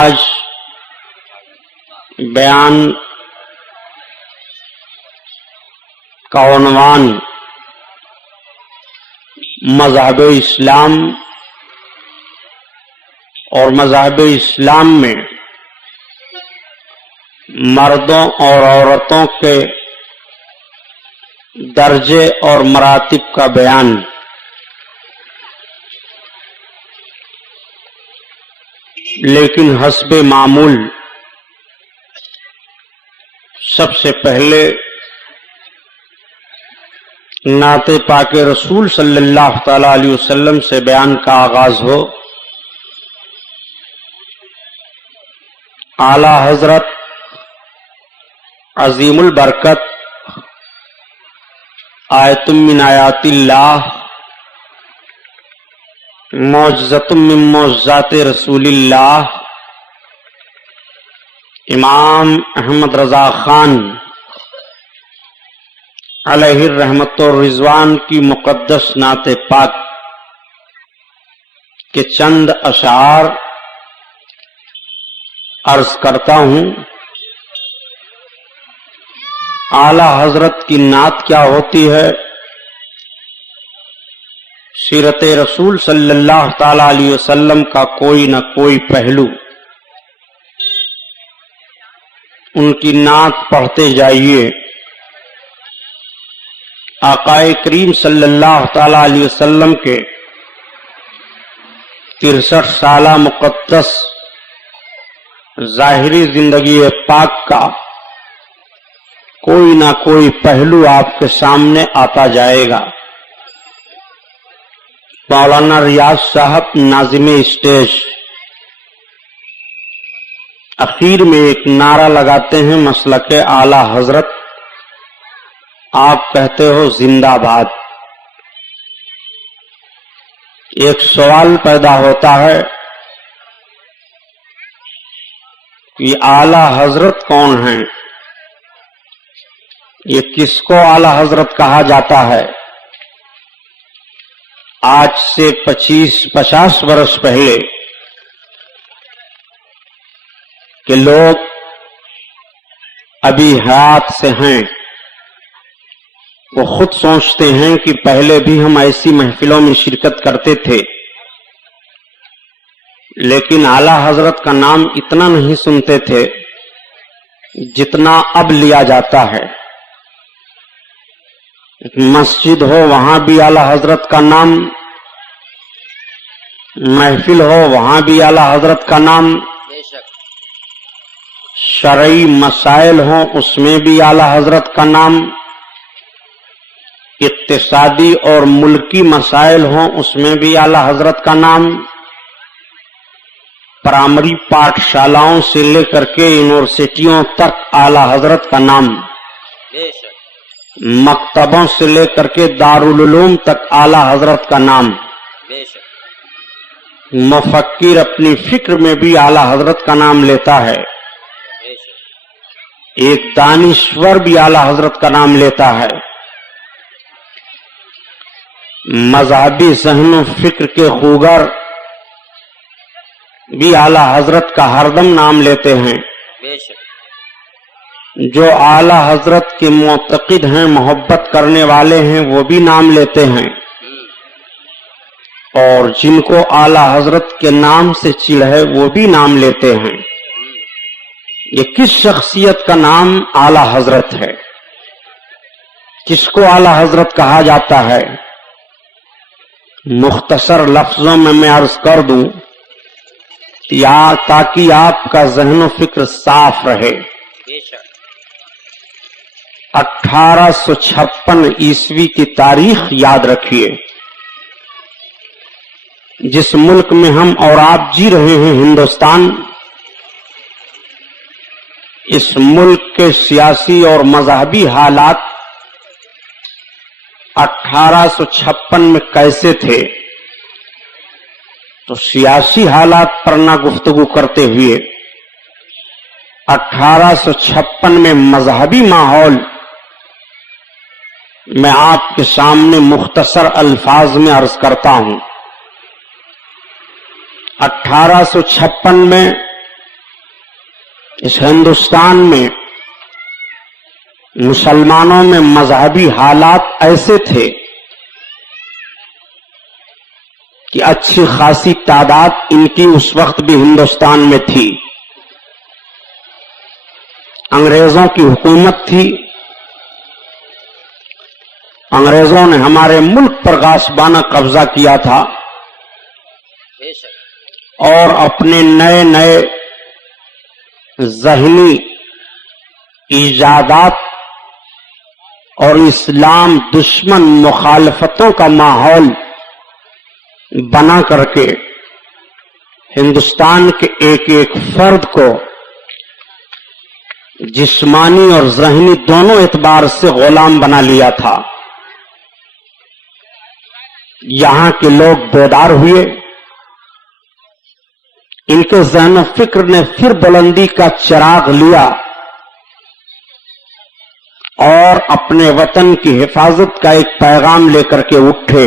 آج بیان کا عنوان مذہب اسلام اور مذہب اسلام میں مردوں اور عورتوں کے درجے اور مراتب کا بیان۔ لیکن حسب معمول سب سے پہلے نعت پاک رسول صلی اللہ تعالی علیہ وسلم سے بیان کا آغاز ہو۔ اعلی حضرت عظیم البرکت آیت من آیات اللہ معجزۃ من معجزات رسول اللہ امام احمد رضا خان علیہ الرحمت والرضوان کی مقدس نعت پاک کے چند اشعار عرض کرتا ہوں۔ اعلی حضرت کی نعت کیا ہوتی ہے؟ سیرت رسول صلی اللہ تعالی علیہ وسلم کا کوئی نہ کوئی پہلو ان کی نعت پڑھتے جائیے۔ آقا کریم صلی اللہ تعالی علیہ وسلم کے 63 سالہ مقدس ظاہری زندگی پاک کا کوئی نہ کوئی پہلو آپ کے سامنے آتا جائے گا۔ مولانا ریاض صاحب ناظم اسٹیج اخیر میں ایک نعرہ لگاتے ہیں مسلک اعلی حضرت، آپ کہتے ہو زندہ باد۔ ایک سوال پیدا ہوتا ہے کہ اعلی حضرت کون ہیں؟ یہ کس کو اعلی حضرت کہا جاتا ہے؟ آج سے 50 برس پہلے کہ لوگ ابھی حیات سے ہیں، وہ خود سوچتے ہیں کہ پہلے بھی ہم ایسی محفلوں میں شرکت کرتے تھے، لیکن اعلی حضرت کا نام اتنا نہیں سنتے تھے جتنا اب لیا جاتا ہے۔ مسجد ہو وہاں بھی اعلی حضرت کا نام، محفل ہو وہاں بھی اعلی حضرت کا نام، شرعی مسائل ہوں اس میں بھی اعلی حضرت کا نام، اقتصادی اور ملکی مسائل ہوں اس میں بھی اعلی حضرت کا نام، پرائمری پاٹھ شالاؤں سے لے کر کے یونیورسٹیوں تک اعلی حضرت کا نام، مکتبوں سے لے کر کے دارالعلوم تک اعلی حضرت کا نام، مفکر اپنی فکر میں بھی اعلی حضرت کا نام لیتا ہے، ایک دانشور بھی اعلی حضرت کا نام لیتا ہے، مذہبی ذہن و فکر کے خوگر بھی اعلی حضرت کا ہردم نام لیتے ہیں۔ جو اعلی حضرت کے معتقد ہیں، محبت کرنے والے ہیں، وہ بھی نام لیتے ہیں، اور جن کو اعلی حضرت کے نام سے چڑ ہے وہ بھی نام لیتے ہیں۔ یہ کس شخصیت کا نام اعلی حضرت ہے؟ کس کو اعلی حضرت کہا جاتا ہے؟ مختصر لفظوں میں عرض کر دوں تاکہ آپ کا ذہن و فکر صاف رہے۔ 1856 عیسوی کی تاریخ یاد رکھیے۔ جس ملک میں ہم اور آپ جی رہے ہیں، ہندوستان، اس ملک کے سیاسی اور مذہبی حالات 1856 میں کیسے تھے؟ تو سیاسی حالات پر نہ گفتگو کرتے ہوئے 1856 میں مذہبی ماحول میں آپ کے سامنے مختصر الفاظ میں عرض کرتا ہوں۔ 1856 میں اس ہندوستان میں مسلمانوں میں مذہبی حالات ایسے تھے کہ اچھی خاصی تعداد ان کی اس وقت بھی ہندوستان میں تھی. انگریزوں کی حکومت تھی. انگریزوں نے ہمارے ملک پر غاصبانہ قبضہ کیا تھا اور اپنے نئے نئے ذہنی ایجادات اور اسلام دشمن مخالفتوں کا ماحول بنا کر کے ہندوستان کے ایک ایک فرد کو جسمانی اور ذہنی دونوں اعتبار سے غلام بنا لیا تھا. یہاں کے لوگ بیدار ہوئے. ان کے ذہن و فکر نے پھر بلندی کا چراغ لیا اور اپنے وطن کی حفاظت کا ایک پیغام لے کر کے اٹھے.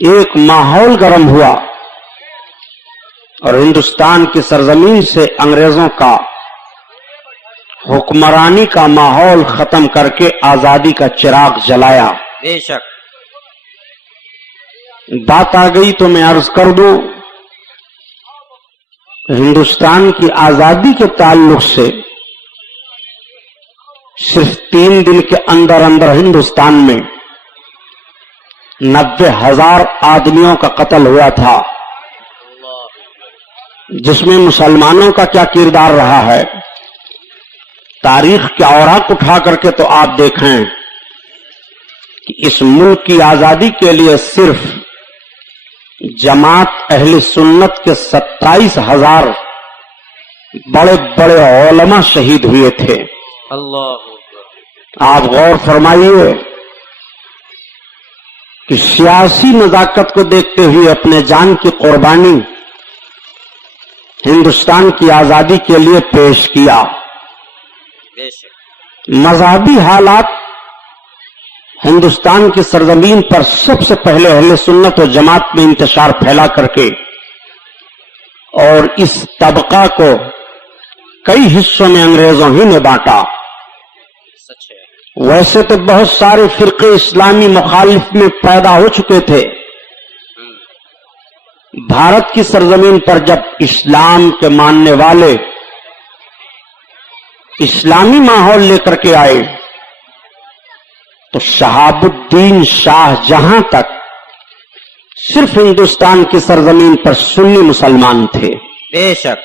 ایک ماحول گرم ہوا اور ہندوستان کی سرزمین سے انگریزوں کا حکمرانی کا ماحول ختم کر کے آزادی کا چراغ جلایا. بے شک. بات آ گئی تو میں عرض کر دوں، ہندوستان کی آزادی کے تعلق سے صرف 3 دن کے اندر اندر ہندوستان میں 90,000 آدمیوں کا قتل ہوا تھا، جس میں مسلمانوں کا کیا کردار رہا ہے. تاریخ کے اوراق اٹھا کر کے تو آپ دیکھیں کہ اس ملک کی آزادی کے لیے صرف جماعت اہل سنت کے 27,000 بڑے بڑے علماء شہید ہوئے تھے. اللہ آپ غور فرمائیے کہ سیاسی نزاکت کو دیکھتے ہوئے اپنے جان کی قربانی ہندوستان کی آزادی کے لیے پیش کیا. بے شک. مذہبی حالات ہندوستان کی سرزمین پر سب سے پہلے اہل سنت و جماعت میں انتشار پھیلا کر کے اور اس طبقہ کو کئی حصوں میں انگریزوں ہی نے بانٹا. سچ ہے. ویسے تو بہت سارے فرقے اسلامی مخالف میں پیدا ہو چکے تھے. بھارت کی سرزمین پر جب اسلام کے ماننے والے اسلامی ماحول لے کر کے آئے تو شہاب الدین شاہ جہاں تک صرف ہندوستان کی سرزمین پر سنی مسلمان تھے. بے شک.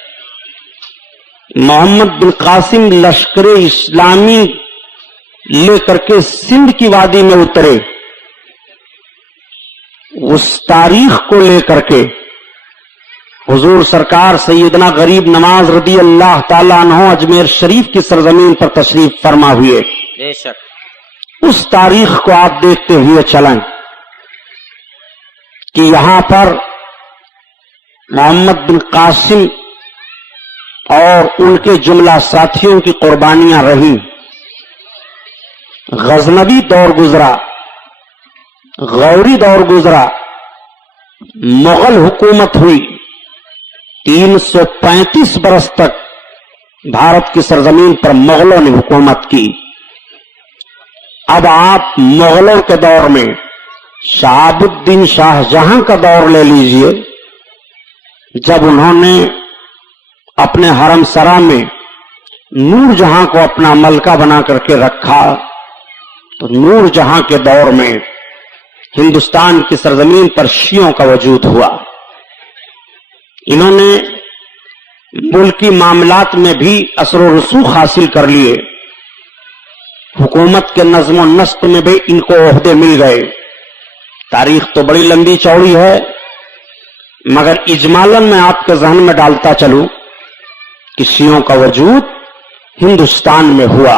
محمد بن قاسم لشکر اسلامی لے کر کے سندھ کی وادی میں اترے. اس تاریخ کو لے کر کے حضور سرکار سیدنا غریب نواز رضی اللہ تعالیٰ عنہ اجمیر شریف کی سرزمین پر تشریف فرما ہوئے. بے شک. اس تاریخ کو آپ دیکھتے ہوئے چلیں کہ یہاں پر محمد بن قاسم اور ان کے جملہ ساتھیوں کی قربانیاں رہیں. غزنوی دور گزرا، غوری دور گزرا، مغل حکومت ہوئی. 335 برس تک بھارت کی سرزمین پر مغلوں نے حکومت کی. اب آپ مغلوں کے دور میں شہاب الدین شاہ جہاں کا دور لے لیجئے. جب انہوں نے اپنے حرم سرا میں نور جہاں کو اپنا ملکہ بنا کر کے رکھا تو نور جہاں کے دور میں ہندوستان کی سرزمین پر شیعوں کا وجود ہوا. انہوں نے ملکی معاملات میں بھی اثر و رسوخ حاصل کر لیے. حکومت کے نظم و نسق میں بھی ان کو عہدے مل گئے. تاریخ تو بڑی لمبی چوڑی ہے، مگر اجمالاً میں آپ کے ذہن میں ڈالتا چلوں کہ شیعوں کا وجود ہندوستان میں ہوا.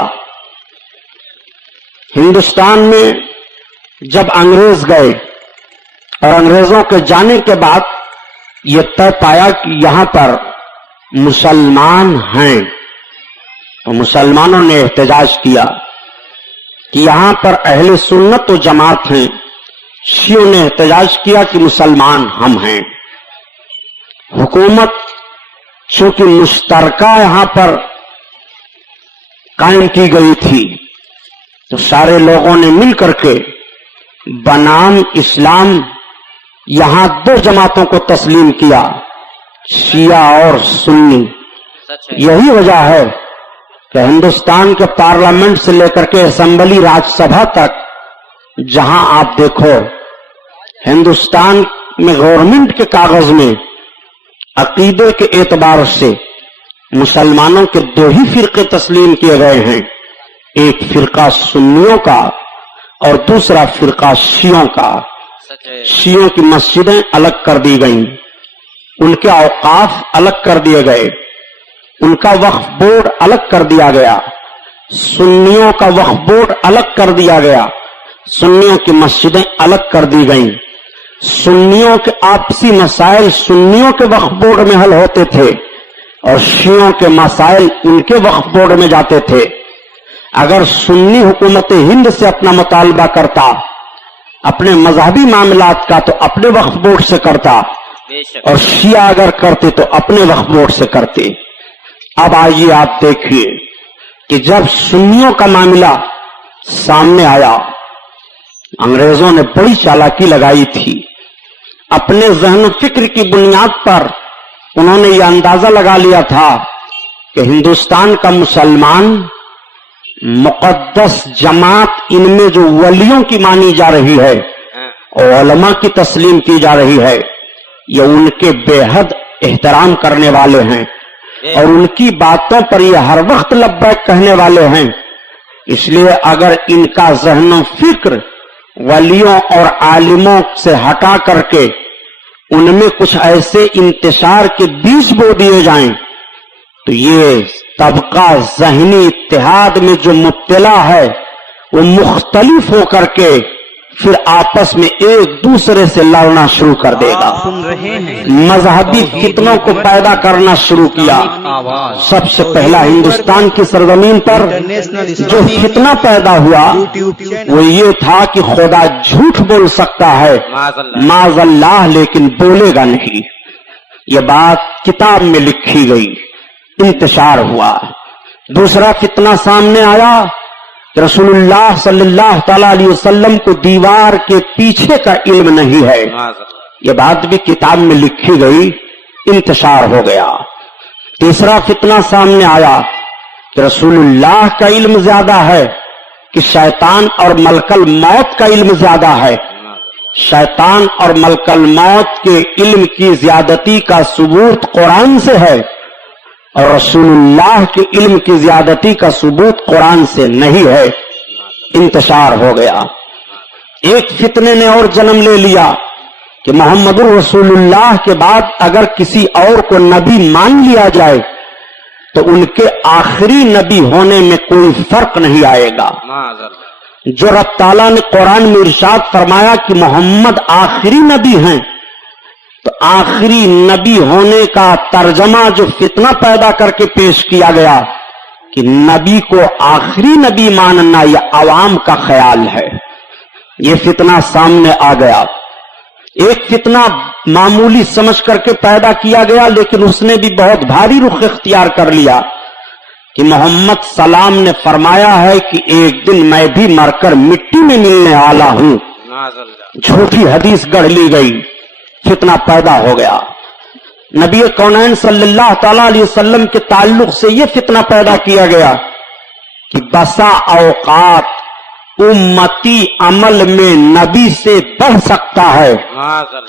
ہندوستان میں جب انگریز گئے اور انگریزوں کے جانے کے بعد یہ طے پایا کہ یہاں پر مسلمان ہیں تو مسلمانوں نے احتجاج کیا کہ یہاں پر اہل سنت و جماعت ہیں. شیعوں نے احتجاج کیا کہ مسلمان ہم ہیں. حکومت चूंकि मुश्तरका यहां पर कायम की गई थी, तो सारे लोगों ने मिल करके बनाम इस्लाम यहां दो जमातों को तस्लीम किया, शिया और सुन्नी। सच है। यही वजह है कि हिंदुस्तान के पार्लियामेंट से लेकर के असेंबली राज्यसभा तक जहां आप देखो, हिंदुस्तान में गवर्नमेंट के कागज में अकीदे के एतबार से मुसलमानों के दो ही फिरके तस्लीम किए गए हैं, एक फिरका सुन्नियों का और दूसरा फिरका शियों का। सच है। शियों की मस्जिदें अलग कर दी गईं, उनके औकाफ अलग कर दिए गए, उनका वक्फ बोर्ड अलग कर दिया गया, सुन्नियों का वक्फ बोर्ड अलग कर दिया गया, सुन्नियों की मस्जिदें अलग कर दी गईं। सुन्नियों के आपसी मसाइल सुन्नियों के वक्फ बोर्ड में हल होते थे और शियों के मसाइल उनके वक्फ बोर्ड में जाते थे। अगर सुन्नी हुकूमत हिंद से अपना मुतालबा करता अपने मजहबी मामलात का, तो अपने वक्फ बोर्ड से करता, बेशक। और शिया अगर करते तो अपने वक्फ बोर्ड से करते। अब आइए आप देखिए कि जब सुन्नियों का मामला सामने आया, अंग्रेजों ने बड़ी चालाकी लगाई थी। अपने जहन फिक्र की बुनियाद पर उन्होंने यह अंदाजा लगा लिया था कि हिंदुस्तान का मुसलमान मुकद्दस जमात, इनमें जो वलियों की मानी जा रही है और उलमा की तस्लीम की जा रही है, ये उनके बेहद एहतराम करने वाले हैं और उनकी बातों पर ये हर वक्त लब्बैक कहने वाले हैं। इसलिए अगर इनका जहन फिक्र वलियों और आलिमों से हटा करके उनमें कुछ ऐसे इंतशार के बीज बो दिए जाएं, तो ये तबका ज़हनी इत्तेहाद में जो मुब्तला है वो मुख्तलिफ होकर के फिर आपस में एक दूसरे से लड़ना शुरू कर देगा। सुन रहे हैं मजहबी फितनों को पैदा करना शुरू किया। सबसे पहला हिंदुस्तान की सरजमीन पर जो फितना पैदा हुआ वो ये था कि खुदा झूठ बोल सकता है माज़अल्लाह, लेकिन बोलेगा नहीं। ये बात किताब में लिखी गई, इंतशार हुआ। दूसरा फितना सामने आया, रसूलुल्लाह सल्लल्लाहु तआला अलैहि वसल्लम को दीवार के पीछे का इल्म नहीं है। ये बात भी किताब में लिखी गई, इंतशार हो गया। तीसरा फितना सामने आया कि रसूलुल्लाह का इल्म ज्यादा है कि शैतान और मलकल मौत का इल्म ज्यादा है। शैतान और मलकल मौत के इल्म की ज्यादती का सबूत कुरान से है और रसूलुल्लाह के इल्म की ज्यादती का सबूत कुरान से नहीं है। इंतशार हो गया। एक फितने ने और जन्म ले लिया कि मोहम्मदुर रसूलुल्लाह के बाद अगर किसी और को नबी मान लिया जाए तो उनके आखिरी नबी होने में कोई फर्क नहीं आएगा। जो रब ताला ने कुरान में इरशाद फरमाया कि मोहम्मद आखिरी नबी हैं, तो आखिरी नबी होने का तर्जमा जो फितना पैदा करके पेश किया गया कि नबी को आखिरी नबी मानना, यह आवाम का ख्याल है। यह फितना सामने आ गया। एक फितना मामूली समझ करके पैदा किया गया, लेकिन उसने भी बहुत भारी रुख इख्तियार कर लिया कि मोहम्मद सलाम ने फरमाया है कि एक दिन मैं भी मरकर मिट्टी में मिलने वाला हूं। झूठी हदीस गढ़ ली गई, फितना पैदा हो गया। नबी कौनैन सल्लल्लाहु तआला अलैहि वसल्लम के ताल्लुक से यह फितना पैदा किया गया कि बसा औकात उम्मती अमल में नबी से बढ़ सकता है।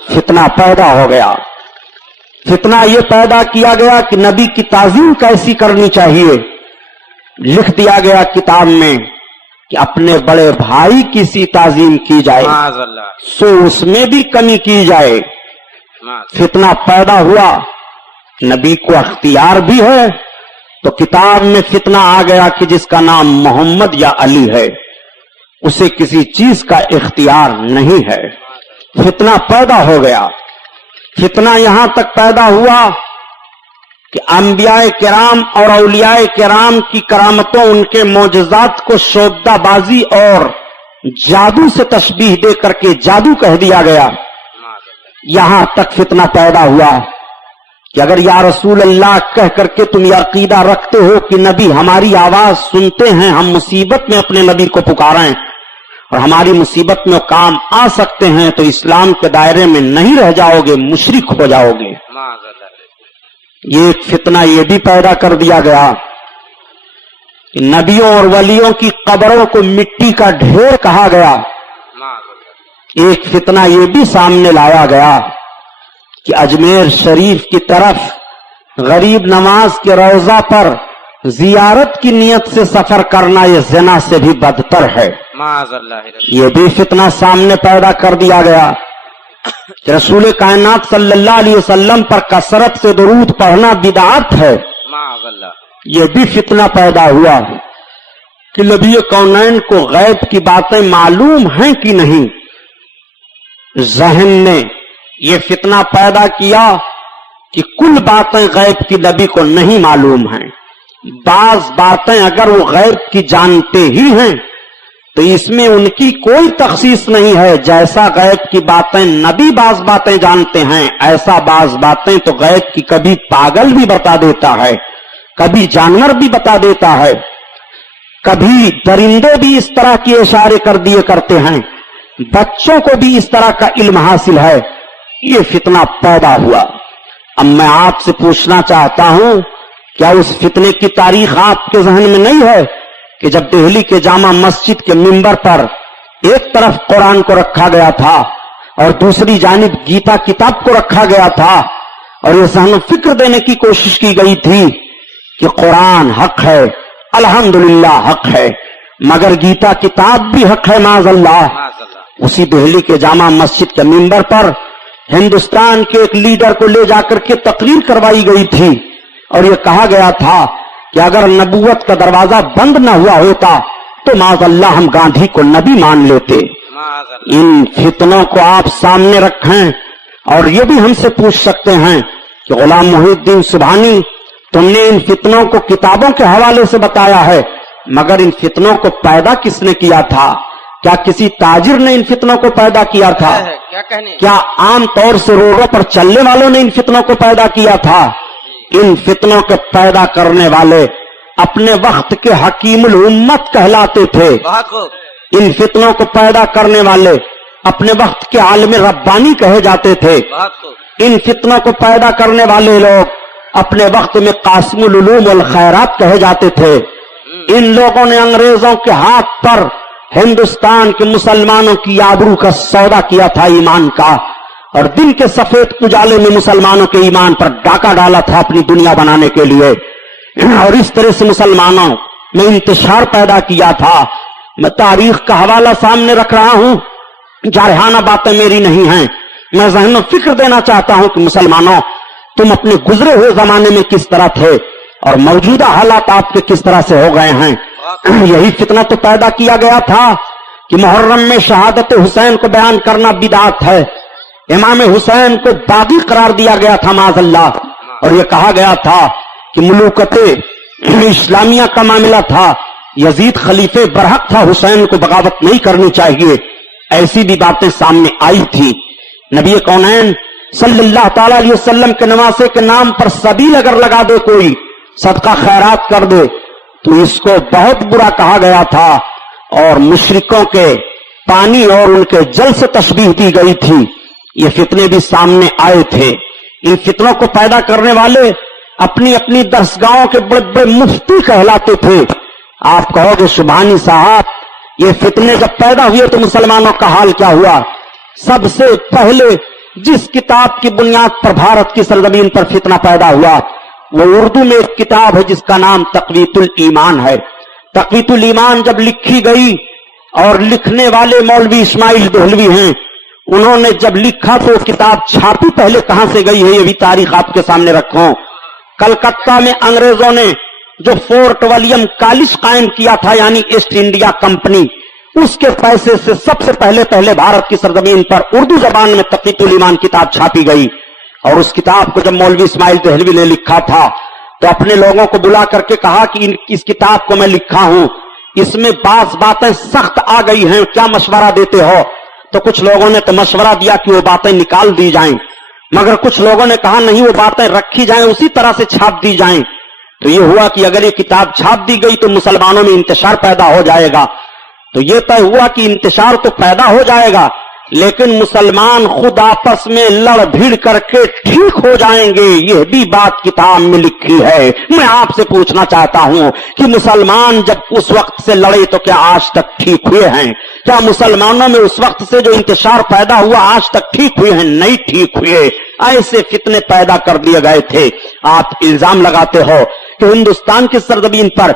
फितना पैदा हो गया। फितना यह पैदा किया गया कि नबी की ताजीम कैसी करनी चाहिए। लिख दिया गया किताब में कि अपने बड़े भाई की सी ताजीम की जाए, सो उसमें भी कमी की जाए। फितना पैदा हुआ। नबी को अख्तियार भी है, तो किताब में फितना आ गया कि जिसका नाम मोहम्मद या अली है उसे किसी चीज का इख्तियार नहीं है। फितना पैदा हो गया। फितना यहां तक पैदा हुआ कि अंबियाए किराम और औलियाए किराम की करामतों, उनके मोजज़ात को शोद्दाबाजी और जादू से तशबीह दे करके जादू कह दिया गया। यहां तक फितना पैदा हुआ کہ اگر یا رسول اللہ کہہ کر کے تم یہ عقیدہ رکھتے ہو کہ نبی ہماری آواز سنتے ہیں، ہم مصیبت میں اپنے نبی کو پکاریں اور ہماری مصیبت میں وہ کام آ سکتے ہیں، تو اسلام کے دائرے میں نہیں رہ جاؤ گے، مشرک ہو جاؤ گے۔ یہ ایک فتنہ یہ بھی پیدا کر دیا گیا کہ نبیوں اور ولیوں کی قبروں کو مٹی کا ڈھیر کہا گیا۔ ایک فتنہ یہ بھی سامنے لایا گیا کہ اجمیر شریف کی طرف غریب نواز کے روضہ پر زیارت کی نیت سے سفر کرنا یہ زنا سے بھی بدتر ہے۔ یہ بھی فتنہ سامنے پیدا کر دیا گیا کہ رسول کائنات صلی اللہ علیہ وسلم پر کثرت سے درود پڑھنا بدعت ہے۔ یہ بھی فتنہ پیدا ہوا کہ نبی کونین کو غیب کی باتیں معلوم ہیں کہ نہیں۔ ذہن نے یہ فتنہ پیدا کیا کہ کل باتیں غیب کی نبی کو نہیں معلوم ہیں، بعض باتیں اگر وہ غیب کی جانتے ہی ہیں تو اس میں ان کی کوئی تخصیص نہیں ہے۔ جیسا غیب کی باتیں نبی بعض باتیں جانتے ہیں، ایسا بعض باتیں تو غیب کی کبھی پاگل بھی بتا دیتا ہے، کبھی جانور بھی بتا دیتا ہے، کبھی درندے بھی اس طرح کے اشارے کر دیے کرتے ہیں، بچوں کو بھی اس طرح کا علم حاصل ہے۔ یہ فتنہ پیدا ہوا۔ اب میں آپ سے پوچھنا چاہتا ہوں، کیا اس فتنے کی تاریخ آپ کے ذہن میں نہیں ہے کہ جب دہلی کے جامع مسجد کے منبر پر ایک طرف قرآن کو رکھا گیا تھا اور دوسری جانب گیتا کتاب کو رکھا گیا تھا اور یہ ذہن و فکر دینے کی کوشش کی گئی تھی کہ قرآن حق ہے، الحمدللہ حق ہے، مگر گیتا کتاب بھی حق ہے معاذ اللہ۔ اسی دہلی کے جامع مسجد کے منبر پر ہندوستان کے ایک لیڈر کو لے جا کر کے تقریر کروائی گئی تھی اور یہ کہا گیا تھا کہ اگر نبوت کا دروازہ بند نہ ہوا ہوتا تو معاذ اللہ ہم گاندھی کو نبی مان لیتے۔ ان فتنوں کو آپ سامنے رکھیں اور یہ بھی ہم سے پوچھ سکتے ہیں کہ غلام محی الدین سبحانی، تم نے ان فتنوں کو کتابوں کے حوالے سے بتایا ہے، مگر ان فتنوں کو پیدا کس نے کیا تھا؟ کیا کسی تاجر نے ان فتنوں کو پیدا کیا تھا؟ کیا عام طور سے روڈوں پر چلنے والوں نے ان فتنوں کو پیدا کیا تھا؟ ان فتنوں کو پیدا کرنے والے اپنے وقت کے حکیم الامت کہلاتے تھے۔ ان فتنوں کو پیدا کرنے والے اپنے وقت کے عالم ربانی کہے جاتے تھے۔ ان فتنوں کو پیدا کرنے والے لوگ اپنے وقت میں قاسم العلوم والخیرات کہے جاتے تھے۔ ان لوگوں نے انگریزوں کے ہاتھ پر ہندوستان کے مسلمانوں کی آبرو کا سودا کیا تھا، ایمان کا، اور دن کے سفید اجالے میں مسلمانوں کے ایمان پر ڈاکہ ڈالا تھا اپنی دنیا بنانے کے لیے، اور اس طرح سے مسلمانوں میں انتشار پیدا کیا تھا۔ میں تاریخ کا حوالہ سامنے رکھ رہا ہوں، جارحانہ باتیں میری نہیں ہیں، میں ذہن و فکر دینا چاہتا ہوں کہ مسلمانوں، تم اپنے گزرے ہوئے زمانے میں کس طرح تھے اور موجودہ حالات آپ کے کس طرح سے ہو گئے ہیں۔ یہی فتنہ تو پیدا کیا گیا تھا کہ محرم میں شہادت حسین کو بیان کرنا بدعت ہے، امام حسین کو باغی قرار دیا گیا تھا معاذ اللہ، اور یہ کہا گیا تھا کہ ملوکت اسلامیہ کا معاملہ تھا، یزید خلیفہ برحق تھا، حسین کو بغاوت نہیں کرنی چاہیے۔ ایسی بھی باتیں سامنے آئی تھی۔ نبی کونین صلی اللہ تعالی علیہ وسلم کے نواسے کے نام پر سبیل اگر لگا دے، کوئی صدقہ خیرات کر دے، تو اس کو بہت برا کہا گیا تھا، اور مشرکوں کے پانی اور ان کے جل سے تشبیہ دی گئی تھی۔ یہ فتنے بھی سامنے آئے تھے۔ ان فتنوں کو پیدا کرنے والے اپنی اپنی درسگاہوں کے بڑے بڑے مفتی کہلاتے تھے۔ آپ کہو گے سبحانی صاحب، یہ فتنے جب پیدا ہوئے تو مسلمانوں کا حال کیا ہوا؟ سب سے پہلے جس کتاب کی بنیاد پر بھارت کی سرزمین پر فتنہ پیدا ہوا وہ اردو میں ایک کتاب ہے جس کا نام تقویت الایمان ہے۔ تقویت الایمان جب لکھی گئی، اور لکھنے والے مولوی اسماعیل دہلوی ہیں، انہوں نے جب لکھا تو کتاب چھاپی پہلے کہاں سے گئی ہے یہ بھی تاریخ آپ کے سامنے رکھوں۔ کلکتہ میں انگریزوں نے جو فورٹ ولیم کالج قائم کیا تھا، یعنی ایسٹ انڈیا کمپنی، اس کے پیسے سے سب سے پہلے بھارت کی سرزمین پر اردو زبان میں تقویت الایمان کتاب چھاپی گئی۔ اور اس کتاب کو جب مولوی اسماعیل دہلوی نے لکھا تھا تو اپنے لوگوں کو بلا کر کے کہا کہ اس کتاب کو میں لکھا ہوں، اس میں بعض باتیں سخت آ گئی ہیں، کیا مشورہ دیتے ہو؟ تو کچھ لوگوں نے تو مشورہ دیا کہ وہ باتیں نکال دی جائیں، मगर कुछ लोगों ने कहा नहीं, वो बातें रखी जाएं, उसी तरह से छाप दी जाएं। तो ये हुआ कि अगर ये किताब छाप दी गई तो मुसलमानों में इंतशार पैदा हो जाएगा। तो ये तय हुआ कि इंतशार तो पैदा हो जाएगा, लेकिन मुसलमान खुद आपस में लड़ भिड़ करके ठीक हो जाएंगे, यह भी बात किताब में लिखी है। मैं आपसे पूछना चाहता हूं कि मुसलमान जब उस वक्त से लड़े तो क्या आज तक ठीक हुए हैं? क्या मुसलमानों में उस वक्त से जो इंतशार पैदा हुआ आज तक ठीक हुए हैं? नहीं ठीक हुए। ऐसे फितने पैदा कर दिए गए थे। आप इल्जाम लगाते हो कि हिंदुस्तान की सरजमीन पर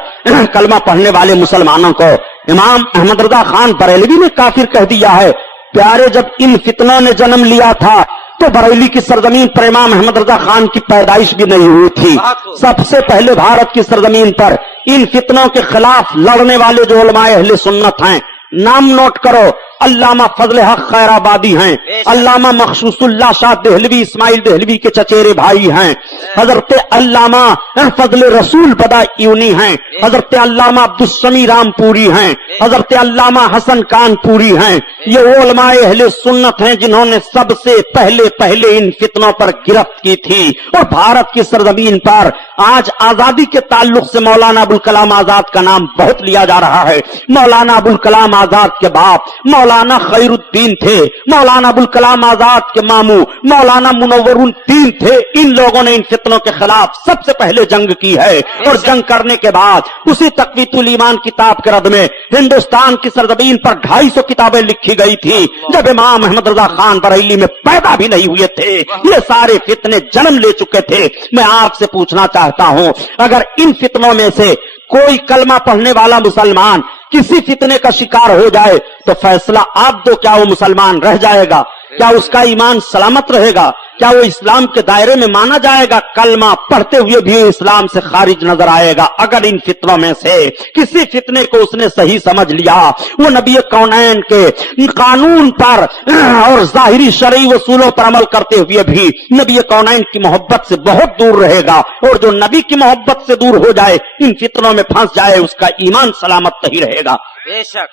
कलमा पढ़ने वाले मुसलमानों को इमाम अहमद रजा खान बरेलवी ने काफिर कह दिया है। प्यारे, जब इन फितनों ने जन्म लिया था तो बरेली की सरजमीन पर इमाम अहमद रजा खान की पैदाइश भी नहीं हुई थी। सबसे पहले भारत की सरजमीन पर इन फितनों के खिलाफ लड़ने वाले जो उलमाए अहले सुन्नत हैं, नाम नोट करो, अल्लामा फजल हक खैराबादी हैं, अल्लामा मखसूसुल्लाह शाह देहलवी इस्माइल देहलवी के चचेरे भाई हैं, हजरत अल्लामा फजल रसूल बदायूनी हैं, हजरत अल्लामा अब्दुस्समी रामपुरी हैं, हजरत अल्लामा हसन कानपुरी हैं। ये वो उलमाए अहले सुन्नत हैं जिन्होंने सबसे पहले इन फितनों पर गिरफ्त की थी। और भारत की सरजमीन पर आज आजादी के ताल्लुक से मौलाना अबुल कलाम आजाद का नाम बहुत लिया जा रहा है। मौलाना अबुल कलाम आजाद के बाप मौलाना खैरुद्दीन थे, मौलाना अबुल कलाम आजाद के मामू मौलाना मुनव्वरुद्दीन थे। इन लोगों ने इन फितनों के खिलाफ सबसे पहले जंग की है, और जंग करने के बाद उसी तक़वीतुल ईमान किताब के रद में हिंदुस्तान की सरजमीन पर 250 किताबें लिखी गई थी, जब इमाम अहमद रजा खान बरेली में पैदा भी नहीं हुए थे। ये सारे फितने जन्म ले चुके थे। मैं आपसे पूछना चाहता हूं, अगर इन फितनों में से कोई कलमा पढ़ने वाला मुसलमान किसी फितने का शिकार हो जाए तो फैसला आप दो, क्या वो मुसलमान रह जाएगा? क्या उसका ईमान सलामत रहेगा? क्या वो इस्लाम के दायरे में माना जाएगा? कलमा पढ़ते हुए भी इस्लाम से खारिज नजर आएगा। अगर इन फितनों में से किसी फितने को उसने सही समझ लिया, वो नबी कौनैन के कानून पर और जाहिरी शरई वसूलों पर अमल करते हुए भी नबी कौनैन की मोहब्बत से बहुत दूर रहेगा। और जो नबी की मोहब्बत से दूर हो जाए, इन फितनों में फंस जाए, उसका ईमान सलामत नहीं रहेगा। बेशक।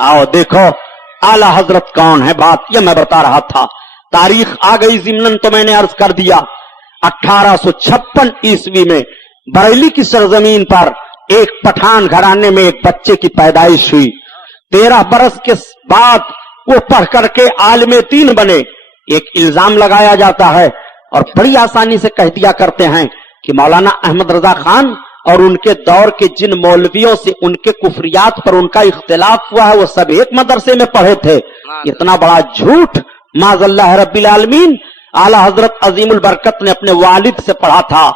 आओ देखो आला हजरत कौन है, बात यह मैं बता रहा था। तारीख आ गई जिमनन तो मैंने अर्ज कर दिया। 1856 ईस्वी में बरेली की सरजमीन पर एक पठान घराने में एक बच्चे की पैदाइश हुई। 13 बरस के बाद वो पढ़ करके आलिम दीन बने। एक इल्जाम लगाया जाता है और बड़ी आसानी से कह दिया करते हैं कि मौलाना अहमद रजा खान और उनके दौर के जिन मौलवियों से उनके कुफरियात पर उनका इख्तिलाफ हुआ है वो सब एक मदरसे में पढ़े थे। इतना बड़ा झूठ माज़ल्लाह रब्बिल आलमीन। आला हजरत अजीमुल बरकत ने अपने वालिद से पढ़ा था।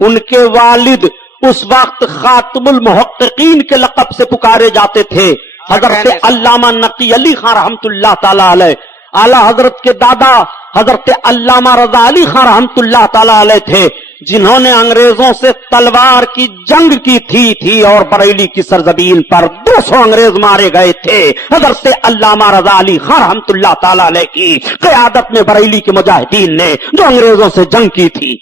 उनके वालिद उस वक्त खातमुल मुहक्किकीन के लक़ब से पुकारे जाते थे, हजरत अल्लामा नकी अली खान रहमतुल्लाह ताला अलैह। आला हजरत के दादा हजरत अल्लामा रजा अली खान रहमतुल्लाह ताला अलैह थे, जिन्होंने अंग्रेजों से तलवार की जंग की थी और बरेली की सरजमीन पर 200 अंग्रेज मारे गए थे। हजरत अल्लामा रजा अली खान रहमतुल्लाह ताला अलैह की क़यादत में बरेली के मुजाहिदीन ने जो अंग्रेजों से जंग की थी।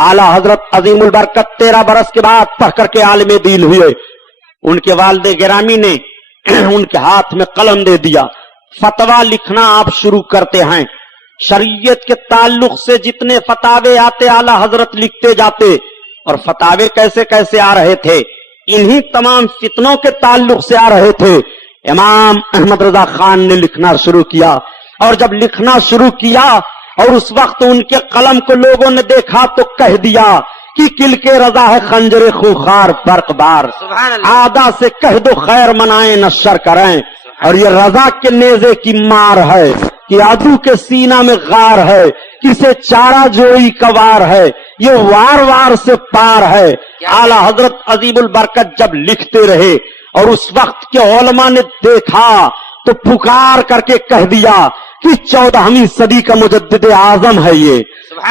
आला हजरत अजीमुल बरकत 13 बरस के बाद पढ़ करके आलिम दीन हुए। उनके वालिद गिरामी ने उनके हाथ में कलम दे दिया, फतवा लिखना आप शुरू करते हैं। शरीयत के ताल्लुक से जितने फतावे आते आला हजरत लिखते जाते। और फतावे कैसे कैसे आ रहे थे? इन्हीं तमाम फितनों के ताल्लुक से आ रहे थे। इमाम अहमद रजा खान ने लिखना शुरू किया, और जब लिखना शुरू किया और उस वक्त उनके कलम को लोगों ने देखा तो कह दिया कि किल के रजा है खंजरे खूंखार बर्कबार, आदा से कह दो खैर मनाए न शर करें। और ये रजा के नेजे की मार है कि आदू के सीना में गार है, किसे चारा जोई कवार है, ये वार वार से पार है। आला हजरत अजीमुल बरकत जब लिखते रहे और उस वक्त के उलमा ने देखा तो पुकार करके कह दिया कि 14वीं सदी का मुजद्दिद आजम है ये,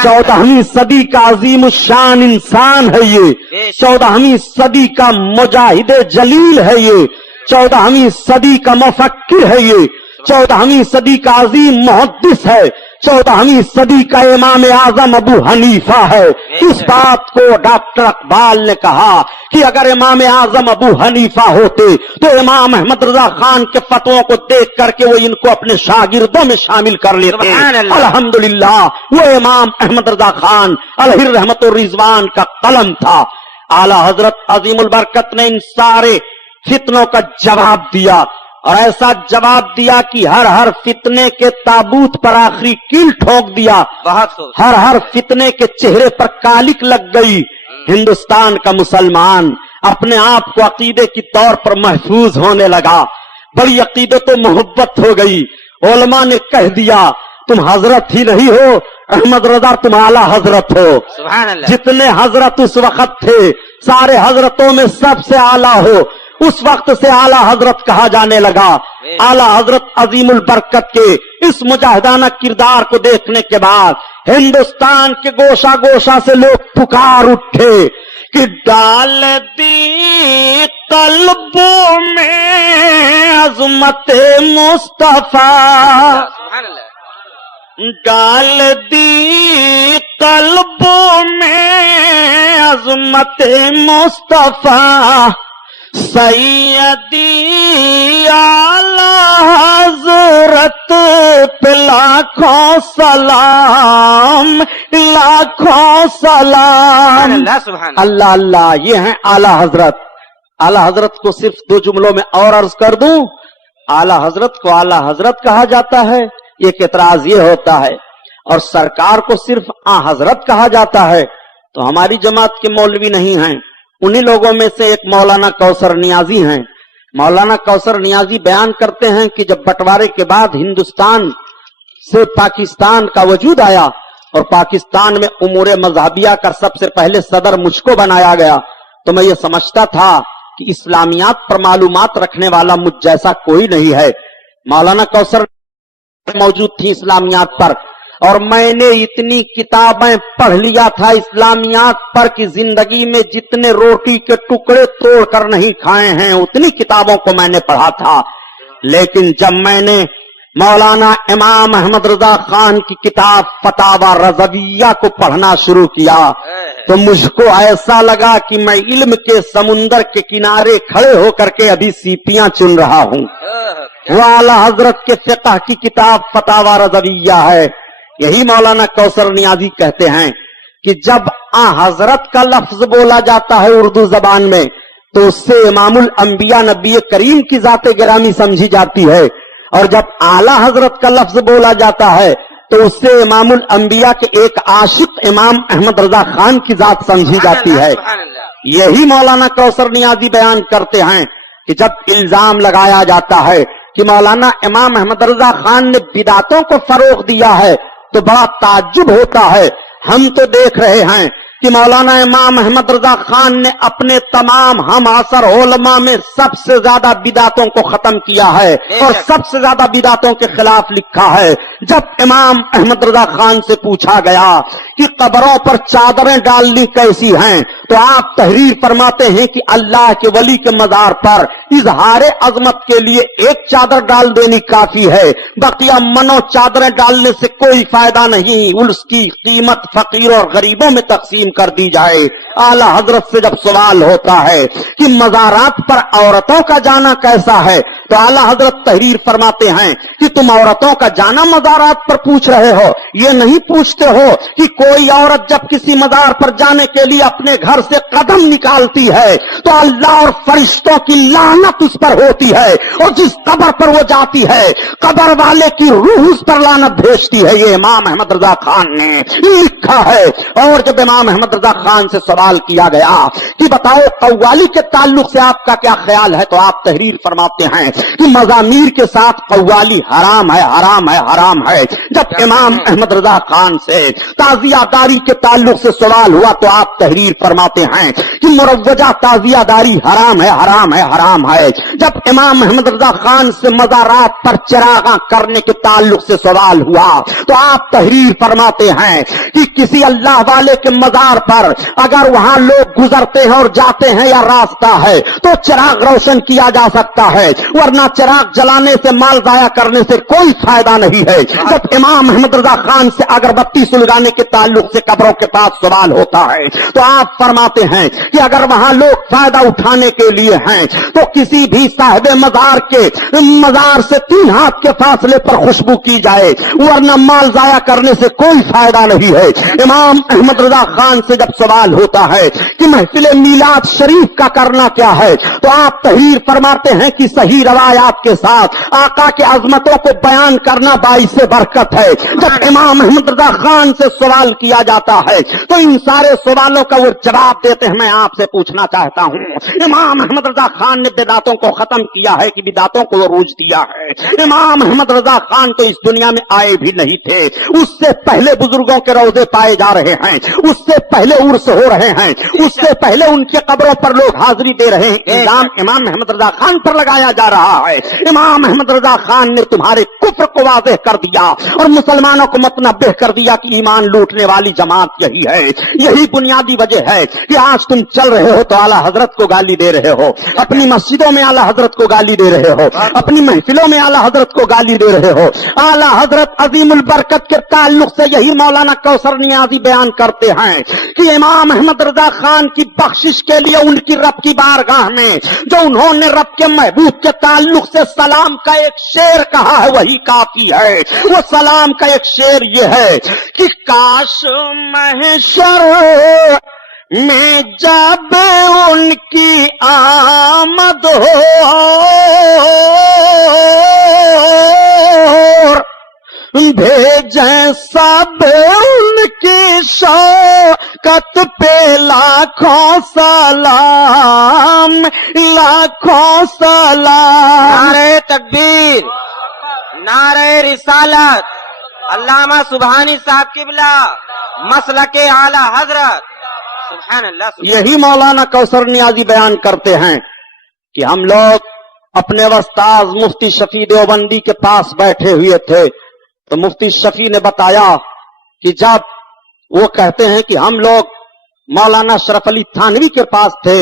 14वीं सदी का अजीम शान इंसान है ये, 14वीं सदी का मुजाहिद जलील है ये, 14वीं सदी का मुफक्किर है ये, 14वीं सदी का अजीम मुहद्दिस है, 14वीं सदी का इमाम आजम अबू हनीफा है। इस बात को डॉक्टर अकबाल ने कहा कि अगर इमाम आजम अबू हनीफा होते तो इमाम अहमद रजा खान के फतवों को देख करके वो इनको अपने शागिर्दों में शामिल कर लेते। अल्हम्दुलिल्लाह वो इमाम अहमद रजा खान अलैहि रहमत और रिजवान का कलम था। आला हजरत अजीमुल बरकत ने इन सारे फितनों का जवाब दिया और ऐसा जवाब दिया कि हर हर फितने के ताबूत पर आखिरी कील ठोक दिया। बहुत खूब। हर हर फितने के चेहरे पर कालिक लग गई। हिंदुस्तान का मुसलमान अपने आप को अकीदे की तौर पर महफूज होने लगा। बड़ी अकीदत तो मोहब्बत हो गई। उलमा ने कह दिया तुम हजरत ही नहीं हो अहमद रजा, तुम आला हजरत हो। सुभान अल्लाह। जितने हजरत उस वक्त थे सारे हजरतों में सबसे आला हो, उस वक्त से आला हजरत कहा जाने लगा। आला हजरत अजीमुल बरकत के इस मुजाहिदाना किरदार को देखने के बाद हिंदुस्तान के गोशा गोशा से लोग पुकार उठे कि डाल दी कल्बों में अजमत मुस्तफा, सुभान अल्लाह। डाल दी कल्बों में अजमत मुस्तफा, सैयदी आला हजरत पे लाखों सलाम, लाखों सलाम। अल्लाह सुभान अल्लाह। अल्लाह अल्लाह, ये हैं आला हजरत। आला हजरत को सिर्फ 2 जुमलों में और अर्ज कर दूं, आला हजरत को आला हजरत कहा जाता है, एक एतराज ये होता है, और सरकार को सिर्फ आ हजरत कहा जाता है। तो हमारी जमात के मौलवी नहीं हैं। उन्हीं लोगों में से एक मौलाना कौसर नियाजी हैं। मौलाना कौसर नियाजी बयान करते हैं कि जब बंटवारे के बाद हिंदुस्तान से पाकिस्तान का वजूद आया और पाकिस्तान में उमूर मजहबिया का सबसे पहले सदर मुझको बनाया गया, तो मैं ये समझता था कि इस्लामियात पर मालूमात रखने वाला मुझ जैसा कोई नहीं है। मौलाना कौसर मौजूद थी इस्लामियात पर, और मैंने इतनी किताबें पढ़ लिया था इस्लामियात पर कि जिंदगी में जितने रोटी के टुकड़े तोड़ कर नहीं खाए हैं उतनी किताबों को मैंने पढ़ा था। लेकिन जब मैंने मौलाना इमाम अहमद रजा खान की किताब फतावा रज़विया को पढ़ना शुरू किया तो मुझको ऐसा लगा कि मैं इल्म के समुंदर के किनारे खड़े होकर के अभी सीपियां चुन रहा हूं। वो आला हजरत के फिक़ह की किताब फतावा रज़विया है। यही मौलाना कौसर नियाजी कहते हैं कि जब आ हजरत का लफ्ज बोला जाता है उर्दू जबान में तो उससे इमामुल अंबिया नबी करीम की जाते गिरामी समझी जाती है, और जब आला हजरत का लफ्ज बोला जाता है तो उससे इमामुल अंबिया के एक आशिक इमाम अहमद रजा खान की जात समझी जाती है। यही मौलाना कौसर नियाजी बयान करते हैं कि जब इल्जाम लगाया जाता है कि मौलाना इमाम अहमद रजा खान ने बिदातों को फरोग दिया है तो बड़ा ताज्जुब होता है। हम तो देख रहे हैं कि मौलाना इमाम अहमद रजा खान ने अपने तमाम हम असर उलमा में सबसे ज्यादा बिदातों को खत्म किया है और सबसे ज्यादा बिदातों के खिलाफ लिखा है। जब इमाम अहमद रजा खान से पूछा गया कि कब्रों पर चादरें डालनी कैसी हैं तो आप तहरीर फरमाते हैं कि अल्लाह के वली के मजार पर इजहार अजमत के लिए एक चादर डाल देनी काफी है, बकिया मनो चादरें डालने से कोई फायदा नहीं, उसकी कीमत फकीरों और गरीबों में तकसीम कर दी जाए। आला हजरत से जब सवाल होता है कि मज़ारात पर औरतों का जाना कैसा है तो आला हजरत तहरीर फरमाते हैं कि तुम औरतों का जाना मज़ारात पर पूछ रहे हो, ये नहीं पूछते हो कि कोई औरत जब किसी मज़ार पर जाने के लिए अपने घर से कदम निकालती है तो अल्लाह और फरिश्तों की लानत उस पर होती है, और जिस कब्र पर वो जाती है कब्र वाले की रूह उस पर लानत भेजती है। ये इमाम अहमद रजा खान ने लिखा है। और जब इमाम अहमद रजा खान से सवाल किया गया कि बताओ कव्वाली के ताल्लुक से आपका क्या ख्याल है तो आप तहरीर फरमाते हैं कि मज़ामीर के साथ कव्वाली हराम है, हराम है, हराम है। जब इमाम अहमद रजा खान से ताज़ियादारी के ताल्लुक से सवाल हुआ तो आप तहरीर फरमाते हैं کہ مروجہ تعزیہ داری حرام ہے، حرام ہے، حرام ہے۔ جب امام محمد رضا خان سے مزارات پر چراغاں کرنے کے تعلق سے سوال ہوا تو آپ تحریر فرماتے ہیں کہ کسی اللہ والے کے مزار پر اگر وہاں لوگ گزرتے ہیں اور جاتے ہیں یا راستہ ہے تو چراغ روشن کیا جا سکتا ہے، ورنہ چراغ جلانے سے، مال ضائع کرنے سے کوئی فائدہ نہیں ہے۔ جب امام محمد رضا خان سے اگربتی سلگانے کے تعلق سے قبروں کے پاس سوال ہوتا ہے تو آپ فرماتے ہیں کہ اگر وہاں لوگ فائدہ اٹھانے کے لیے ہیں تو کسی بھی صاحب مزار سے 3 ہاتھ کے فاصلے پر خوشبو کی جائے، ورنہ مال ضائع کرنے سے کوئی فائدہ نہیں ہے۔ امام احمد رضا خان سے جب سوال ہوتا ہے کہ محفل میلاد شریف کا کرنا کیا ہے تو آپ تحریر فرماتے ہیں کہ صحیح روایات کے ساتھ آقا کے عظمتوں کو بیان کرنا باعث برکت ہے۔ جب امام احمد رضا خان سے سوال کیا جاتا ہے تو ان سارے سوالوں کا وہ جواب دیتے ہیں۔ میں آپ سے پوچھنا چاہتا ہوں، امام احمد رضا خان نے بدعتوں کو ختم کیا ہے کہ بدعتوں کو عروج دیا ہے؟ امام احمد رضا خان تو اس دنیا میں آئے بھی نہیں تھے، اس سے پہلے بزرگوں کے روضے پائے جا رہے ہیں، اس سے پہلے عرس ہو رہے ہیں، اس سے پہلے ان کے قبروں پر لوگ حاضری دے رہے ہیں۔ الزام امام احمد رضا خان پر لگایا جا رہا ہے۔ امام احمد رضا خان نے تمہارے کفر کو واضح کر دیا اور مسلمانوں کو متنبہ کر دیا کہ ایمان لوٹنے والی جماعت یہی ہے۔ یہی بنیادی وجہ ہے کہ آج تم چل رہے ہو تو اعلیٰ حضرت کو گالی دے رہے ہو، اپنی مسجدوں میں اعلیٰ حضرت کو گالی دے رہے ہو، اپنی محفلوں میں اعلیٰ حضرت کو گالی دے رہے ہو۔ اعلیٰ حضرت عظیم البرکت کے تعلق سے یہی مولانا کوثر نیازی بیان کرتے ہیں کہ امام احمد رضا خان کی بخشش کے لیے ان کی رب کی بارگاہ میں جو انہوں نے رب کے محبوب کے تعلق سے سلام کا ایک شعر کہا ہے وہی کافی ہے۔ وہ سلام کا ایک شعر یہ ہے کہ کاش محشر میں جب ان کی آمد ہو بھیجیں سب ان کی شوکت پہ لاکھوں سلام، لاکھوں سلام۔ نعرہ تکبیر، نعرہ رسالت، علامہ سبحانی صاحب قبلہ، مسلک اعلی حضرت، سبحان اللہ۔ یہی مولانا کوثر نیازی بیان کرتے ہیں کہ ہم لوگ اپنے استاذ مفتی شفیع دیوبندی کے پاس بیٹھے ہوئے تھے تو مفتی شفیع نے بتایا کہ جب وہ کہتے ہیں کہ ہم لوگ مولانا اشرف علی تھانوی کے پاس تھے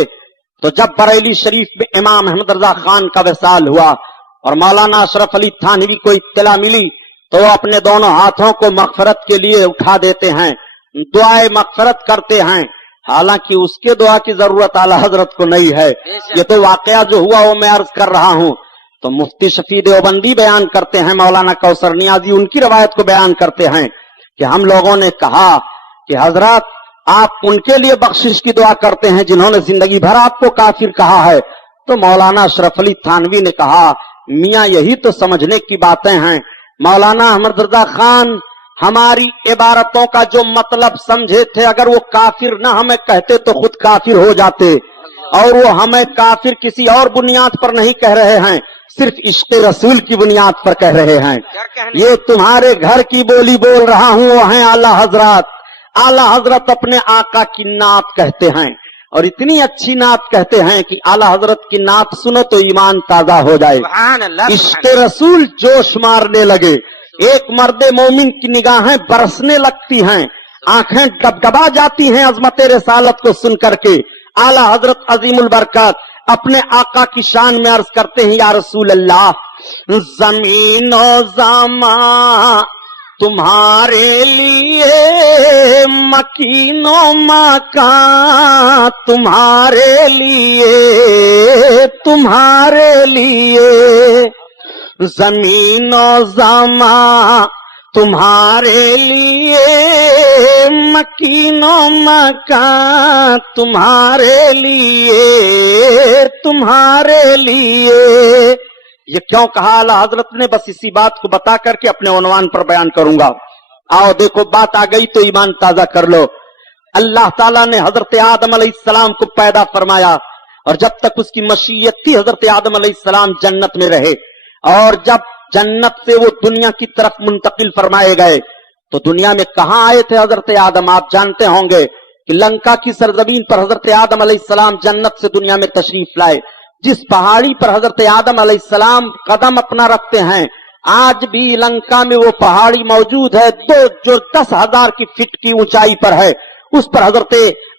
تو جب بریلی شریف میں امام احمد رضا خان کا وصال ہوا اور مولانا اشرف علی تھانوی کو اطلاع ملی تو وہ اپنے دونوں ہاتھوں کو مغفرت کے لیے اٹھا دیتے ہیں، دعائے مغفرت کرتے ہیں، حالانکہ اس کے دعا کی ضرورت اعلی حضرت کو نہیں ہے۔ یہ تو واقعہ جو ہوا وہ میں عرض کر رہا ہوں۔ تو مفتی شفیع دیوبندی بیان کرتے ہیں، مولانا کوثر نیازی ان کی روایت کو بیان کرتے ہیں کہ ہم لوگوں نے کہا کہ حضرت آپ ان کے لیے بخشش کی دعا کرتے ہیں جنہوں نے زندگی بھر آپ کو کافر کہا ہے۔ تو مولانا اشرف علی تھانوی نے کہا میاں یہی تو سمجھنے کی باتیں ہیں، مولانا احمد رضا خان ہماری عبارتوں کا جو مطلب سمجھے تھے اگر وہ کافر نہ ہمیں کہتے تو خود کافر ہو جاتے، اور وہ ہمیں کافر کسی اور بنیاد پر نہیں کہہ رہے ہیں، صرف عشق رسول کی بنیاد پر کہہ رہے ہیں۔ یہ تمہارے گھر کی بولی بول رہا ہوں وہ ہیں اعلیٰ حضرت۔ اعلیٰ حضرت اپنے آقا کی نعت کہتے ہیں اور اتنی اچھی نعت کہتے ہیں کہ اعلیٰ حضرت کی نعت سنو تو ایمان تازہ ہو جائے، سبحان اللہ۔ عشق رسول جوش مارنے لگے، ایک مرد مومن کی نگاہیں برسنے لگتی ہیں، آنکھیں ڈبڈبا جاتی ہیں عظمت رسالت کو سن کر کے۔ اعلیٰ حضرت عظیم البرکات اپنے آقا کی شان میں عرض کرتے ہیں یا رسول اللہ زمین و زمان تمہارے لیے، مکین و مکان تمہارے لیے، تمہارے لیے، زمین و زمان تمہارے لیے، مکین و مکان تمہارے لیے، تمہارے لیے۔ یہ کیوں کہا اعلیٰ حضرت نے؟ بس اسی بات کو بتا کر کے اپنے عنوان پر بیان کروں گا۔ آؤ دیکھو بات آ گئی تو ایمان تازہ کر لو۔ اللہ تعالیٰ نے حضرت آدم علیہ السلام کو پیدا فرمایا اور جب تک اس کی مشیت تھی حضرت آدم علیہ السلام جنت میں رہے، اور جب جنت سے وہ دنیا کی طرف منتقل فرمائے گئے تو دنیا میں کہاں آئے تھے حضرت آدم؟ آپ جانتے ہوں گے کہ لنکا کی سرزمین پر حضرت آدم علیہ السلام جنت سے دنیا میں تشریف لائے. جس پہاڑی پر حضرت آدم علیہ السلام قدم اپنا رکھتے ہیں آج بھی لنکا میں وہ پہاڑی موجود ہے جو 10,000 کی فٹ کی اونچائی پر ہے. اس پر حضرت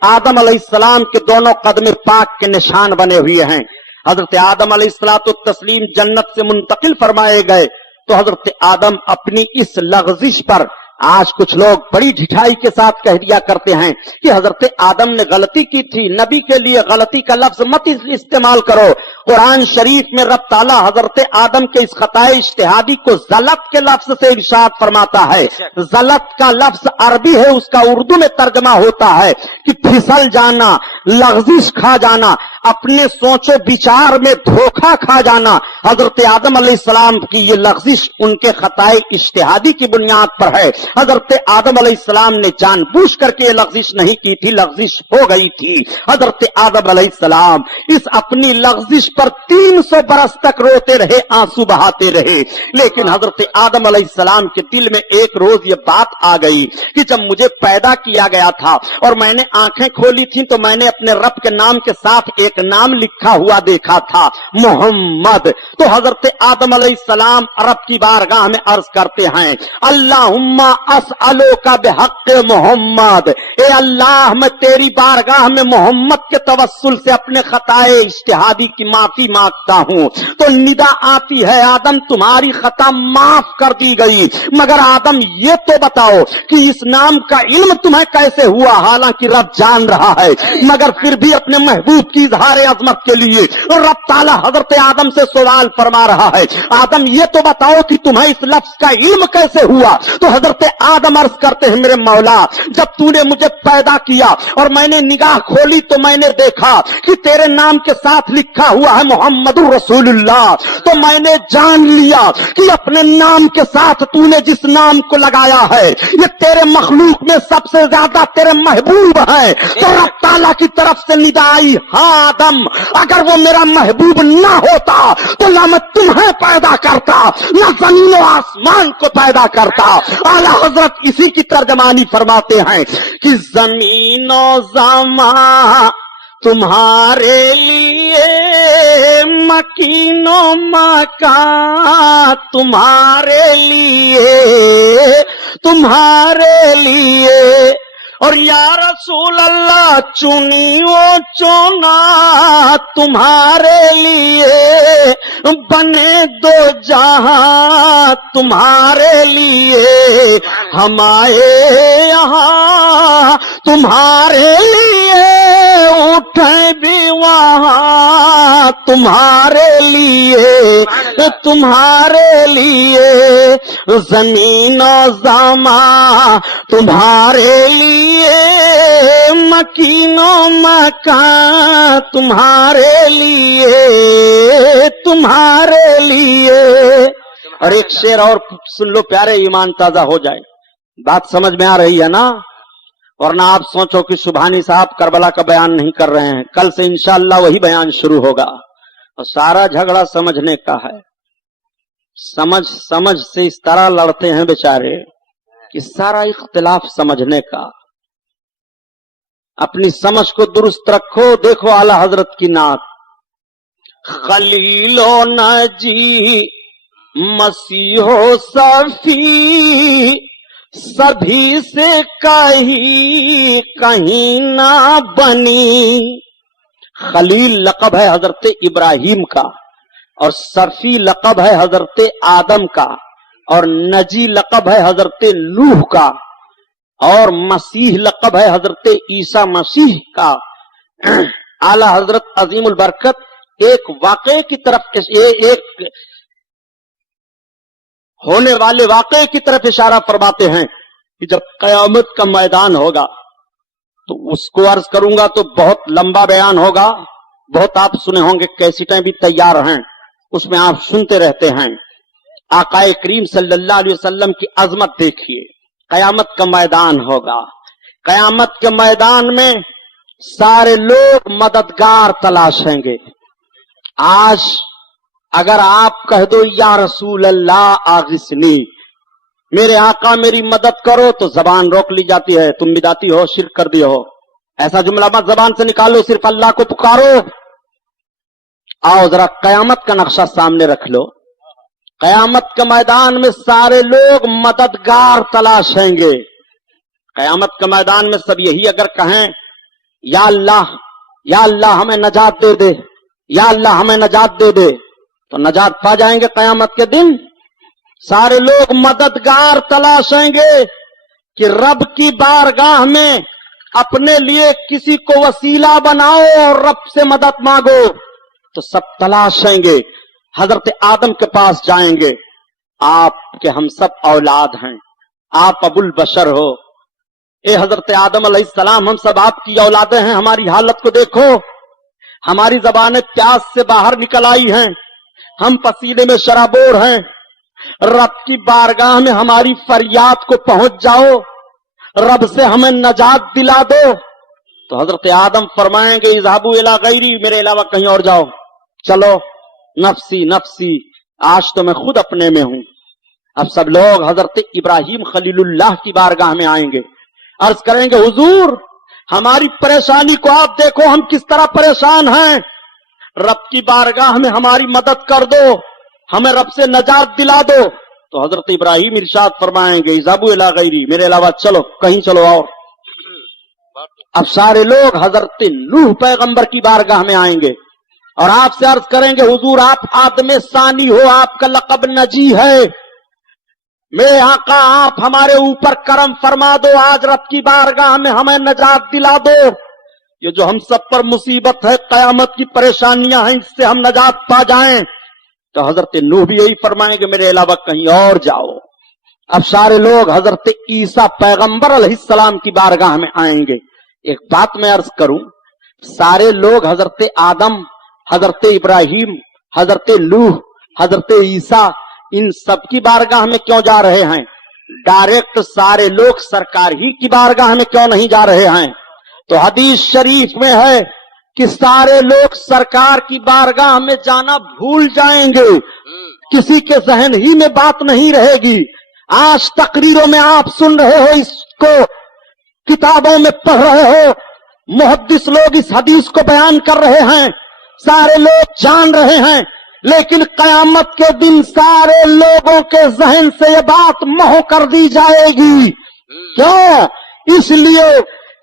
آدم علیہ السلام کے دونوں قدم پاک کے نشان بنے ہوئے ہیں. حضرت آدم علیہ الصلوۃ والتسلیم جنت سے منتقل فرمائے گئے تو حضرت آدم اپنی اس لغزش پر آج کچھ لوگ بڑی ڈھٹائی کے ساتھ کہہ دیا کرتے ہیں کہ حضرت آدم نے غلطی کی تھی. نبی کے لیے غلطی کا لفظ مت استعمال کرو. قرآن شریف میں رب تعالیٰ حضرت آدم کے اس خطائے اجتہادی کو زلط کے لفظ سے ارشاد فرماتا ہے. زلط کا لفظ عربی ہے, اس کا اردو میں ترجمہ ہوتا ہے کہ پھسل جانا, لغزش کھا جانا, اپنے سوچو بچار میں دھوکہ کھا جانا. حضرت آدم علیہ السلام کی یہ لغزش ان کے خطائے اجتہادی کی بنیاد پر ہے. حضرت آدم علیہ السلام نے جان بوجھ کر کے یہ لغزش نہیں کی تھی, لغزش ہو گئی تھی. حضرت آدم علیہ السلام اس اپنی لغزش پر 300 برس تک روتے رہے, آنسو بہاتے رہے. لیکن حضرت آدم علیہ السلام کے دل میں ایک روز یہ بات آ گئی کہ جب مجھے پیدا کیا گیا تھا اور میں نے آنکھیں کھولی تھی تو میں نے اپنے رب کے نام کے ساتھ ایک نام لکھا ہوا دیکھا تھا, محمد. تو حضرت آدم علیہ السلام رب کی بارگاہ میں عرض کرتے ہیں, اللہم اسألوک بحق محمد, اے اللہ میں تیری بارگاہ میں محمد کے توسل سے اپنے خطائے اجتہادی کی معافی مانگتا ہوں. تو ندا آتی ہے, آدم تمہاری خطا معاف کر دی گئی, مگر آدم یہ تو بتاؤ کہ اس نام کا علم تمہیں کیسے ہوا؟ حالانکہ رب جان رہا ہے, مگر پھر بھی اپنے محبوب کی اظہار عظمت کے لیے رب تعالیٰ حضرت آدم سے سوال فرما رہا ہے, آدم یہ تو بتاؤ کہ تمہیں اس لفظ کا علم کیسے ہوا؟ تو حضرت آدم عرض کرتے ہیں, میرے مولا جب تو نے مجھے پیدا کیا اور میں نے نگاہ کھولی تو میں نے دیکھا کہ تیرے نام کے ساتھ لکھا ہوا ہے محمد رسول اللہ, تو میں نے جان لیا کہ اپنے نام کے ساتھ تو نے جس نام کو لگایا ہے یہ تیرے مخلوق میں سب سے زیادہ تیرے محبوب ہے. تو رب تعالیٰ کی طرف سے ندا آئی, ہاں آدم اگر وہ میرا محبوب نہ ہوتا تو نہ میں تمہیں پیدا کرتا نہ زمین و آسمان کو پیدا کرتا. اعلیٰ حضرت اسی کی ترجمانی فرماتے ہیں کہ زمین و زمان تمہارے لیے, مکین و مکان تمہارے لیے, تمہارے لیے, اور یا رسول اللہ چنی و چونا تمہارے لیے, بنے دو جہاں تمہارے لیے, ہم آئے یہاں تمہارے لیے, اٹھے بھی وہاں تمہارے لیے, تمہارے لیے, زمین و زمان تمہارے لیے, مکین و مکان تمہارے لیے, تمہارے لیے. اور ایک شعر اور سن لو پیارے, ایمان تازہ ہو جائے. بات سمجھ میں آ رہی ہے نا؟ ورنہ آپ سوچو کہ سبحانی صاحب کربلا کا بیان نہیں کر رہے ہیں, کل سے انشاءاللہ وہی بیان شروع ہوگا. اور سارا جھگڑا سمجھنے کا ہے. سمجھ سے اس طرح لڑتے ہیں بیچارے کہ سارا اختلاف سمجھنے کا. اپنی سمجھ کو درست رکھو. دیکھو اعلی حضرت کی نعت, خلیل و نجی مسیح و صفی سبھی سے کہیں نہ بنی. خلیل لقب ہے حضرت ابراہیم کا, اور صفی لقب ہے حضرت آدم کا, اور نجی لقب ہے حضرت نوح کا, اور مسیح لقب ہے حضرت عیسیٰ مسیح کا. اعلی حضرت عظیم البرکت ایک واقعے کی طرف, ایک ہونے والے واقعے کی طرف اشارہ فرماتے ہیں کہ جب قیامت کا میدان ہوگا تو اس کو عرض کروں گا تو بہت لمبا بیان ہوگا, بہت آپ سنے ہوں گے, کیسٹیں بھی تیار ہیں, اس میں آپ سنتے رہتے ہیں. آقا کریم صلی اللہ علیہ وسلم کی عظمت دیکھیے. قیامت کا میدان ہوگا, قیامت کے میدان میں سارے لوگ مددگار تلاشیں گے. آج اگر آپ کہہ دو یا رسول اللہ آغثنی, میرے آقا میری مدد کرو, تو زبان روک لی جاتی ہے, تم بدعتی ہو, شرک کر دی ہو. ایسا جملہ مت زبان سے نکالو، صرف اللہ کو پکارو. آؤ ذرا قیامت کا نقشہ سامنے رکھ لو. قیامت کے میدان میں سارے لوگ مددگار تلاشیں گے. قیامت کے میدان میں سب یہی اگر کہیں یا اللہ ہمیں نجات دے دے، یا اللہ ہمیں نجات دے دے، تو نجات پا جائیں گے. قیامت کے دن سارے لوگ مددگار تلاشیں گے کہ رب کی بارگاہ میں اپنے لیے کسی کو وسیلہ بناؤ اور رب سے مدد مانگو. تو سب تلاشیں گے، حضرت آدم کے پاس جائیں گے. آپ کے ہم سب اولاد ہیں، آپ ابو البشر ہو. اے حضرت آدم علیہ السلام، ہم سب آپ کی اولادیں ہیں. ہماری حالت کو دیکھو، ہماری زبانیں پیاس سے باہر نکل آئی ہیں، ہم پسینے میں شرابور ہیں. رب کی بارگاہ میں ہماری فریاد کو پہنچ جاؤ، رب سے ہمیں نجات دلا دو. تو حضرت آدم فرمائیں گے اذهبوا الی غیری، میرے علاوہ کہیں اور جاؤ. چلو نفسی نفسی، آج تو میں خود اپنے میں ہوں. اب سب لوگ حضرت ابراہیم خلیل اللہ کی بارگاہ میں آئیں گے، عرض کریں گے حضور ہماری پریشانی کو آپ دیکھو، ہم کس طرح پریشان ہیں، رب کی بارگاہ میں ہماری مدد کر دو، ہمیں رب سے نجات دلا دو. تو حضرت ابراہیم ارشاد فرمائیں گے اذهبوا الی غیری، میرے علاوہ چلو کہیں چلو اور. اب سارے لوگ حضرت نوح پیغمبر کی بارگاہ میں آئیں گے اور آپ سے عرض کریں گے حضور آپ آدم ثانی ہو، آپ کا لقب نجی ہے، میرے آقا آپ ہمارے اوپر کرم فرما دو، آج رب کی بارگاہ میں ہمیں نجات دلا دو. یہ جو ہم سب پر مصیبت ہے، قیامت کی پریشانیاں ہیں، اس سے ہم نجات پا جائیں. تو حضرت نوح بھی یہی فرمائیں گے میرے علاوہ کہیں اور جاؤ. اب سارے لوگ حضرت عیسیٰ پیغمبر علیہ السلام کی بارگاہ میں آئیں گے. ایک بات میں عرض کروں، سارے لوگ حضرت آدم، حضرت ابراہیم، حضرت نوح، حضرت عیسیٰ، ان سب کی بارگاہ میں کیوں جا رہے ہیں؟ ڈائریکٹ سارے لوگ سرکار ہی کی بارگاہ میں کیوں نہیں جا رہے ہیں؟ تو حدیث شریف میں ہے کہ سارے لوگ سرکار کی بارگاہ میں جانا بھول جائیں گے، کسی کے ذہن ہی میں بات نہیں رہے گی. آج تقریروں میں آپ سن رہے ہو، اس کو کتابوں میں پڑھ رہے ہو، محدث لوگ اس حدیث کو بیان کر رہے ہیں، سارے لوگ جان رہے ہیں، لیکن قیامت کے دن سارے لوگوں کے ذہن سے یہ بات محو کر دی جائے گی. کیوں؟ اس لیے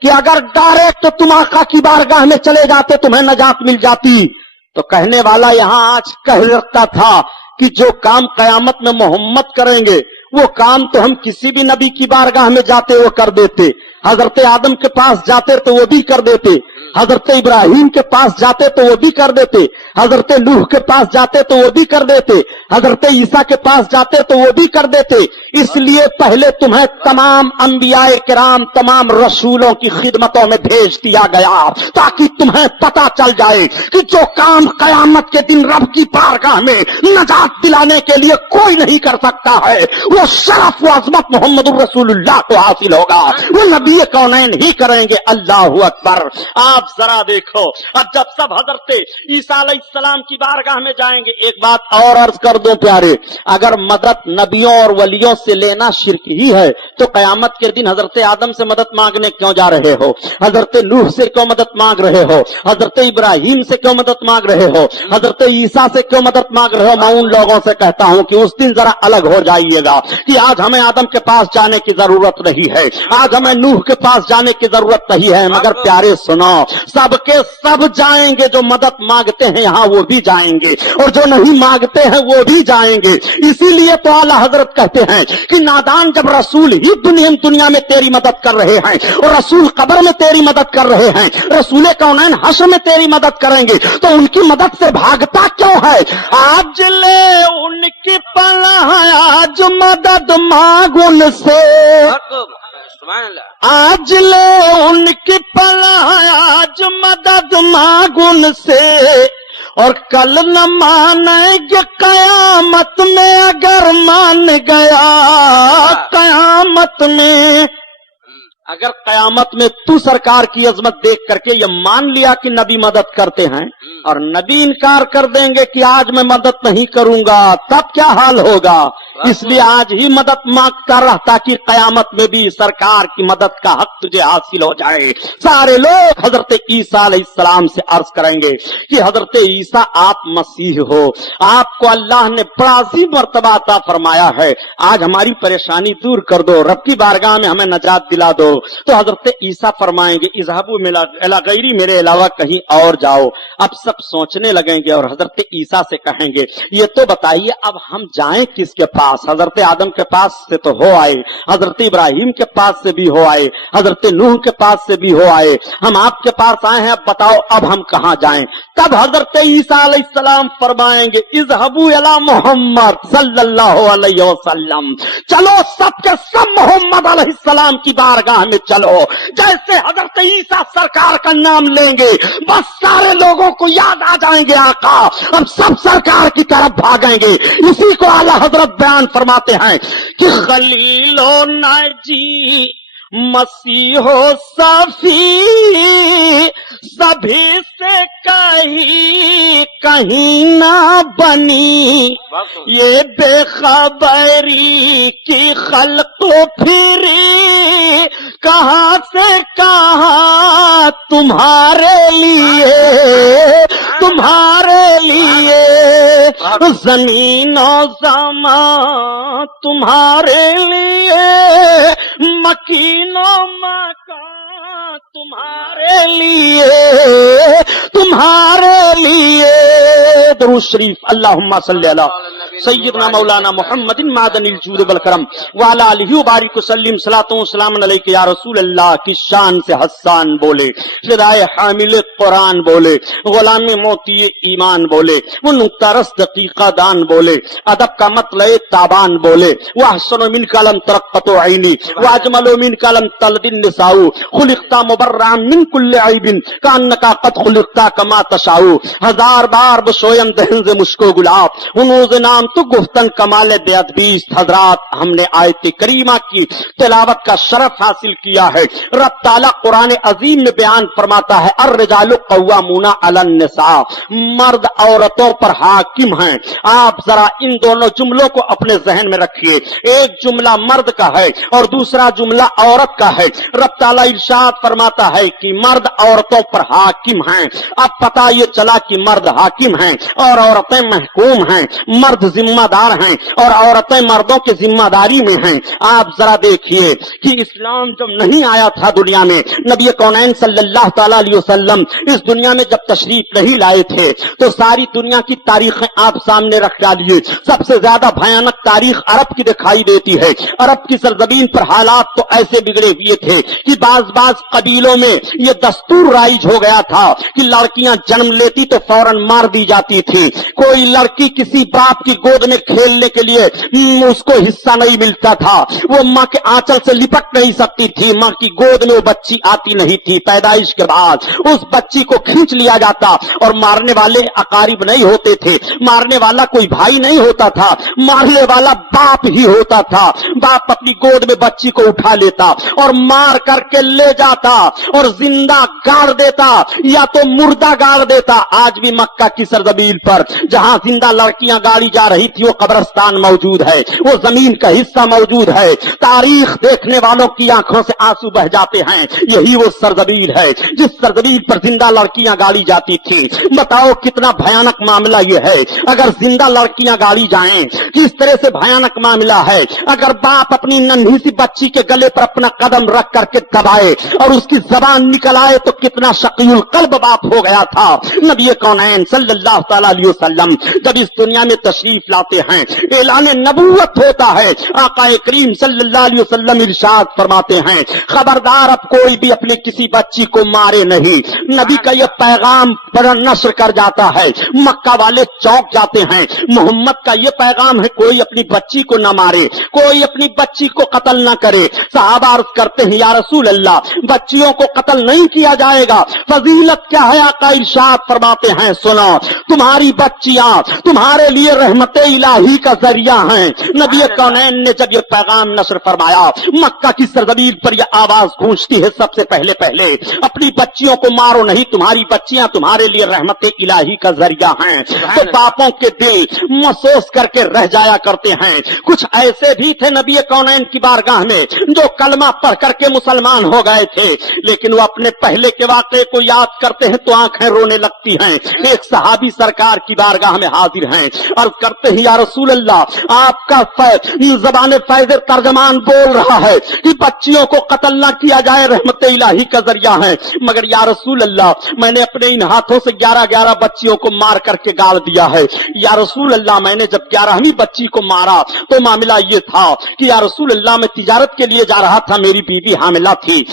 کہ اگر ڈائریکٹ تم آقا کی بارگاہ میں چلے جاتے تمہیں نجات مل جاتی. تو کہنے والا یہاں آج کہہ رکھتا تھا کہ جو کام قیامت میں محمد کریں گے وہ کام تو ہم کسی بھی نبی کی بارگاہ میں جاتے وہ کر دیتے. حضرت آدم کے پاس جاتے تو وہ بھی کر دیتے، حضرت ابراہیم کے پاس جاتے تو وہ بھی کر دیتے، حضرت نوح کے پاس جاتے تو وہ بھی کر دیتے، حضرت عیسیٰ کے پاس جاتے تو وہ بھی کر دیتے. اس لیے پہلے تمہیں تمام انبیاء کرام، تمام رسولوں کی خدمتوں میں بھیج دیا گیا تاکہ تمہیں پتا چل جائے کہ جو کام قیامت کے دن رب کی بارگاہ میں نجات دلانے کے لیے کوئی نہیں کر سکتا ہے، وہ شرف و عظمت محمد الرسول اللہ کو حاصل ہوگا، وہ نبی کونین ہی کریں گے. اللہ اکبر. آپ ذرا دیکھو، اب جب سب حضرت عیسیٰ علیہ السلام کی بارگاہ میں جائیں گے، ایک بات اور عرض کر دوں پیارے، اگر مدد نبیوں اور ولیوں سے لینا شرک ہی ہے تو قیامت کے دن حضرت آدم سے مدد مانگنے کیوں جا رہے ہو؟ حضرت نوح سے کیوں مدد مانگ رہے ہو؟ حضرت ابراہیم سے کیوں مدد مانگ رہے ہو؟ حضرت عیسیٰ سے کیوں مدد مانگ رہے ہو؟ میں ان لوگوں سے کہتا ہوں کہ اس دن ذرا الگ ہو جائیے گا کہ آج ہمیں آدم کے پاس جانے کی ضرورت نہیں ہے، آج ہمیں نوح کے پاس جانے کی ضرورت نہیں ہے، مگر پیارے سنو، سب کے سب جائیں گے، جو مدد مانگتے ہیں یہاں وہ بھی جائیں گے اور جو نہیں مانگتے ہیں وہ بھی جائیں گے. اسی لیے تو اعلی حضرت کہتے ہیں کہ نادان جب رسول ہی دنیا میں تیری مدد کر رہے ہیں اور رسول قبر میں تیری مدد کر رہے ہیں، رسول کونین حشر میں تیری مدد کریں گے تو ان کی مدد سے بھاگتا کیوں ہے؟ آج لے ان کی پناہ، آج مدد مانگ ان سے، آج لے ان کی پناہ، آج مدد مانگ ان سے، اور کل نہ مانیں گے قیامت میں، اگر مان گیا قیامت میں. अगर कयामत में तू सरकार की अजमत देख करके ये मान लिया कि नबी मदद करते हैं और नबी इनकार कर देंगे कि आज मैं मदद नहीं करूंगा, तब क्या हाल होगा। इसलिए आज ही मदद मांग कर रहा ताकि कयामत में भी सरकार की मदद का हक तुझे हासिल हो जाए। सारे लोग हजरत ईसा अलैहिस्सलाम से अर्ज करेंगे कि हजरत ईसा आप मसीह हो, आपको अल्लाह ने बड़ा अजीम मर्तबा अता फरमाया है, आज हमारी परेशानी दूर कर दो, रब की बारगाह में हमें नजात दिला दो। तो हजरत ईसा फरमाएंगे इज़हाबू इला गैरी, मेरे अलावा कहीं और जाओ। अब सब सोचने लगेंगे और हजरत ईसा से कहेंगे ये तो बताइए अब हम जाएं किसके पास। हजरत आदम के पास से तो हो आए, हजरत इब्राहिम के पास से भी हो आए, हजरत नूह के पास से भी हो आए, हम आपके पास आए हैं, अब बताओ अब हम कहां जाएं। तब हजरत ईसा अलैहिस्सलाम फरमाएंगे इज़हबू इला मोहम्मद सल्लल्लाहु अलैहि वसल्लम, चलो सबके सब मोहम्मद अलैहिस्सलाम की बारगाह में चलो। जैसे हजरत ईसा सरकार का नाम लेंगे बस सारे लोगों को याद आ जाएंगे आका, अब सब सरकार की तरफ भागेंगे। इसी को आला हजरत बयान फरमाते हैं कि खलीलो नाजी मसीहो सफी सभी से कहीं ना बनी, ये बेखबरी की खल्को फिरी कहां से कहां तुम्हारे लिए जमीनो ज़मा तुम्हारे लिए, मकीनो मकान तुम्हारे लिए। दुरूद शरीफ अल्लाहुम्मा सल्ली अला सय्यदना मौलाना मुहम्मदिन मादनिल जूद वल करम व अला आलिहि व बारिक वसल्लिम सलातो सलाम अलैका या रसूल अल्लाह की शान से हस्सान बोले, फिदाए हामिल कुरान बोले, गुलाम मोती ईमान बोले, वो नुक्ता रस दकीका दान बोले, अदब का मतलब ताबान बोले, वो अहसनु मिन कलम तरक्कतु ऐनी व अजमलु मिन कलम तलदिन निसाउ खुलिक़ता मुबर्रअन मिन कुल्लि ऐबिन कान्नका कद खुलिक़ता कमा तशाउ। हजार बार बशोयन दहन से मुश्को गुलाब हुनूज़ नाम तो गुफ्तन कमाल बेअदबीस। हजरात हमने आयत करीमा की तिलावत का शरफ हासिल किया है। रब ताला कुरान अजीम में बयान फरमाता है अर्रिजालु कव्वामूना अलन निसा, मर्द औरतों पर हाकिम हैं। आप जरा इन दोनों जुमलों को अपने जहन में रखिए, एक जुमला मर्द का है और दूसरा जुमला औरत का है। रब ताला इरशाद फरमाता है कि मर्द औरतों पर हाकिम हैं। अब पता ये चला कि मर्द हाकिम हैं और औरतें महकूम हैं, मर्द जिम्मेदार हैं और औरतें मर्दों की जिम्मेदारी में हैं। आप जरा देखिए कि इस्लाम जब नहीं आया था दुनिया में, नबी कौनैन सल्लल्लाहु तआला अलैहि वसल्लम इस दुनिया में जब तशरीफ नहीं लाए थे तो सारी दुनिया की तारीखें आप सामने रख डालिए। सबसे ज्यादा भयानक तारीख अरब की दिखाई देती है। अरब की सरजमीन पर हालात तो ऐसे बिगड़े हुए थे कि बाज कबीलों में ये दस्तूर राइज हो गया था कि लड़कियां जन्म लेती तो फौरन मार दी जाती थी। कोई लड़की किसी बाप की गोद में खेलने के लिए उसको हिस्सा नहीं मिलता था, वो माँ के आंचल से लिपट नहीं सकती थी, माँ की गोद में वो बच्ची आती नहीं थी। पैदाइश के बाद उस बच्ची को खींच लिया जाता और मारने वाले अकारिब नहीं होते थे, मारने वाला कोई भाई नहीं होता था, मारने वाला बाप ही होता था। बाप अपनी गोद में बच्ची को उठा लेता और मार करके ले जाता और जिंदा गाड़ देता या तो मुर्दा गाड़ देता। आज भी मक्का की सरजमीन पर जहां जिंदा लड़कियां गाड़ी जा रही थी वो कब्रिस्तान मौजूद है, वो जमीन का हिस्सा मौजूद है। तारीख देखने वालों की आंखों से आंसू बह जाते हैं। यही वो सरजमीन है जिस सरजमीन पर जिंदा लड़कियां गाड़ी जाती थी। बताओ कितना भयानक मामला ये है। अगर जिंदा लड़कियां गाड़ी जाएं, किस तरह से भयानक मामला है। अगर बाप अपनी नन्ही सी बच्ची के गले पर अपना कदम रख करके दबाए और उसकी जबान निकल आए तो कितना शकील कल्ब बाप हो गया था। नबी कौनैन सल्लल्लाहु तआला अलैहि वसल्लम जब इस दुनिया में तशरीफ लाते हैं, ऐलान नबूवत होता है। आका करीम सल्लल्लाहु अलैहि वसल्लम इरशाद फरमाते हैं खबरदार अब कोई भी अपनी किसी बच्ची को मारे नहीं। नबी का यह पैगाम बड़ा नश्र कर जाता है। मक्का वाले चौंक जाते हैं। मोहम्मद का यह पैगाम है कोई अपनी बच्ची को न मारे, कोई अपनी बच्ची को कत्ल न करे। सहाबा अर्ज करते हैं या रसूल अल्लाह बच्चियों को कत्ल नहीं किया जाएगा, फजीलत क्या है? आका इरशाद फरमाते हैं सुनो, तुम्हारी बच्चियां तुम्हारे लिए रहमत रहमत इलाही का जरिया हैं। नबी कौनैन ने जब ये पैगाम नशर फरमाया, मक्का की सरजमीन पर यह आवाज गूंजती है, सबसे पहले पहले अपनी बच्चियों को मारो नहीं, तुम्हारी बच्चियां तुम्हारे लिए रहमत इलाही का जरिया हैं। तो बापों के दिल महसूस करके रह जाया करते हैं। कुछ ऐसे भी थे नबी कौनैन की बारगाह में जो कलमा पढ़ करके मुसलमान हो गए थे, लेकिन वो अपने पहले के वाक़े को याद करते हैं तो आंखें रोने लगती हैं। एक सहाबी सरकार की बारगाह में हाजिर हैं, अर्ज करते हैं या रसूल अल्लाह, आपका ज़बान फैज़ तर्जमान बोल रहा है कि बच्चियों को कत्ल न किया जाए, रहमत इलाही का जरिया है, मगर या रसूल अल्लाह मैंने अपने इन हाथों से 11 बच्चियों को मार करके गाड़ दिया है। या रसूल अल्लाह मैंने जब 11वीं बच्ची को मारा तो मामला ये था कि या रसूल अल्लाह मैं तिजारत के लिए जा रहा था, मेरी बीवी हामिला थी,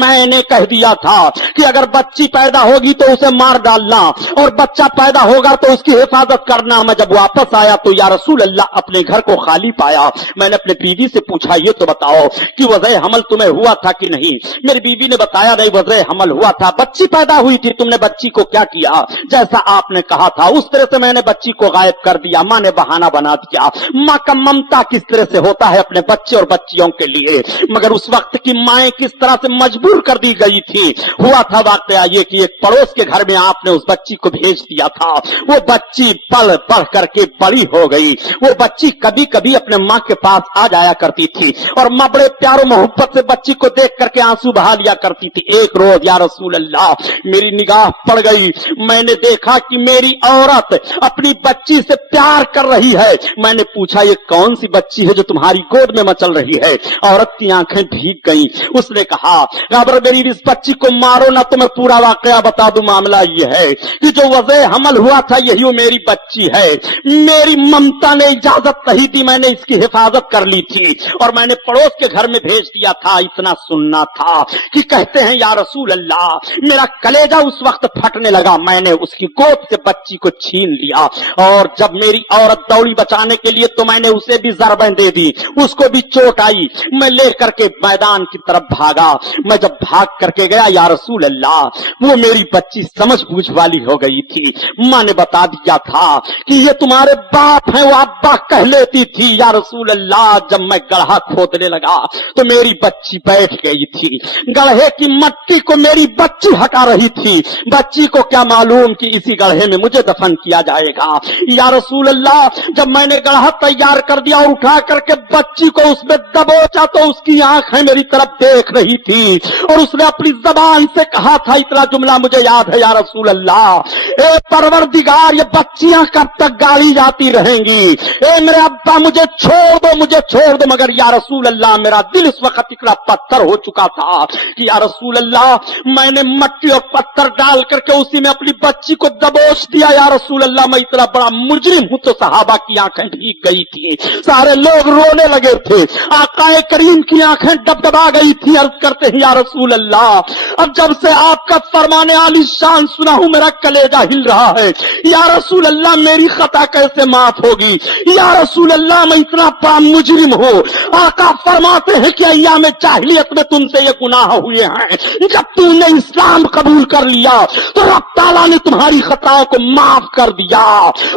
मैंने कह दिया था कि अगर बच्ची पैदा होगी तो उसे मार डालना और बच्चा पैदा होगा तो उसकी हिफाजत करना। मैं जब वापस आया तो या रसूल अल्लाह अपने घर को खाली पाया। मैंने अपने बीवी से पूछा ये तो बताओ कि वजह हमल तुम्हें हुआ था कि नहीं? मेरी बीवी ने बताया नहीं, वजह हमल हुआ था, बच्ची पैदा हुई थी, तुमने बच्ची को क्या किया? जैसा आपने कहा था उस तरह से मैंने बच्ची को गायब कर दिया। मां ने बहाना बना दिया। मां का ममता किस तरह से होता है अपने बच्चे और बच्चियों के लिए, मगर उस वक्त की माएं किस तरह से मजबूर कर दी गई थी। हुआ था वाकया ये कि एक पड़ोस के घर में आपने उस बच्ची को भेज दिया था। वो बच्ची पल पढ़ करके बड़ी हो गई। वो बच्ची कभी कभी अपने मां के पास आ जाया करती थी और मां बड़े प्यारो मोहब्बत से बच्ची को देख करके आंसू बहा लिया करती थी। एक रोज या रसूल अल्लाह मेरी निगाह पड़ गई, मैंने देखा कि मेरी औरत अपनी बच्ची से प्यार कर रही है। मैंने पूछा ये कौन सी बच्ची है जो तुम्हारी गोद में मचल रही है? औरत की आंखें भीग गई। उसने कहा अगर मेरी इस बच्ची को मारो ना तो मैं पूरा वाकया बता दूं। मामला ये है कि जो वजह हमल हुआ था यही वो मेरी बच्ची है। मेरी ममता ने इजाजत नहीं दी, मैंने इसकी हिफाजत कर ली थी और मैंने पड़ोस के घर में भेज दिया था। इतना सुनना था कि कहते हैं या रसूल अल्लाह मेरा कलेजा उस वक्त फटने लगा। मैंने उसकी गोद से बच्ची को छीन लिया और जब मेरी औरत दौड़ी बचाने के लिए तो मैंने उसे भी ज़रबें दे दी, उसको भी चोट आई। मैं ले करके मैदान की तरफ भागा। मैं जब भाग करके गया या रसूल अल्लाह वो मेरी बच्ची समझ बूझ वाली हो गई थी। मां ने बता दिया था कि ये तुम्हारे बाप हैं, वो अब्बा कह लेती थी। या रसूल अल्लाह जब मैं गड्ढा खोदने लगा तो मेरी बच्ची बैठ गई थी। गड्ढे की मट्टी को मेरी बच्ची हटा रही थी। बच्ची को क्या मालूम कि इसी गड्ढे में मुझे दफन किया जाएगा। या रसूल अल्लाह जब मैंने गड्ढा तैयार कर दिया और उठा करके बच्ची को उसमें दबोचा तो उसकी आंखें मेरी तरफ देख रही थी और उसने अपनी जबान से कहा था, इतना जुमला मुझे याद है या रसूल अल्लाह, ए परवरदिगार ये बच्चियां कब तक गाड़ी जाती रहेंगी? ए मेरे अब्बा मुझे छोड़ दो, मुझे छोड़ दो। मगर या रसूल अल्लाह मेरा दिल इस वक्त इतना पत्थर हो चुका था कि या रसूल अल्लाह मैंने मट्टी और पत्थर डाल करके उसी में अपनी बच्ची को दबोच दिया। या रसूल अल्लाह मैं इतना बड़ा मुजरिम हूं। तो सहाबा की आंखें भीग गई थी, सारे लोग रोने लगे थे, आकाए करीम की आंखें डबडबा गई थी। अर्ज करते हैं या रसूल अल्लाह अब जब से आपका फरमाने आलीशान सुना हूं मेरा कलेजा हिल रहा है। या रसूल अल्लाह मेरी खता कैसे माफ होगी? या रसूल अल्लाह मैं इतना बड़ा मुजरिम हूं। आका फरमाते हैं कि अय्याम जाहिलियत में तुमसे ये गुनाह हुए हैं, जब तुमने इस्लाम कबूल कर लिया तो रब ताला ने तुम्हारी खताओं को माफ कर दिया।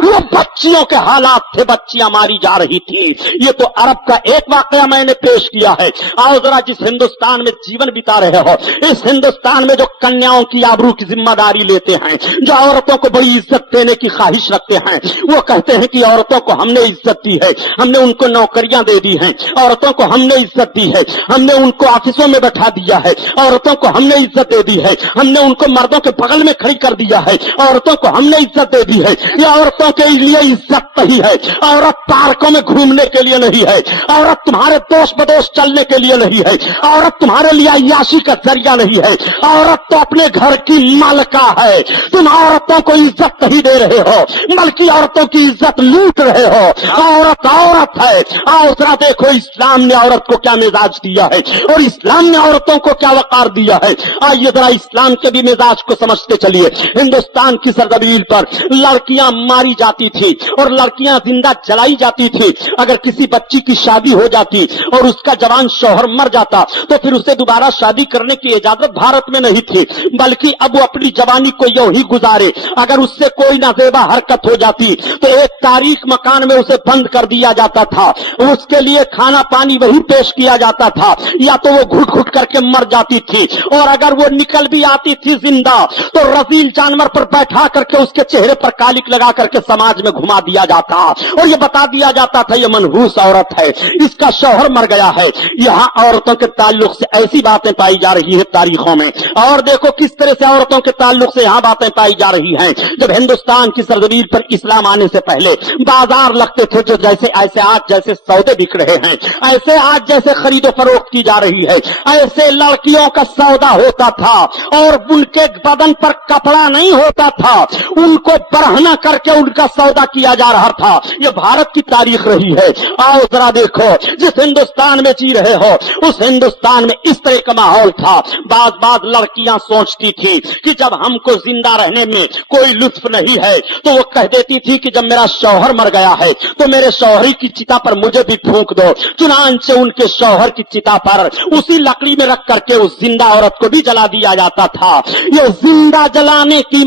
वो बच्चियों के हालात थे, बच्चियां मारी जा रही थी। ये तो अरब का एक वाकया मैंने पेश किया है। आओ जरा जिस हिंदुस्तान में जीवन बिता रहे हो, इस हिंदुस्तान में जो कन्याओं की आबरू की जिम्मेदारी लेते हैं, जो औरतों को बड़ी इज्जत देने की ख्वाहिश रखते हैं, वो कहते हैं कि औरतों को हमने इज्जत दी है, हमने उनको नौकरियां दे दी हैं, औरतों को हमने इज्जत दी है, हमने उनको ऑफिसों में बैठा दिया है, औरतों को हमने इज्जत दे दी है, हमने उनको मर्दों के बगल में खड़ी कर दिया है, औरतों को हमने इज्जत दे दी है। ये औरतों के लिए इज्जत नहीं है। औरत पार्कों में घूमने के लिए नहीं है, औरत तुम्हारे दोष बदोश चलने के लिए नहीं है, औरत तुम्हारे लिए अय्याशी का जरिया नहीं है। औरत तो अपने घर की मालिका है। तुम औरतों को इज्जत नहीं दे रहे हो, बल्कि औरतों की इज्जत लूट रहे हो। औरत औरत है। आओ जरा देखो इस्लाम ने औरत को क्या मिजाज दिया है और इस्लाम ने औरतों को क्या वकार दिया है। आइए जरा इस्लाम के भी मिजाज को समझते चलिए। हिंदुस्तान की सरजमीन पर लड़कियां मारी जाती थी और लड़कियां जिंदा जलाई जाती थी। अगर किसी बच्ची की शादी हो जाती और उसका जवान शौहर मर जाता तो फिर उसे दोबारा शादी करने की इजाजत भारत में नहीं थी, बल्कि अब वो अपनी जवानी को यूं ही गुजारे। अगर उससे कोई नाजेबा हरकत हो जाती तो एक तारीख मकान में उसे बंद कर दिया जाता था, उसके लिए खाना पानी वही पेश किया जाता था, या तो वो घुट घुट करके मर जाती थी, और अगर वो निकल भी आती थी जिंदा तो रजील जानवर पर बैठा करके उसके चेहरे पर कालिक लगा करके समाज में घुमा दिया जाता, और ये बता दिया जाता था ये मनहूस औरत है, इसका शौहर मर गया है। यहाँ औरतों के ताल्लुक से ऐसी बातें पाई जा रही है तारीखों में, और देखो किस तरह से औरतों के ताल्लुक से यहाँ बातें पाई जा रही हैं। जब हिंदुस्तान की सरजमीन पर इस्लाम आने से पहले बाजार लगते थे जो जैसे ऐसे आज जैसे सौदे बिक रहे हैं, ऐसे आज जैसे खरीदो फरोख्त की जा रही है, ऐसे लड़कियों का सौदा होता था, और उनके बदन पर कपड़ा नहीं होता था, उनको बरहना करके उनका सौदा किया जा रहा था। ये भारत की तारीख रही है। आओ जरा देखो, जिस हिंदुस्तान में जी रहे हो उस हिंदुस्तान में इस तरह का माहौल था। बात लड़कियां सोचती थी कि जब हमको जिंदा रहने में कोई लुत्फ नहीं है तो वो कह देती थी कि जब मेरा शौहर मर गया है तो मेरे शौहरी की चिता पर मुझे भी फूंक दो। चुनांचे उनके शौहर की चिता पर उसी लकड़ी में रख करके उस जिंदा औरत को भी जला दिया जाता था। ये जिंदा जलाने की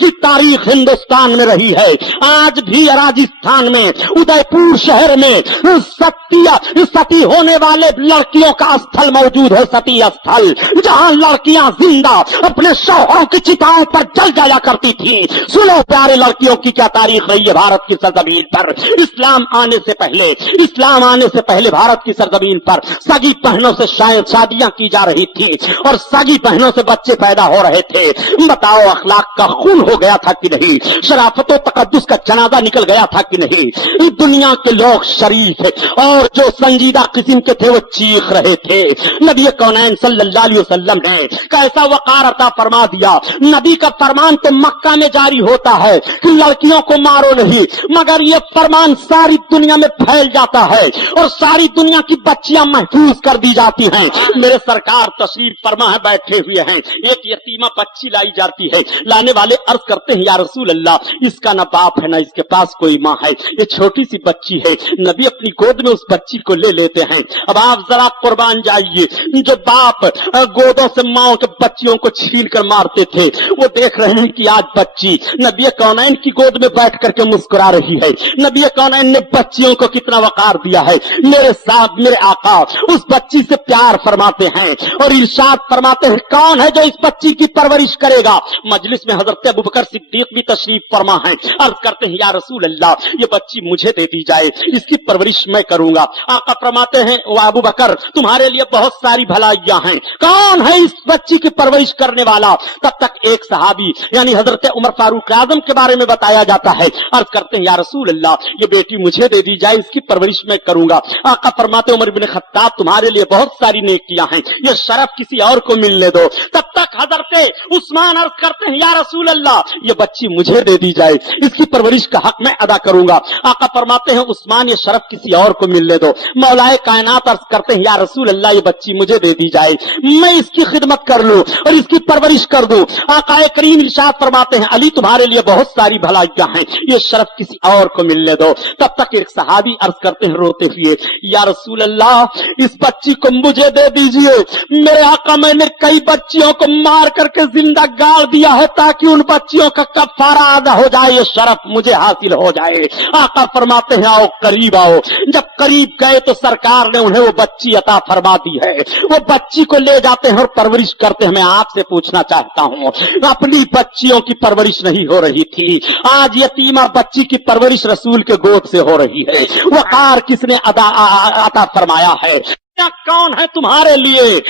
की तारीख हिंदुस्तान में रही है। आज भी राजस्थान में उदयपुर शहर में सती होने वाले लड़कियों का स्थल मौजूद है, सती स्थल, जहां लड़कियां जिंदा अपने शौहरों की चिताओं पर जल जाया करती थी। सुनो प्यारे, लड़कियों की क्या तारीख रही है भारत की सरजमीन पर। इस्लाम आने से पहले भारत की सरजमीन पर सगी बहनों से शादियां की जा रही थी और सगी बहनों से बच्चे पैदा हो रहे थे। बताओ अखलाक का खून हो गया था कि नहीं, शराफत और तकद्दुस का जनाजा निकल गया था कि नहीं। दुनिया के लोग शरीफ और जो संजीदा किस्म के थे वो चीख रहे थे। नबी कौनैन सल्लल्लाहु अलैहि वसल्लम ने कैसा वक़ार अता फरमा दिया। नबी का फरमान तो मक्का में जारी होता है कि लड़कियों को मारो नहीं, मगर ये फरमान सारी दुनिया में फैल जाता है और सारी दुनिया की बच्चियां महफूज कर दी जाती हैं। मेरे सरकार तशरीफ फरमा है, बैठे हुए हैं, एक यतीमा बच्ची लाई जाती है। लाने वाले अर्ज करते हैं या रसूल अल्लाह, इसका ना बाप है ना इसके पास कोई माँ है, ये छोटी सी बच्ची है। नबी अपनी गोद में उस बच्ची को ले लेते हैं। अब आप जरा कुर्बान जाइए, जो बाप गोदों से माओ के बच्चियों को छीन कर मारते थे वो देख रहे हैं कि आज बच्ची नबी कौनैन की गोद में बैठ करके मुस्कुरा रही है। नबी कौनैन ने बच्चियों को कितना वक़ार दिया है। मेरे साथ मेरे आका उस बच्ची से प्यार फरमाते हैं और इरशाद फरमाते हैं, कौन है जो इस बच्ची की परवरिश करेगा। मजलिस में हजरत अबू बकर सिद्दीक भी तशरीफ फरमा है। अर्ज करते हैं या रसूल अल्लाह, ये बच्ची मुझे दे दी जाए, इसकी परवरिश मैं करूंगा। आका फरमाते हैं, ओ अबू बकर तुम्हारे लिए बहुत सारी भलाइयां हैं, कौन है इस बच्ची की परवरिश करने वाला। तब तक एक सहाबी यानी हजरत उमर फारूक आजम के बारे में बताया जाता है। अर्ज करते हैं या रसूल अल्लाह, ये बेटी मुझे दे दी जाए, इसकी परवरिश मैं करूंगा। आका फरमाते उमर बिन खत्ताब तुम्हारे लिए बहुत सारी नेकियां हैं, ये शरफ किसी और को मिलने दो। तब तक हजरत उस्मान अर्ज करते हैं या रसूल अल्लाह, ये बच्ची मुझे दे दी जाए, इसकी परवरिश का हक मैं अदा करूंगा। आका फरमाते हैं उस्मान ये शरफ किसी और को मिलने दो। मौलाए कायनात अर्ज करते हैं या रसूल अल्लाह, ये बच्ची मुझे दे दी जाए, मैं इसकी खिदमत कर लूं और इसकी परवरिश कर दूं। आका करीम इरशाद फरमाते हैं अली तुम्हारे लिए बहुत सारी भलाइयां हैं, ये शरफ किसी और को मिलने दो। तब तक एक सहाबी अर्ज करते हैं रोते हुए, या रसूल अल्लाह इस बच्ची को मुझे दे दीजिए, मेरे आका मैंने कई बच्चियों को मार करके जिंदा गाड़ दिया है ताकि उन बच्चियों का कफारा अदा हो जाए, ये शरफ मुझे हासिल हो जाए। आका फरमाते हैं आओ करीब आओ। जब करीब गए तो सरकार ने उन्हें वो बच्ची अता फरमा दी है। वो बच्ची को ले जाते हैं और परवरिश करते हैं। मैं आपसे पूछना चाहता हूं, अपनी बच्चियों की परवरिश नहीं हो रही थी, आज यतीमा बच्ची की परवरिश रसूल के गोद से हो रही है। वक़ार किसने अता फरमाया है? कौन है तुम्हारे लिए?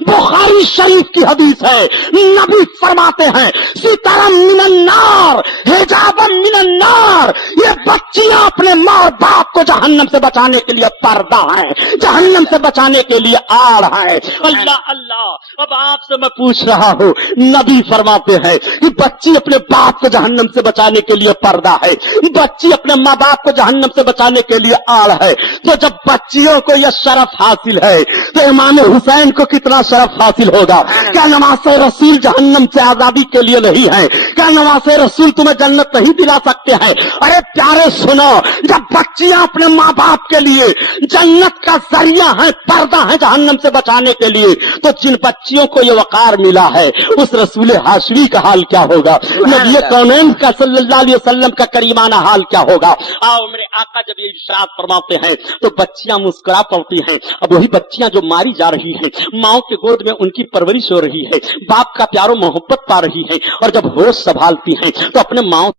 बुखारी शरीफ की हदीस है, नबी फरमाते हैं सितारम मिनन्नार हिजाबम मिनन्नार, ये बच्चियां अपने माँ और बाप को जहन्नम से बचाने के लिए पर्दा है, जहन्नम से बचाने के लिए आड़ है। अल्लाह अल्लाह, अब आपसे मैं पूछ रहा हूँ, नबी फरमाते हैं कि बच्ची अपने बाप को जहन्नम से बचाने के लिए पर्दा है, बच्ची अपने माँ बाप को जहन्नम से बचाने के लिए आड़ है। तो जब बच्चियों को यह शरफ हासिल है तो इमाम हुसैन को कितना शरफ हासिल होगा। क्या नवासे रसूल जहन्नम से आजादी के लिए नहीं है? क्या नवासे रसूल तुम्हें जन्नत नहीं दिला मिला सकते हैं। अरे प्यारे सुनो, जब बच्चियां अपने माँ बाप के लिए जन्नत का जरिया है, पर्दा है जहन्नम से बचाने के लिए, तो जिन बच्चियों को ये वकार मिला है उस रसूल हाशमी का हाल क्या होगा, नबी कौनैन का सल्लल्लाहु अलैहि वसल्लम का करीमाना हाल क्या होगा। आओ मेरे आका जब ये इरशाद फरमाते हैं तो बच्चियां मुस्कुरा पड़ती हैं। अब वही बच्चियां जो मारी जा रही हैं, माओ के गोद में उनकी परवरिश हो रही है, बाप का प्यारो मोहब्बत पा रही है, और जब होश संभालती हैं तो अपने माओ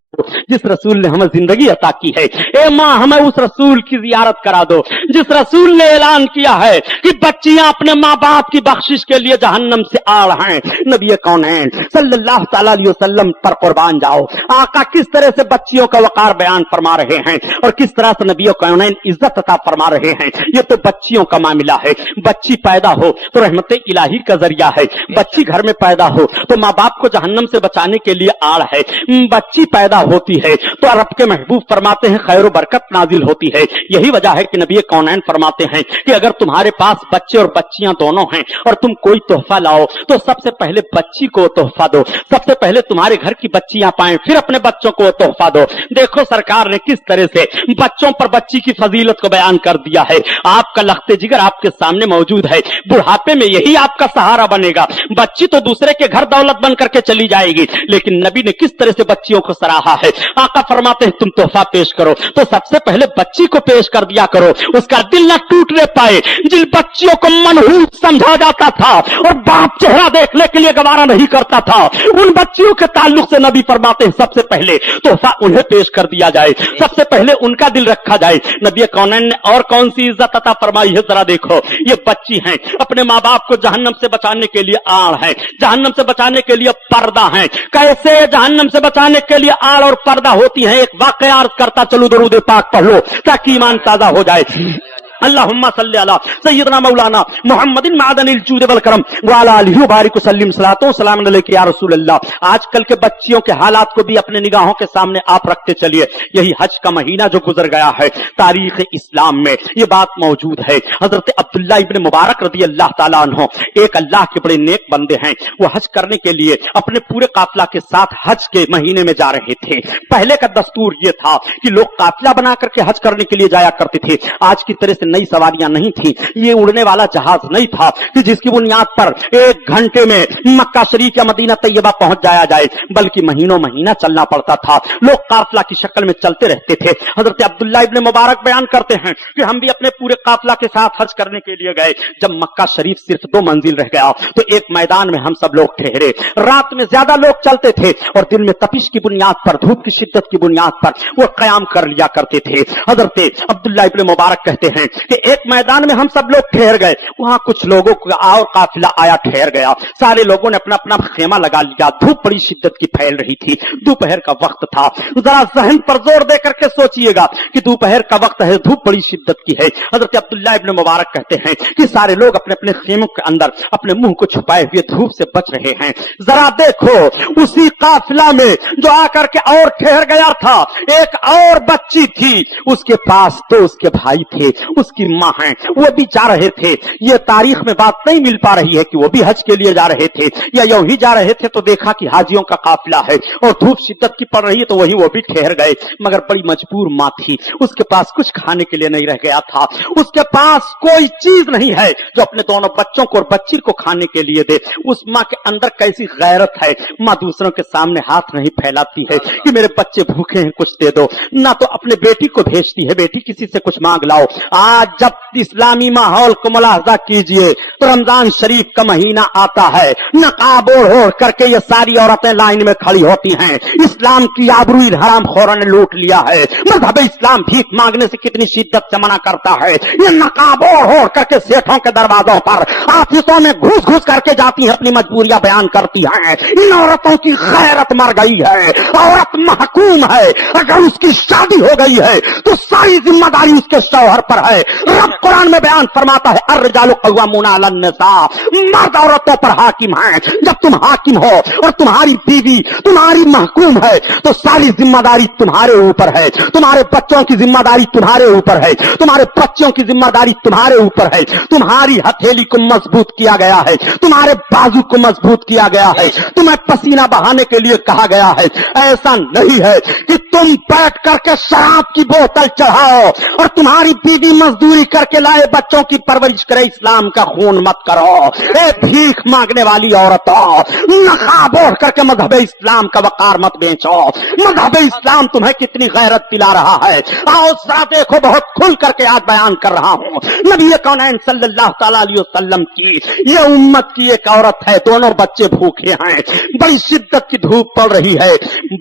जिस रसूल ने हमें जिंदगी अता की है, ए माँ हमें उस रसूल की जियारत करा दो जिस रसूल ने ऐलान किया है कि बच्चियां अपने माँ बाप की बख्शिश के लिए जहन्नम से आड़ हैं। नबी कौनैन सल्लल्लाहु ताला अलैहि वसल्लम पर कुर्बान जाओ। आका किस तरह से बच्चियों का वकार बयान फरमा रहे हैं और किस तरह से नबी कौनैन इज्जत अता फरमा रहे हैं। ये तो बच्चियों का मामला है। बच्ची पैदा हो तो रहमत इलाही का जरिया है, बच्ची घर में पैदा हो तो माँ बाप को जहन्नम से बचाने के लिए आड़ है। बच्ची पैदा होती है तो रब के महबूब फरमाते हैं खैर बरकत नाजिल होती है। यही वजह है कि नबी कौनैन फरमाते हैं कि अगर तुम्हारे पास बच्चे और बच्चियां दोनों हैं और तुम कोई तोहफा लाओ तो सबसे पहले बच्ची को तोहफा दो, सबसे पहले तुम्हारे घर की बच्चियां पाएं, फिर अपने बच्चों को तोहफा दो। देखो सरकार ने किस तरह से बच्चों पर बच्ची की फजीलत को बयान कर दिया है। आपका लख्ते जिगर आपके सामने मौजूद है, बुढ़ापे में यही आपका सहारा बनेगा। बच्ची तो दूसरे के घर दौलत बन करके चली जाएगी, लेकिन नबी ने किस तरह से बच्चियों को सराहा है। आका फरमाते हैं तुम तोहफा पेश करो तो सबसे पहले बच्ची को पेश कर दिया करो, उसका दिल न टूटने पाए। जिन बच्चियों को मनहूस समझा जाता था और बाप चेहरा देखने के लिए गवारा नहीं करता था, उन बच्चियों के ताल्लुक से नबी फरमाते हैं सबसे पहले तोहफा उन्हें पेश कर दिया जाए, सबसे पहले उनका दिल रखा जाए। नबी कौनैन ने और कौन सी इज्जत अता फरमाई है जरा देखो। ये बच्ची हैं, अपने माँ बाप को जहन्नम से बचाने के लिए आड़ है, जहन्नम से बचाने के लिए पर्दा है। कैसे जहन्नम से बचाने के लिए आड़ और पर्दा होती है, एक वाकया अर्ज करता चलो, दरूद पाक पढ़ लो ताकि ईमान ताजा हो जाए। अल्लाहुम्मा सल्ली अला सय्यदना मौलाना मुहम्मदिन मादनिल जूद वल करम व अला आलिहि व बारिक वसल्लिम सलातो सलाम अलैका या रसूल अल्लाह। आजकल के बच्चियों के हालात को भी अपने निगाहों के सामने आप रखते चलिए। यही हज का महीना जो गुजर गया है, तारीख इस्लाम में ये बात मौजूद है। हजरत अब्दुल्ला इब्न मुबारक रदी अल्लाह ताला अन्हु एक अल्लाह के बड़े नेक बंदे हैं, वो हज करने के लिए अपने पूरे काफिला के साथ हज के महीने में जा रहे थे। पहले का दस्तूर ये था कि लोग काफिला बना करके हज करने के लिए जाया करते थे। आज की तरह से नई सवारियां नहीं थी, ये उड़ने वाला जहाज नहीं था कि जिसकी बुनियाद पर 1 घंटे में मक्का शरीफ या मदीना तैयबा पहुंच जाया जाए, बल्कि महीनों महीना चलना पड़ता था। लोग काफिला की शक्ल में चलते रहते थे। हजरत अब्दुल्ला इब्न मुबारक बयान करते हैं कि हम भी अपने पूरे काफिला के साथ हज करने के लिए गए। जब मक्का शरीफ सिर्फ 2 मंजिल रह गया तो एक मैदान में हम सब लोग ठहरे। रात में ज्यादा लोग चलते थे और दिन में तपिश की बुनियाद पर, धूप की शिद्दत की बुनियाद पर वो कयाम कर लिया करते थे। हजरत अब्दुल्ला इब्न मुबारक कहते हैं कि एक मैदान में हम सब लोग ठहर गए, वहां कुछ लोगों का और काफिला आया ठहर गया। सारे लोगों ने अपना अपना खेमा लगा लिया। धूप बड़ी शिद्दत की फैल रही थी, दोपहर का वक्त था। जरा जहन पर जोर दे करके सोचिएगा कि दोपहर का वक्त है, धूप बड़ी शिद्दत की है। हजरत अब्दुल्ला इब्न मुबारक कहते हैं कि सारे लोग अपने अपने खेमों के अंदर अपने मुंह को छुपाए हुए धूप से बच रहे हैं। जरा देखो, उसी काफिला में जो आकर के और ठहर गया था, एक और बच्ची थी, उसके पास तो उसके भाई थे, उसकी मां है, वो भी जा रहे थे। ये तारीख में बात नहीं मिल पा रही है कि वो भी हज के लिए जा रहे थे या यूं ही जा रहे थे तो देखा कि हाजियों का काफिला है और धूप शिद्दत की पड़ रही है तो वही वो भी ठहर गए। मगर बड़ी मजबूर मां थी, उसके पास कुछ खाने के लिए नहीं रह गया था, उसके पास कोई चीज नहीं है जो अपने दोनों बच्चों को और बच्ची को खाने के लिए दे। उस मां के अंदर कैसी गैरत है, मां दूसरों के सामने हाथ नहीं फैलाती है कि मेरे बच्चे भूखे हैं कुछ दे दो, ना तो अपने बेटी को भेजती है बेटी किसी से कुछ मांग लाओ। आज जब इस्लामी माहौल को मुलाहजा कीजिए तो रमजान शरीफ का महीना आता है, नकाब ओढ़ करके ये सारी औरतें लाइन में खड़ी होती हैं। इस्लाम की आबरूई हरामखोरों ने लूट लिया है। मजहब इस्लाम भीख मांगने से कितनी शिद्दत से मना करता है। ये नकाब ओढ़ करके सेठों के दरवाजों पर, ऑफिसों में घुस घुस करके जाती हैं, अपनी मजबूरियां बयान करती हैं। इन औरतों की गैरत मर गई है। औरत महकूम है, अगर उसकी शादी हो गई है तो सारी जिम्मेदारी उसके शौहर पर है। रब कुरान में बयान फरमाता है अर्रिजालु क़व्वामूना अलन निसा, मर्द औरतों पर हाकिम हैं। जब तुम हाकिम हो और तुम्हारी बीवी तुम्हारी महकूम है तो सारी जिम्मेदारी तुम्हारे ऊपर है, तुम्हारे बच्चों की जिम्मेदारी तुम्हारे ऊपर है, तुम्हारे बच्चों की जिम्मेदारी तुम्हारे ऊपर है। तुम्हारी हथेली को मजबूत किया गया है, तुम्हारे बाजू को मजबूत किया गया है, तुम्हें पसीना बहाने के लिए कहा गया है। ऐसा नहीं है कि तुम बैठ करके शराब की बोतल चढ़ाओ और तुम्हारी बीवी मजदूरी करके लाए बच्चों की परवरिश करे, इस्लाम का खून मत करो। ए भीख मांगने वाली औरतों, नकाब ओढ़ करके मजहब इस्लाम का वकार मत बेचो। मजहब इस्लाम तुम्हें कितनी गैरत दिला रहा है, आओ जरा देखो। बहुत खुल करके आज बयान कर रहा हूं। नबी कौनैन सल्लल्लाहु तआला अलैहि वसल्लम की ये उम्मत की एक औरत है, दोनों बच्चे भूखे हैं, बड़ी शिद्दत की धूप पड़ रही है,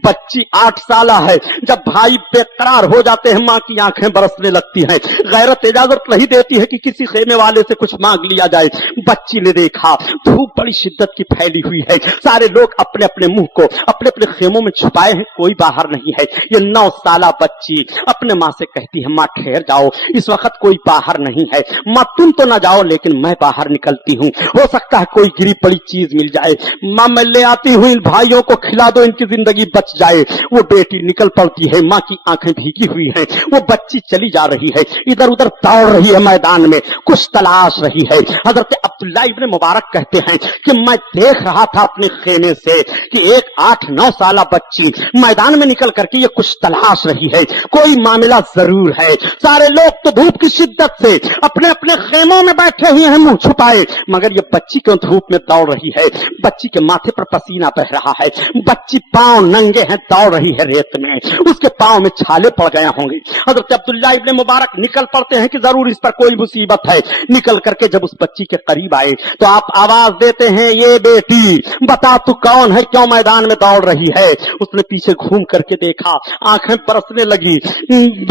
बच्ची 8 साल है। जब भाई बेकरार हो जाते हैं, मां की आंखें बरसने लगती हैं। गैरत इजाजत नहीं देती है कि किसी खेमे वाले से कुछ मांग लिया जाए। बच्ची ने देखा धूप बड़ी शिद्दत की फैली हुई है, सारे लोग अपने अपने मुंह को अपने अपने खेमों में छुपाए हैं, कोई बाहर नहीं है। ये 9 साल बच्ची अपने माँ से कहती है, माँ ठहर जाओ, इस वक्त कोई बाहर नहीं है। माँ तुम तो ना जाओ, लेकिन मैं बाहर निकलती हूँ, हो सकता है कोई गिरी पड़ी चीज मिल जाए। माँ मैं ले आती हूँ, इन भाइयों को खिला दो, इनकी जिंदगी बच जाए। वो बेटी निकल पड़ती है, माँ की आंखें भीगी हुई हैं। वो बच्ची चली जा रही है, इधर उधर दौड़ रही है, मैदान में कुछ तलाश रही है। हजरत अब्दुल्लाह इब्न मुबारक कहते हैं कि मैं देख रहा था अपने खेमे से कि एक 8-9 साल बच्ची मैदान में निकल करके ये कुछ तलाश रही है, कोई मामला जरूर है। सारे लोग तो धूप की शिद्दत से अपने अपने खेमों में बैठे हुए हैं, मुंह छुपाए, मगर ये बच्ची क्यों धूप में दौड़ रही है? बच्ची के माथे पर पसीना बह रहा है, बच्ची पांव नंगे हैं, दौड़ रही है रेत में, उसके पांव में छाले पड़ गए होंगे। हजरत अब्दुल्लाह इब्न मुबारक निकल पड़ते हैं कि जरूर इस पर कोई मुसीबत है। निकल करके जब उस बच्ची के करीब आए तो आप आवाज देते हैं, ये बेटी बता तू कौन है, क्यों मैदान में दौड़ रही है? उसने पीछे घूम करके देखा, आंखें बरसने लगी,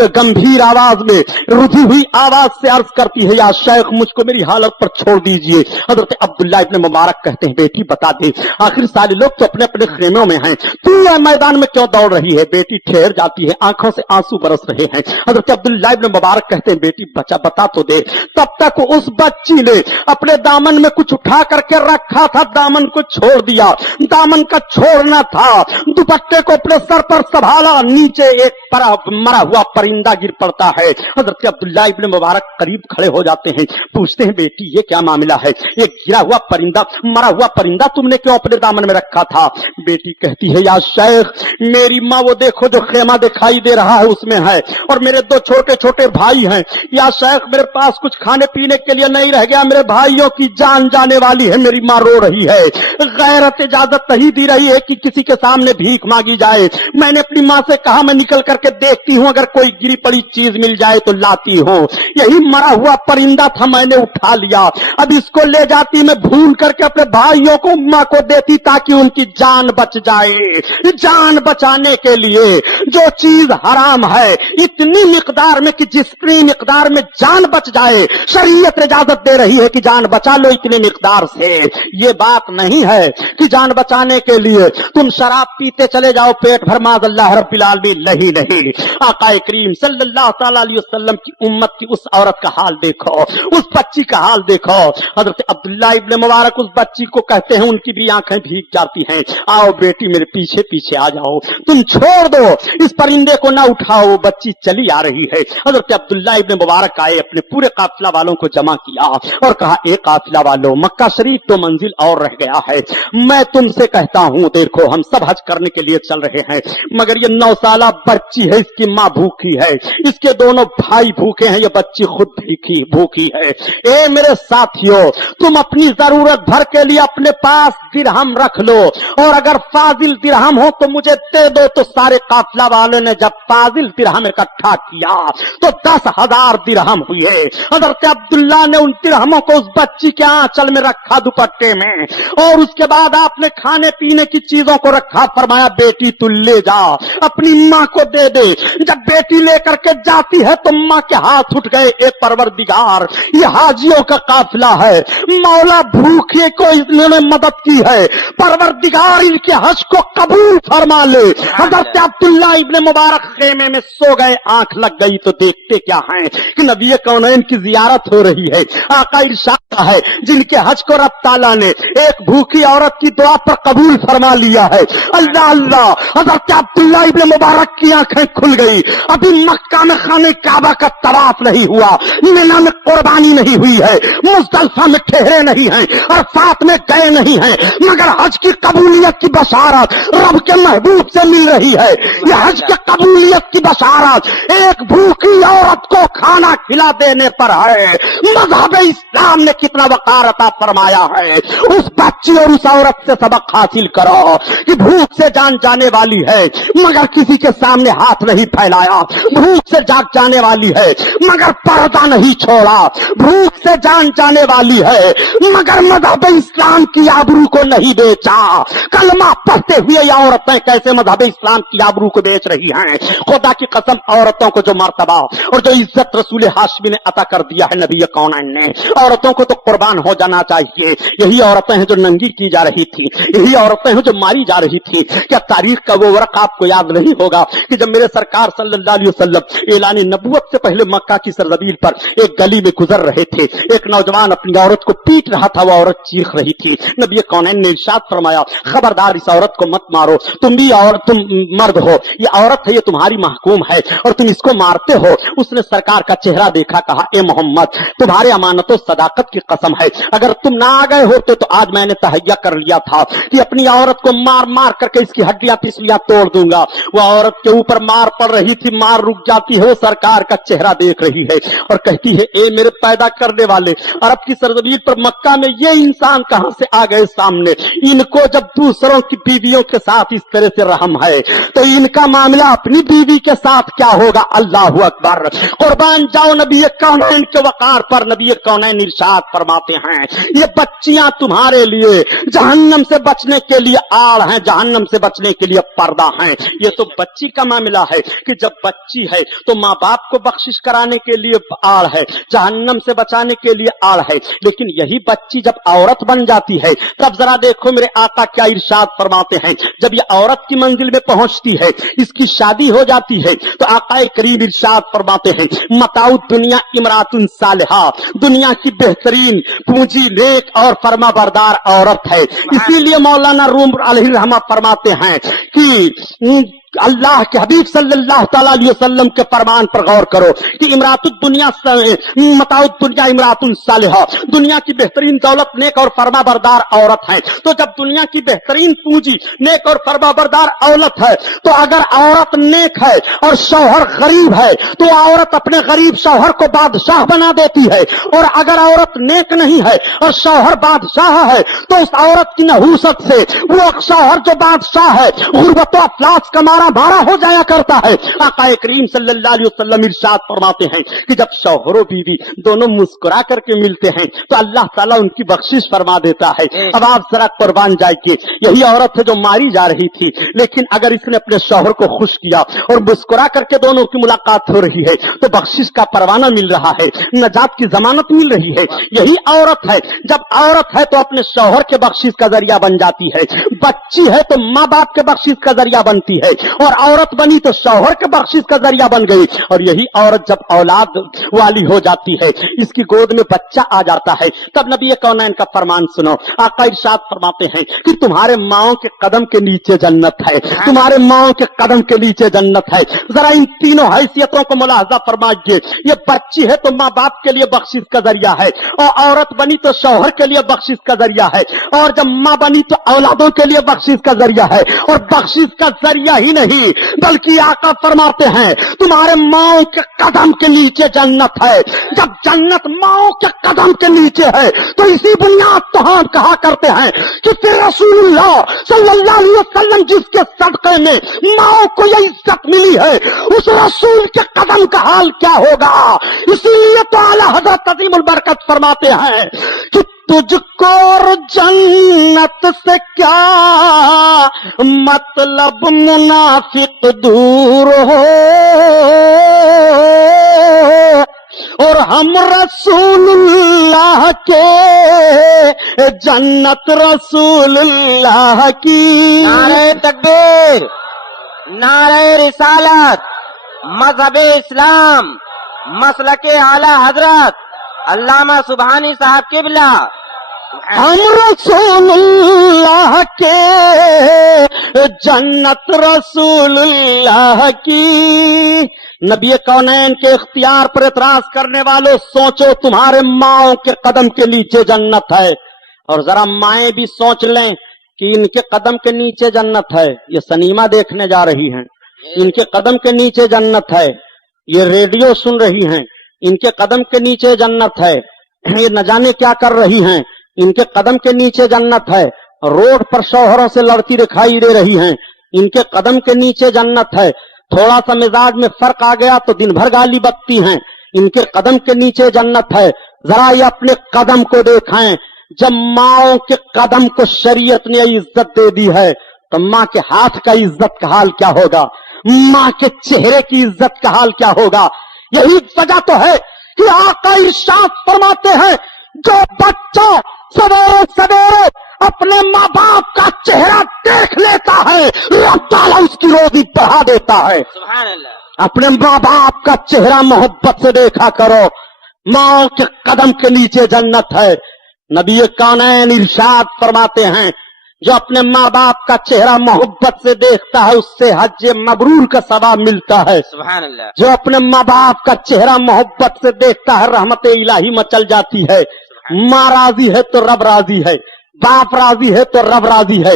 गंभीर आवाज में, रुधी हुई आवाज से अर्ज करती है, या शेख मुझको मेरी हालत पर छोड़ दीजिए। हजरत अब्दुल्लाह इब्न मुबारक कहते हैं, बेटी बता दे, आखिर सारे लोग तो अपने अपने खेमों में हैं, तू मैदान में क्यों दौड़ रही है? बेटी ठहर जाती है, आंखों से आंसू बरस रहे हैं। हजरत अब्दुल्लाह इब्न मुबारक कहते हैं, बेटी बता तो दे। तब तक उस बच्ची ने अपने दामन में कुछ उठा करके रखा था, दामन को छोड़ दिया। दामन का छोड़ना था, दुपट्टे को अपने सर पर संभाला, नीचे एक मरा हुआ परिंदा गिर पड़ता है। हजरत अब्दुल्लाह इब्न मुबारक करीब खड़े हो जाते हैं, पूछते हैं, बेटी ये क्या मामला है? ये गिरा हुआ परिंदा, मरा हुआ परिंदा तुमने क्यों अपने दामन में रखा था? बेटी कहती है, या शेख मेरी माँ वो देखो जो खेमा दिखाई दे रहा है उसमें है, और मेरे 2 छोटे छोटे भाई हैं। या शेख मेरे पास कुछ खाने पीने के लिए नहीं रह गया, मेरे भाइयों की जान जाने वाली है, मेरी माँ रो रही है। गैरत इजाजत नहीं दी रही है कि किसी के सामने भीख मांगी जाए। मैंने अपनी माँ से कहा मैं निकल करके देखती हूँ, अगर कोई गिरी पड़ी चीज मिल जाए तो लाती हूँ। यही मरा हुआ परिंदा था, मैंने उठा लिया, अब इसको ले जाती, मैं भूल करके अपने भाइयों को माँ को देती ताकि उनकी जान बच जाए। जान बचाने के लिए जो चीज हराम है इतनी मिकदार में कि जितनी मिकदार में जान बच जाए, शरीयत इजाजत दे रही है कि जान बचा लो इतने मिकदार से। ये बात नहीं है कि जान बचाने के लिए तुम शराब पीते चले जाओ पेट भर, माज़अल्लाह रब्बिल आलमीन, नहीं नहीं। आका करीम सल्लल्लाहु तआला अलैहि वसल्लम की उम्मत की उस औरत का हाल देखो, उस बच्ची का हाल देखो। हजरत अब्दुल्लाह इब्न मुबारक उस बच्ची को कहते हैं, उनकी भी आंखें भीग जाती हैं, आओ बेटी मेरे पीछे पीछे आ जाओ, तुम छोड़ दो इस परिंदे को, ना उठाओ। वो बच्ची चली आ रही है। हजरत अब्दुल्लाह इब्न मुबारक आए, अपने पूरे काफिला वालों को जमा किया और कहा, एक काफिला वालों, मक्का शरीफ तो मंजिल और रह गया है, मैं तुमसे कहता हूं, देखो हम सब हज करने के लिए चल रहे हैं, मगर ये 9 साल बच्ची है, इसकी माँ भूखी है, इसके दोनों भाई भूखे हैं, ये बच्ची खुद भूखी है। ए मेरे साथियों, तुम अपनी जरूरत भर के लिए अपने पास दिरहम रख लो, और अगर फाजिल दिरहम हो तो मुझे दे दो। तो सारे काफिला वालों ने जब फाजिल दिरहम इकट्ठा किया तो 10,000 दिरहम हुए। हजरत अब्दुल्लाह ने उन दिरहमों को उस बच्ची के आंचल में रखा, दुपट्टे में, और उसके बाद आपने खाने पीने की चीजों को रखा, फरमाया, बेटी तू ले जा, अपनी माँ को दे दे। जब बेटी लेकर के जाती है तो माँ के हाथ उठ गए, ए परवरदिगार, ये हाजियों का काफिला है, मौला भूखे को इन्होंने मदद की है, परवरदिगार इनके हज को कबूल फरमा ले। हजरत अब्दुल्लाह इब्न मुबारक खेमे में सो गए, आंख लग गई तो देखते क्या है कि नबी कौनैन की जियारत हो रही है। आका इरशाद है, जिनके हज को रब ताला ने एक भूखी औरत की दुआ पर कबूल फरमा लिया है, अल्लाह अल्लाह। हजरत अब्दुल्लाह इब्न मुबारक की आंखें खुल गई। अभी मक्का में खाने काबा का तवाफ नहीं हुआ, मिना में कुर्बानी नहीं हुई है, मुज़दलिफा में ठहरे नहीं हैं, अरफात में गए नहीं हैं, मगर हज की कबूलियत की बशारत रब के महबूब से मिल रही है। یہ حج کے قبولیت کی بشارت ایک بھوکی عورت کو کھانا کھلا دینے پر ہے. مذہب اسلام نے کتنا وقار عطا فرمایا ہے. اس بچی اور اس عورت سے سبق حاصل کرو کہ بھوک سے جان جانے والی ہے مگر کسی کے سامنے ہاتھ نہیں پھیلایا. بھوک سے جاگ جانے والی ہے مگر پردہ نہیں چھوڑا. بھوک سے جان جانے والی ہے مگر مذہب اسلام کی آبرو کو نہیں بیچا. کلمہ پڑھتے ہوئے یہ عورتیں کیسے مذہب اسلام کی آبرو کو بیچ رہی ہیں. خدا کی قسم عورتوں کو جو مرتبہ اور جو عزت رسول ہاشمی نے عطا کر دیا ہے نبی کونین نے, عورتوں کو تو قربان ہو جانا چاہیے. یہی عورتیں ہیں جو ننگی کی جا رہی تھی, یہی عورتیں ہیں جو ماری جا رہی تھی. کیا تاریخ کا وہ ورق آپ کو یاد نہیں ہوگا کہ جب میرے سرکار صلی اللہ علیہ وسلم اعلان نبوت سے پہلے مکہ کی سرزمین پر ایک گلی میں گزر رہے تھے, ایک نوجوان اپنی عورت کو پیٹ رہا تھا, وہ عورت چیخ رہی تھی. نبی کونین نے ارشاد فرمایا خبردار اس عورت کو مت مارو, تم بھی عورت, تم مرد ہو, یہ عورت ہے, یہ تمہاری محکوم ہے اور تم اس کو مارتے ہو. اس نے سرکار کا چہرہ دیکھا, کہا اے محمد تمہارے امانت و صداقت کی قسم ہے, اگر تم نہ آ گئے ہوتے تو آج میں نے تہیا کر لیا تھا کہ اپنی عورت کو مار مار کر کے اس کی ہڈیاں پسلیاں توڑ دوں گا. وہ عورت کے اوپر مار پڑ رہی تھی, مار رک جاتی ہے, وہ سرکار کا چہرہ دیکھ رہی ہے اور کہتی ہے اے میرے پیدا کرنے والے, عرب کی سرزمین پر مکہ میں یہ انسان کہاں سے آ گئے سامنے. ان کو جب دوسروں کی بیویوں کے ساتھ اس طرح سے رحم ہے تو ان کا معاملہ اپنی بیوی کے ساتھ کیا ہوگا. اللہ اکبر, قربان جاؤ نبی کونین کے وقار پر. نبی کونین ارشاد فرماتے ہیں یہ بچیاں تمہارے لیے جہنم سے بچنے کے لیے آڑ ہیں, جہنم سے بچنے کے لیے پردہ ہیں. یہ تو بچی کا معاملہ ہے کہ جب بچی ہے تو ماں باپ کو بخشش کرانے کے لیے آڑ ہے, جہنم سے بچانے کے لیے آڑ ہے. لیکن یہی بچی جب عورت بن جاتی ہے تب ذرا دیکھو میرے آقا کیا ارشاد فرماتے ہیں. جب یہ عورت کی منزل میں پہنچتی ہے, اس کی شادی ہو جاتی ہے تو آقا کریم ارشاد فرماتے ہیں متاع دنیا امرات صالحہ, دنیا کی بہترین پونجی نیک اور فرما بردار عورت ہے. اسی لیے مولانا روم علیہ الرحمہ فرماتے ہیں کہ اللہ کے حبیب صلی اللہ تعالی علیہ وسلم کے فرمان پر غور کرو کہ امرات الدنیا متاع الدنیا امرات صالحہ, دنیا کی بہترین دولت نیک اور فرما بردار عورت ہے. تو جب دنیا کی بہترین پونجی نیک اور فرما بردار عورت ہے تو اگر عورت نیک ہے اور شوہر غریب ہے تو عورت اپنے غریب شوہر کو بادشاہ بنا دیتی ہے, اور اگر عورت نیک نہیں ہے اور شوہر بادشاہ ہے تو اس عورت کی نحوست سے وہ شوہر جو بادشاہ ہے غربت و افلاس کا مارا ہو جایا کرتا ہے. آقا کریم صلی اللہ علیہ وسلم ارشاد فرماتے ہیں کہ جب شوہر و بیوی دونوں مسکرا کر کے ملتے ہیں تو اللہ تعالیٰ ان کی بخشش فرما دیتا ہے. اب آپ ذرا قربان جائیے, یہی عورت ہے جو ماری جا رہی تھی, لیکن اگر اس نے اپنے شوہر کو خوش کیا اور مسکرا کر کے دونوں کی ملاقات ہو رہی ہے تو بخشش کا پروانہ مل رہا ہے, نجات کی ضمانت مل رہی ہے. یہی عورت ہے, جب عورت ہے تو اپنے شوہر کے بخشش کا ذریعہ بن جاتی ہے, بچی ہے تو ماں باپ کے بخشش کا ذریعہ بنتی ہے, اور عورت بنی تو شوہر کے بخشش کا ذریعہ بن گئی. اور یہی عورت جب اولاد والی ہو جاتی ہے, اس کی گود میں بچہ آ جاتا ہے, تب نبی کونین کا فرمان سنو. آقا ارشاد فرماتے ہیں کہ تمہارے ماؤں کے قدم کے نیچے جنت ہے, تمہارے ماؤں کے قدم کے نیچے جنت ہے. ذرا ان تینوں حیثیتوں کو ملاحظہ فرمائیے. یہ بچی ہے تو ماں باپ کے لیے بخشش کا ذریعہ ہے, اور عورت بنی تو شوہر کے لیے بخشش کا ذریعہ ہے, اور جب ماں بنی تو اولادوں کے لیے بخشش کا ذریعہ ہے. اور بخشش کا ذریعہ ہی نہیں بلکہ آقا فرماتے ہیں تمہارے ماؤں کے قدم کے نیچے جنت ہے. جب جنت ماؤں کے قدم کے نیچے ہے تو اسی بنیاد تو ہم کہا کرتے ہیں کہ پھر رسول اللہ صلی اللہ علیہ وسلم جس کے صدقے میں ماؤں کو یہ عزت ملی ہے, اس رسول کے قدم کا حال کیا ہوگا. اسی لیے تو اعلیٰ حضرت عظیم البرکت فرماتے ہیں کہ تجھ کو اور جنت سے کیا مطلب منافق دور ہو, اور ہم رسول اللہ کے جنت رسول اللہ کی. نعرہ تکبیر, نعرہ رسالت, مذہب اسلام, مسلک اعلی حضرت علامہ سبحانی صاحب قبلہ. ہم رسول اللہ کے جنت رسول اللہ کی. نبی کونین کے اختیار پر اعتراض کرنے والوں, سوچو تمہارے ماؤں کے قدم کے نیچے جنت ہے, اور ذرا مائیں بھی سوچ لیں کہ ان کے قدم کے نیچے جنت ہے. یہ سنیما دیکھنے جا رہی ہیں, ان کے قدم کے نیچے جنت ہے. یہ ریڈیو سن رہی ہیں, ان کے قدم کے نیچے جنت ہے. یہ نہ جانے کیا کر رہی ہیں, ان کے قدم کے نیچے جنت ہے. روڈ پر شوہروں سے لڑتی دکھائی دے رہی ہیں, ان کے قدم کے نیچے جنت ہے. تھوڑا سا مزاج میں فرق آ گیا تو دن بھر گالی بکتی ہیں, ان کے قدم کے نیچے جنت ہے. ذرا یہ اپنے قدم کو دیکھیں. جب ماؤں کے قدم کو شریعت نے عزت دے دی ہے تو ماں کے ہاتھ کا عزت کا حال کیا ہوگا, ماں کے چہرے کی عزت کا حال کیا ہوگا. یہی وجہ تو ہے کہ آقا ارشاد فرماتے ہیں جو بچہ سویرے سویرے اپنے ماں باپ کا چہرہ دیکھ لیتا ہے رب تعالیٰ اس کی روزی بڑھا دیتا ہے. سبحان اللہ. اپنے ماں باپ کا چہرہ محبت سے دیکھا کرو, ماں کے قدم کے نیچے جنت ہے. نبی کونین ارشاد فرماتے ہیں جو اپنے ماں باپ کا چہرہ محبت سے دیکھتا ہے اس سے حج مبرور کا ثواب ملتا ہے. سبحان اللہ. جو اپنے ماں باپ کا چہرہ محبت سے دیکھتا ہے رحمت الہی مچل جاتی ہے. ماں راضی ہے تو رب راضی ہے, باپ راضی ہے تو رب راضی ہے.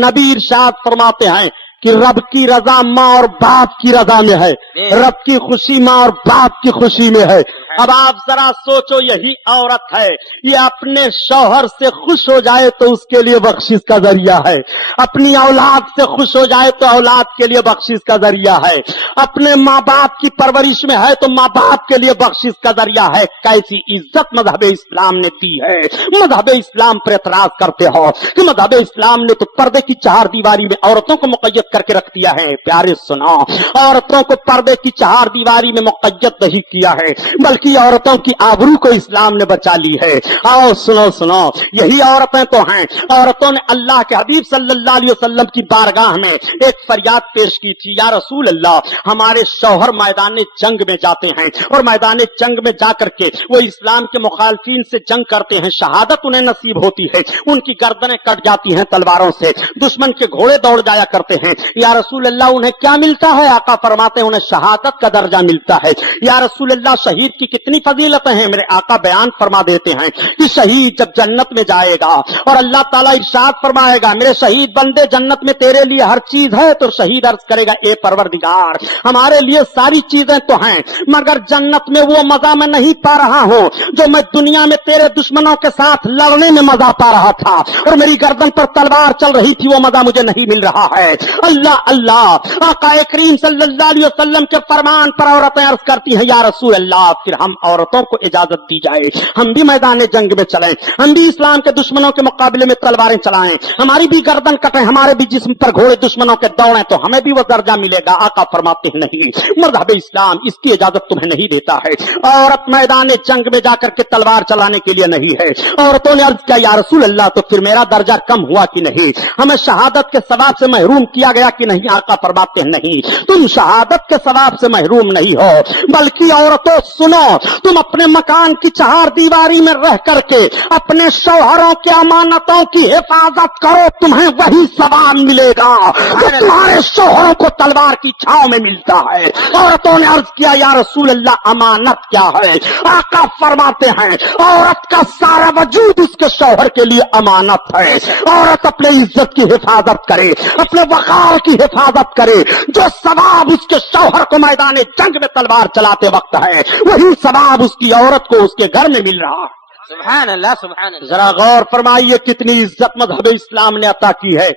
نبی ارشاد فرماتے ہیں کہ رب کی رضا ماں اور باپ کی رضا میں ہے, رب کی خوشی ماں اور باپ کی خوشی میں ہے. اب آپ ذرا سوچو, یہی عورت ہے, یہ اپنے شوہر سے خوش ہو جائے تو اس کے لیے بخشش کا ذریعہ ہے, اپنی اولاد سے خوش ہو جائے تو اولاد کے لیے بخشش کا ذریعہ ہے, اپنے ماں باپ کی پرورش میں ہے تو ماں باپ کے لیے بخشش کا ذریعہ ہے. کیسی عزت مذہب اسلام نے دی ہے. مذہب اسلام پر اعتراض کرتے ہو کہ مذہب اسلام نے تو پردے کی چہار دیواری میں عورتوں کو مقید کر کے رکھ دیا ہے. پیارے سنو, عورتوں کو پردے کی چہار دیواری میں مقید نہیں کیا ہے بلکہ عورتوں کی آبرو کو اسلام نے بچا لی ہے. آؤ سنو سنو, یہی عورتیں تو ہیں. عورتوں نے اللہ کے حبیب صلی اللہ علیہ وسلم کی بارگاہ میں ایک فریاد پیش کی تھی, یا رسول اللہ ہمارے شوہر میدان جنگ میں جاتے ہیں اور میدان جنگ میں جا کر کے وہ اسلام کے مخالفین سے جنگ کرتے ہیں, شہادت انہیں نصیب ہوتی ہے, ان کی گردنیں کٹ جاتی ہیں تلواروں سے, دشمن کے گھوڑے دوڑ جایا کرتے ہیں. یا رسول اللہ انہیں کیا ملتا ہے؟ آقا فرماتے ہیں انہیں شہادت کا درجہ ملتا ہے. یا رسول اللہ شہید کی کتنی فضیلتیں ہیں؟ میرے آقا بیان فرما دیتے ہیں کہ شہید جب جنت میں جائے گا اور اللہ تعالیٰ ارشاد فرمائے گا میرے شہید بندے جنت میں تیرے لیے ہر چیز ہے, تو شہید عرض کرے گا اے پروردگار ہمارے لیے ساری چیزیں تو ہیں مگر جنت میں وہ مزہ میں نہیں پا رہا ہوں جو میں دنیا میں تیرے دشمنوں کے ساتھ لڑنے میں مزہ پا رہا تھا اور میری گردن پر تلوار چل رہی تھی, وہ مزہ مجھے نہیں مل رہا ہے. اللہ اللہ. آقا کریم صلی اللہ علیہ وسلم کے فرمان پر عورتیں عرض کرتی ہیں یا رسول اللہ پھر ہم عورتوں کو اجازت دی جائے ہم بھی میدان جنگ میں چلیں, ہم بھی اسلام کے دشمنوں کے مقابلے میں تلواریں چلائیں, ہماری بھی گردن کٹیں, ہمارے بھی جسم پر گھوڑے دشمنوں کے دوڑیں تو ہمیں بھی وہ درجہ ملے گا. آقا فرماتے ہیں نہیں, مذہب اسلام اس کی اجازت تمہیں نہیں دیتا ہے. عورت میدان جنگ میں جا کر کے تلوار چلانے کے لیے نہیں ہے. عورتوں نے عرض کیا یا رسول اللہ تو پھر میرا درجہ کم ہوا کہ نہیں, ہمیں شہادت کے ثواب سے محروم کیا گیا کہ نہیں؟ آقا فرماتے ہیں نہیں, تم شہادت کے ثواب سے محروم نہیں ہو بلکہ عورتوں سنو, تم اپنے مکان کی چہار دیواری میں رہ کر کے اپنے شوہروں کے امانتوں کی حفاظت کرو, تمہیں وہی ثواب ملے گا جو تمہارے شوہروں کو تلوار کی چھاؤں میں ملتا ہے. عورتوں نے عرض کیا یا رسول اللہ امانت کیا ہے؟ آقا فرماتے ہیں عورت کا سارا وجود اس کے شوہر کے لیے امانت ہے. عورت اپنے عزت کی حفاظت کرے, اپنے وقار کی حفاظت کرے, جو ثواب اس کے شوہر کو میدان جنگ میں تلوار چلاتے وقت ہے وہی ثواب اس کی عورت کو اس کے گھر میں مل رہا. سبحان اللہ. سبحان اللہ. ذرا غور فرمائیے کتنی عزت مذہب اسلام نے عطا کی ہے.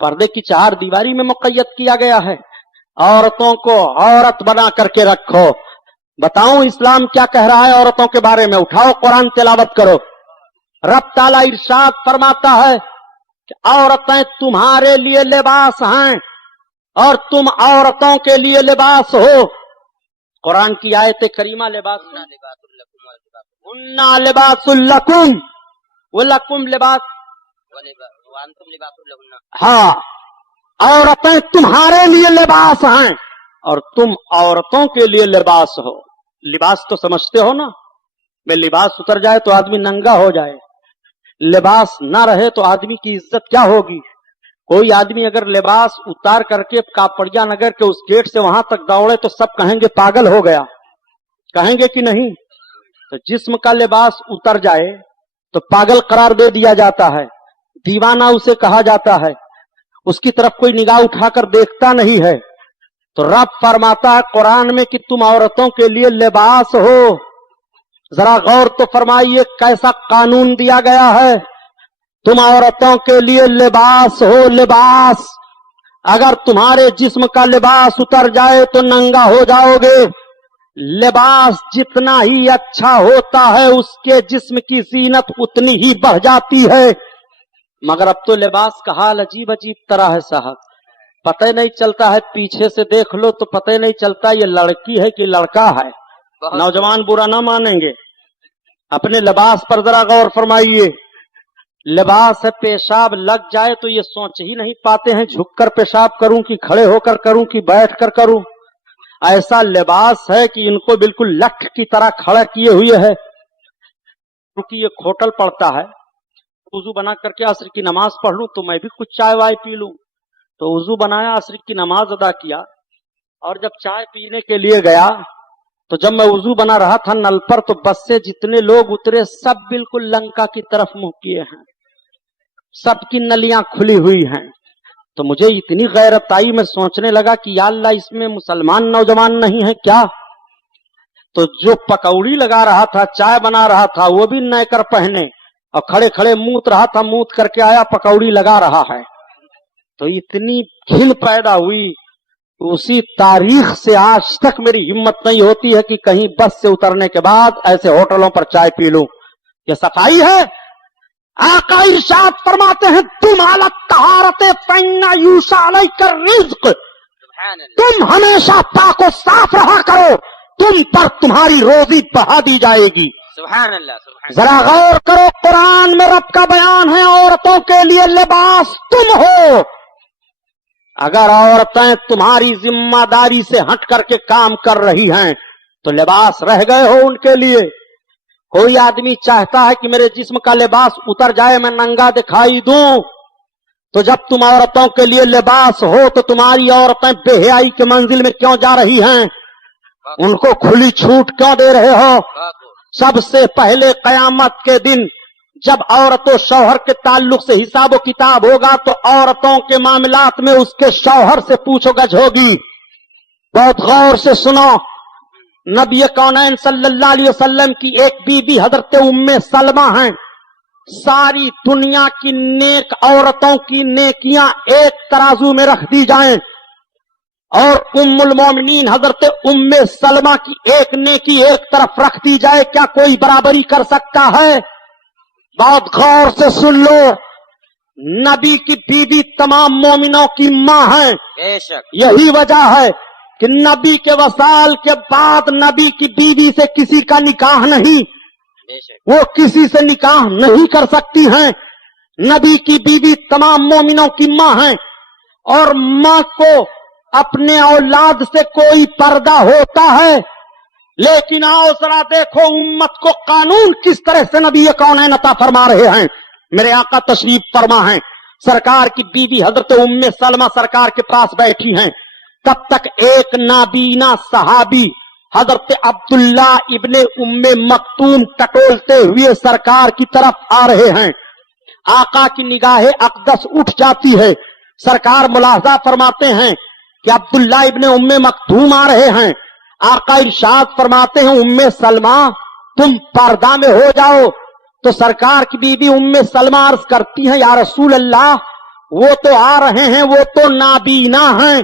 پردے کی چہار دیواری میں مقید کیا گیا ہے. عورتوں کو عورت بنا کر کے رکھو. بتاؤں اسلام کیا کہہ رہا ہے عورتوں کے بارے میں؟ اٹھاؤ قرآن تلاوت کرو. رب تعالیٰ ارشاد فرماتا ہے کہ عورتیں تمہارے لیے لباس ہیں اور تم عورتوں کے لیے لباس ہو. قرآن کی آیت کریمہ لباس ہن لباس لکم ولکم لباس, ہاں عورتیں تمہارے لیے لباس ہیں اور تم عورتوں کے لیے لباس ہو. لباس تو سمجھتے ہو نا, میں لباس اتر جائے تو آدمی ننگا ہو جائے, لباس نہ رہے تو آدمی کی عزت کیا ہوگی؟ کوئی آدمی اگر لباس اتار کر کے کاپڑیا نگر کے اس گیٹ سے وہاں تک دوڑے تو سب کہیں گے پاگل ہو گیا, کہیں گے کہ نہیں؟ تو جسم کا لباس اتر جائے تو پاگل قرار دے دیا جاتا ہے, دیوانہ اسے کہا جاتا ہے, اس کی طرف کوئی نگاہ اٹھا کر دیکھتا نہیں ہے. تو رب فرماتا ہے قرآن میں کہ تم عورتوں کے لیے لباس ہو. ذرا غور تو فرمائیے کیسا قانون دیا گیا ہے. تم عورتوں کے لیے لباس ہو. لباس اگر تمہارے جسم کا لباس اتر جائے تو ننگا ہو جاؤ گے. لباس جتنا ہی اچھا ہوتا ہے اس کے جسم کی زینت اتنی ہی بڑھ جاتی ہے. مگر اب تو لباس کا حال عجیب عجیب طرح ہے صاحب. پتہ نہیں چلتا ہے, پیچھے سے دیکھ لو تو پتہ نہیں چلتا یہ لڑکی ہے کہ لڑکا ہے. نوجوان برا نہ مانیں گے. اپنے لباس پر ذرا غور فرمائیے. لباس ہے, پیشاب لگ جائے تو یہ سوچ ہی نہیں پاتے ہیں جھک کر پیشاب کروں کہ کھڑے ہو کر کروں کہ بیٹھ کر کروں. ایسا لباس ہے کہ ان کو بالکل لٹھ کی طرح کھڑا کیے ہوئے ہے. کیونکہ یہ کھوٹل پڑتا ہے. وضو بنا کر کے عصر کی نماز پڑھ لوں تو میں بھی کچھ چائے وائے پی لوں. تو وضو بنایا, عصر کی نماز ادا کیا, اور جب چائے پینے کے لیے گیا تو جب میں وضو بنا رہا تھا نل پر تو بس سے جتنے لوگ اترے سب بالکل لنکا کی طرف منہ کیے ہیں. سب کی نلیاں کھلی ہوئی ہیں. تو مجھے اتنی غیرت آئی, میں سوچنے لگا کہ یا اللہ اس میں مسلمان نوجوان نہیں ہے کیا. تو جو پکوڑی لگا رہا تھا, چائے بنا رہا تھا, وہ بھی نیکر پہنے اور کھڑے کھڑے موت رہا تھا, موت کر کے آیا پکوڑی لگا رہا ہے. تو اتنی کھل پیدا ہوئی. اسی تاریخ سے آج تک میری ہمت نہیں ہوتی ہے کہ کہیں بس سے اترنے کے بعد ایسے ہوٹلوں پر چائے پی لوں. یہ صفائی ہے. آقا ارشاد فرماتے ہیں تم حالت طہارت فإن یوشع علیک الرزق, تم ہمیشہ پاک و صاف رہا کرو, تم پر تمہاری روزی بڑھا دی جائے گی. سبحان اللہ. ذرا غور کرو, قرآن میں رب کا بیان ہے عورتوں کے لیے لباس تم ہو. اگر عورتیں تمہاری ذمہ داری سے ہٹ کر کے کام کر رہی ہیں تو لباس رہ گئے ہو ان کے لیے. کوئی آدمی چاہتا ہے کہ میرے جسم کا لباس اتر جائے, میں ننگا دکھائی دوں. تو جب تم عورتوں کے لیے لباس ہو تو تمہاری عورتیں بے حیائی کے منزل میں کیوں جا رہی ہیں؟ ان کو کھلی چھوٹ کیوں دے رہے ہو؟ سب سے پہلے قیامت کے دن جب عورت و شوہر کے تعلق سے حساب و کتاب ہوگا تو عورتوں کے معاملات میں اس کے شوہر سے پوچھ گچھ ہوگی. بہت غور سے سنو. نبی کونین صلی اللہ علیہ وسلم کی ایک بیوی حضرت ام سلمہ ہیں. ساری دنیا کی نیک عورتوں کی نیکیاں ایک ترازو میں رکھ دی جائیں اور ام المومنین حضرت ام سلمہ کی ایک نیکی ایک طرف رکھ دی جائے, کیا کوئی برابری کر سکتا ہے؟ بہت غور سے سن لو. نبی کی بیوی تمام مومنوں کی ماں ہیں. بے شک. یہی وجہ ہے کہ نبی کے وصال کے بعد نبی کی بیوی سے کسی کا نکاح نہیں, بے شک. وہ کسی سے نکاح نہیں کر سکتی ہیں. نبی کی بیوی تمام مومنوں کی ماں ہیں, اور ماں کو اپنے اولاد سے کوئی پردہ ہوتا ہے. لیکن آؤ ذرا دیکھو امت کو قانون کس طرح سے نبی کونین عطا فرما رہے ہیں. میرے آقا تشریف فرما ہیں, سرکار کی بیوی حضرت ام سلمہ سرکار کے پاس بیٹھی ہیں. تب تک ایک نابینا صحابی حضرت عبداللہ ابن ام مکتوم ٹٹولتے ہوئے سرکار کی طرف آ رہے ہیں. آقا کی نگاہ اقدس اٹھ جاتی ہے. سرکار ملاحظہ فرماتے ہیں کہ عبداللہ ابن ام مکتوم آ رہے ہیں. آقا ارشاد فرماتے ہیں ام سلمہ تم پردہ میں ہو جاؤ. تو سرکار کی بیوی ام سلمہ عرض کرتی ہیں یا رسول اللہ وہ تو آ رہے ہیں, وہ تو نابینا ہیں,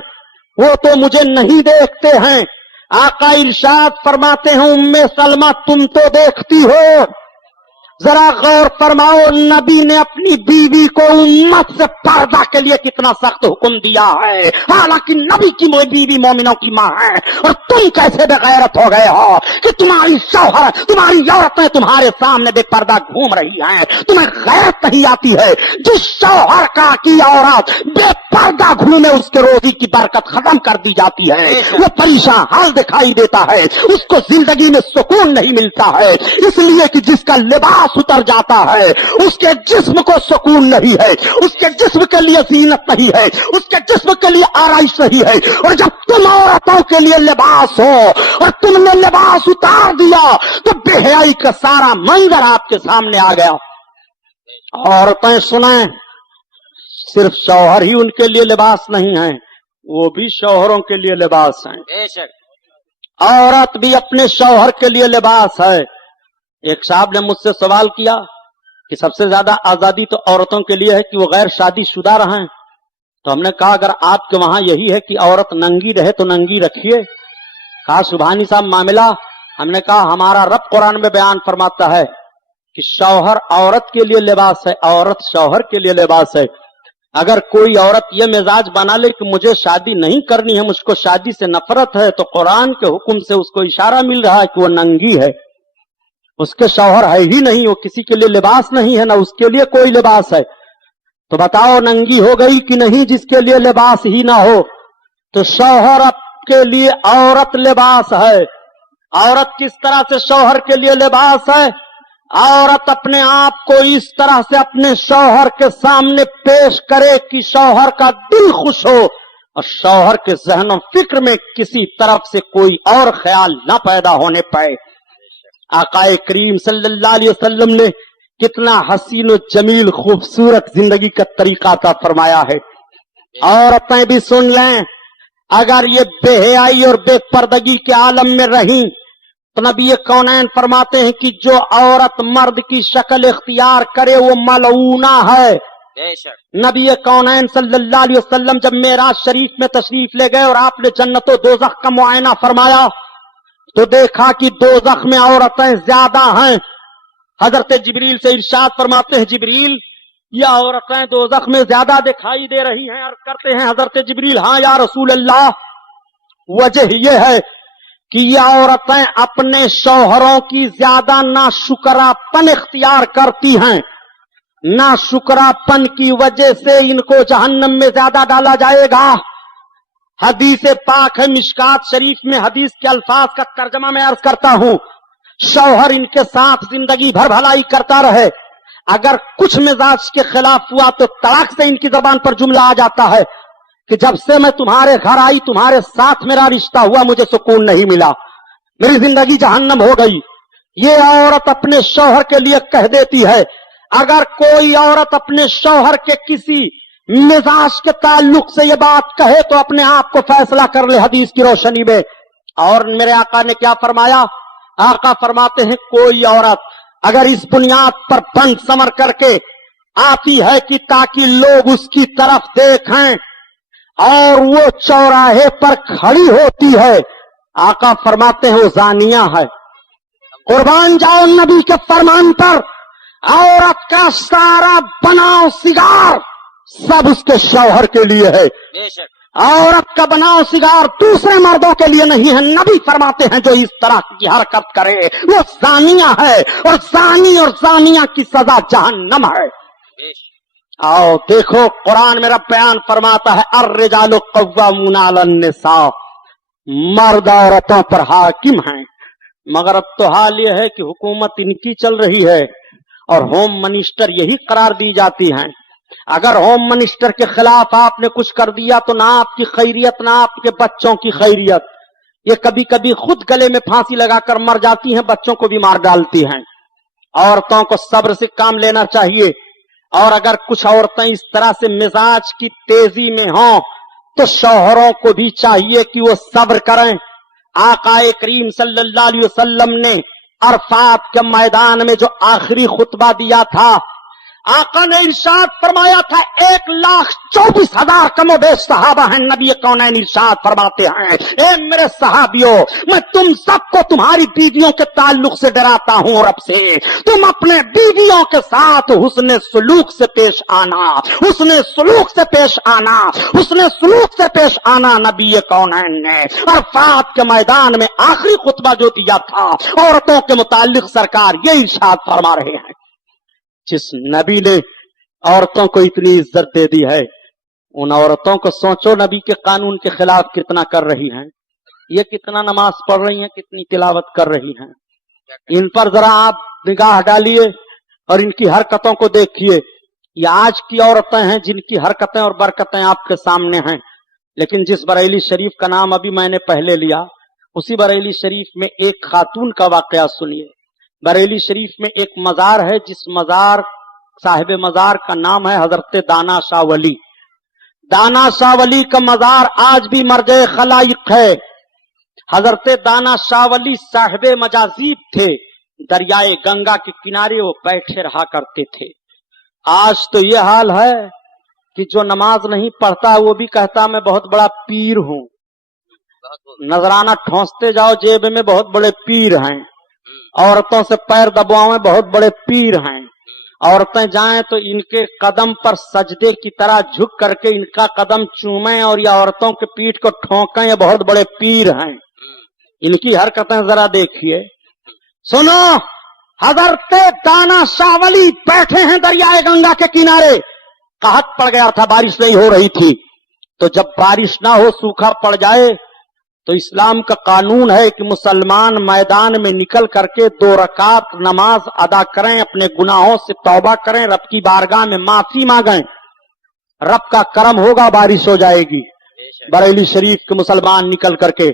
وہ تو مجھے نہیں دیکھتے ہیں. آقا ارشاد فرماتے ہیں ام سلمہ تم تو دیکھتی ہو. ذرا غور فرماؤ, نبی نے اپنی بیوی کو امت سے پردہ کے لیے کتنا سخت حکم دیا ہے, حالانکہ نبی کی بیوی مومنوں کی ماں ہے. اور تم کیسے بے غیرت ہو گئے ہو کہ تمہاری شوہر تمہاری عورتیں تمہارے سامنے بے پردہ گھوم رہی ہیں, تمہیں غیرت نہیں آتی ہے؟ جس شوہر کا کی عورت بے پردہ گھومے اس کے روزی کی برکت ختم کر دی جاتی ہے, وہ پریشان حال دکھائی دیتا ہے, اس کو زندگی میں سکون نہیں ملتا ہے. اس لیے کہ جس کا لباس اتر جاتا ہے اس کے جسم کو سکون نہیں ہے, اس کے جسم کے لیے زینت نہیں ہے, اس کے جسم کے لیے آرائش نہیں ہے. اور جب تم عورتوں کے لیے لباس ہو اور تم نے لباس اتار دیا تو بے حیائی کا سارا منظر آپ کے سامنے آ گیا. عورتیں سنیں, صرف شوہر ہی ان کے لیے لباس نہیں ہے, वो भी शौहरों के लिए लिबास हैं। बेशक औरत भी अपने शौहर के लिए लिबास है। एक साहब ने मुझसे सवाल किया कि सबसे ज्यादा आजादी तो औरतों के लिए है कि वो गैर शादीशुदा रहें। तो हमने कहा अगर आपके वहां यही है कि औरत नंगी रहे तो नंगी रखिए। कहा सुभानी साहब मामला। हमने कहा हमारा रब कुरान में बयान फरमाता है कि शौहर औरत के लिए लिबास है, औरत शौहर के लिए लिबास है। अगर कोई औरत ये मिजाज बना ले कि मुझे शादी नहीं करनी है, मुझको शादी से नफरत है, तो कुरान के हुक्म से उसको इशारा मिल रहा है कि वो नंगी है, उसके शौहर है ही नहीं, वो किसी के लिए लिबास नहीं है, ना उसके लिए कोई लिबास है। तो बताओ नंगी हो गई कि नहीं जिसके लिए लिबास ही ना हो। तो शौहर के लिए औरत लिबास है। औरत किस तरह से शौहर के लिए लिबास है? औरत अपने आप को इस तरह से अपने शौहर के सामने पेश करे कि शौहर का दिल खुश हो और शौहर के ज़हन फिक्र में किसी तरफ से कोई और ख्याल न पैदा होने पाए। आकाए करीम सल्लल्लाहु अलैहि वसल्लम ने कितना हसीन और जमील खूबसूरत जिंदगी का तरीका था फरमाया है। औरतें भी सुन लें, अगर ये बेहयाई और बेपर्दगी के आलम में रहीं तो नबी कौनैन फरमाते हैं कि जो औरत मर्द की शक्ल इख्तियार करे वो मलऊना है। बेशक नबी कौनैन सल्लल्लाहु अलैहि वसल्लम जब मेराज शरीफ में तशरीफ ले गए और आपने जन्नत और दोज़ख का मुआयना फरमाया तो देखा कि दोज़ख में औरतें ज्यादा हैं। हजरत जिब्रील से इरशाद फरमाते हैं जिब्रील ये औरतें दोज़ख में ज्यादा दिखाई दे रही हैं। और करते हैं हजरत जिब्रील हाँ या रसूल अल्लाह, वजह यह है कि ये औरतें अपने शौहरों की ज्यादा नाशुक्रापन इख्तियार करती हैं। नाशुक्रापन की वजह से इनको जहन्नम में ज्यादा डाला जाएगा। हदीस पाक है मिशकात शरीफ में, हदीस के अल्फाज का तर्जमा मैं अर्ज करता हूं। शौहर इनके साथ जिंदगी भर भलाई करता रहे, अगर कुछ मिजाज के खिलाफ हुआ तो तड़ाक से इनकी जबान पर जुमला आ जाता है कि जब से मैं तुम्हारे घर आई तुम्हारे साथ मेरा रिश्ता हुआ मुझे सुकून नहीं मिला, मेरी जिंदगी जहन्नम हो गई। ये औरत अपने शौहर के लिए कह देती है। अगर कोई औरत अपने शौहर के किसी मिजाज के ताल्लुक से ये बात कहे तो अपने आप को फैसला कर ले हदीस की रोशनी में। और मेरे आका ने क्या फरमाया? आका फरमाते हैं कोई औरत अगर इस बुनियाद पर बंद समर करके आती है कि ताकि लोग उसकी तरफ देखें और वो चौराहे पर खड़ी होती है, आका फरमाते हैं वो जानिया है। कुर्बान जाओ नबी के फरमान पर। औरत का सारा बनाव सिगार सब उसके शौहर के लिए है। बेशक औरत का बनाव सिगार दूसरे मर्दों के लिए नहीं है। नबी फरमाते हैं जो इस तरह की हरकत करे वो जानिया है और जानी और जानिया की सजा जहन्नम है। बेशक आओ देखो कुरान मेरा बयान फरमाता है अर्रिजालु कव्वामूना अलन निसा, मर्द औरतों पर हाकिम हैं। मगर अब तो हाल यह है कि हुकूमत इनकी चल रही है और होम मिनिस्टर यही करार दी जाती हैं। अगर होम मिनिस्टर के खिलाफ आपने कुछ कर दिया तो ना आपकी खैरियत ना आपके बच्चों की खैरियत। ये कभी कभी खुद गले में फांसी लगाकर मर जाती हैं, बच्चों को भी मार डालती हैं। औरतों को सब्र से काम लेना चाहिए। और अगर कुछ औरतें इस तरह से मिजाज की तेजी में हों तो शौहरों को भी चाहिए कि वो सब्र करें। आकाए करीम सल्लल्लाहु अलैहि वसल्लम ने अरफात के मैदान में जो आखिरी खुतबा दिया था, आका ने इरशाद फरमाया था 1,24,000 कमोबेश सहाबा हैं। नबी कौनैन इरशाद फरमाते हैं ए मेरे सहाबियों, मैं तुम सबको तुम्हारी बीवियों के ताल्लुक से डराता हूं रब से। तुम अपने बीवियों के साथ हुस्ने सलूक से पेश आना, हुस्ने सलूक से पेश आना, हुस्ने सलूक से पेश आना। नबी कौनैन ने अरफात के मैदान में आखिरी खुतबा जो दिया था औरतों के मुताल्लिक सरकार ये इरशाद फरमा रहे हैं। जिस नबी ने औरतों को इतनी इज्जत दे दी है, उन औरतों को सोचो नबी के कानून के खिलाफ कितना कर रही हैं। ये कितना नमाज पढ़ रही हैं, कितनी तिलावत कर रही हैं। इन पर जरा आप निगाह डालिए और इनकी हरकतों को देखिए। ये आज की औरतें हैं जिनकी हरकतें और बरकतें आपके सामने हैं। लेकिन जिस बरेली शरीफ का नाम अभी मैंने पहले लिया, उसी बरेली शरीफ में एक खातून का वाकया सुनिए। बरेली शरीफ में एक मजार है जिस मजार साहिब मजार का नाम है हजरत दाना शाह वली। दाना शाह वली का मजार आज भी मर्ज खलाइक है। हजरत दाना शाह वली साहिबे मजाजीब थे, दरियाए गंगा के किनारे वो बैठे रहा करते थे। आज तो ये हाल है कि जो नमाज नहीं पढ़ता वो भी कहता मैं बहुत बड़ा पीर हूं। नजराना ठोंसते जाओ जेब में बहुत बड़े पीर हैं, औरतों से पैर दबाओ में बहुत बड़े पीर हैं, औरतें जाएं तो इनके कदम पर सजदे की तरह झुक करके इनका कदम चूमें और या औरतों के पीठ को ठोंकें, ये बहुत बड़े पीर हैं। इनकी हरकतें जरा देखिए। सुनो, हजरत दाना शाह वली बैठे हैं दरियाए गंगा के किनारे। कहत पड़ गया था, बारिश नहीं हो रही थी। तो जब बारिश ना हो, सूखा पड़ जाए, तो इस्लाम का कानून है कि मुसलमान मैदान में निकल करके 2 रकात नमाज अदा करें, अपने गुनाहों से तौबा करें, रब की बारगाह में माफी मांगें। रब का करम होगा, बारिश हो जाएगी। बरेली शरीफ के मुसलमान निकल करके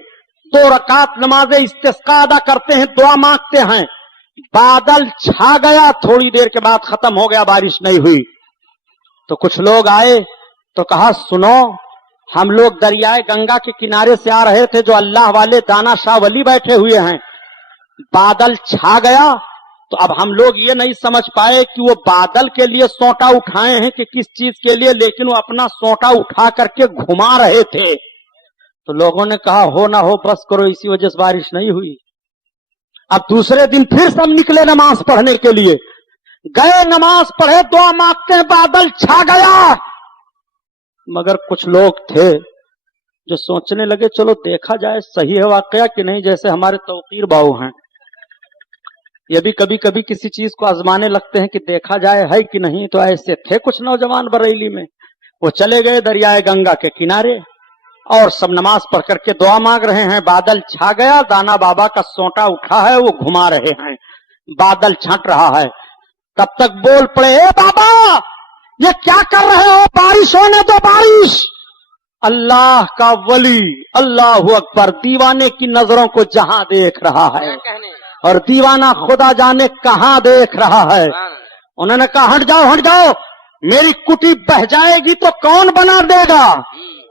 2 रकात नमाज इस्तिस्का अदा करते हैं, दुआ मांगते हैं। बादल छा गया, थोड़ी देर के बाद खत्म हो गया, बारिश नहीं हुई। तो कुछ लोग आए तो कहा, सुनो, हम लोग दरियाए गंगा के किनारे से आ रहे थे, जो अल्लाह वाले दाना शाह वली बैठे हुए हैं, बादल छा गया। तो अब हम लोग ये नहीं समझ पाए कि वो बादल के लिए सोंटा उठाए हैं कि किस चीज के लिए, लेकिन वो अपना सोंटा उठा करके घुमा रहे थे। तो लोगों ने कहा, हो ना हो बस करो, इसी वजह से बारिश नहीं हुई। अब दूसरे दिन फिर सब निकले नमाज पढ़ने के लिए, गए, नमाज पढ़े, दुआ मांगते हैं, बादल छा गया। मगर कुछ लोग थे जो सोचने लगे, चलो देखा जाए सही है वाकया कि नहीं। जैसे हमारे तौकीर बाऊ हैं, ये भी कभी कभी किसी चीज को आजमाने लगते हैं कि देखा जाए है कि नहीं। तो ऐसे थे कुछ नौजवान बरेली में, वो चले गए दरियाए गंगा के किनारे और सब नमाज पढ़ करके दुआ मांग रहे हैं। बादल छा गया, दाना बाबा का सोंटा उठा है, वो घुमा रहे हैं, बादल छंट रहा है। तब तक बोल पड़े, ए बाबा, ये क्या कर रहे हो, बारिश होने दो, बारिश। अल्लाह का वली, अल्लाह अकबर, दीवाने की नजरों को जहां देख रहा है और दीवाना खुदा जाने कहां देख रहा है। उन्होंने कहा, हट जाओ, हट जाओ, मेरी कुटी बह जाएगी तो कौन बना देगा।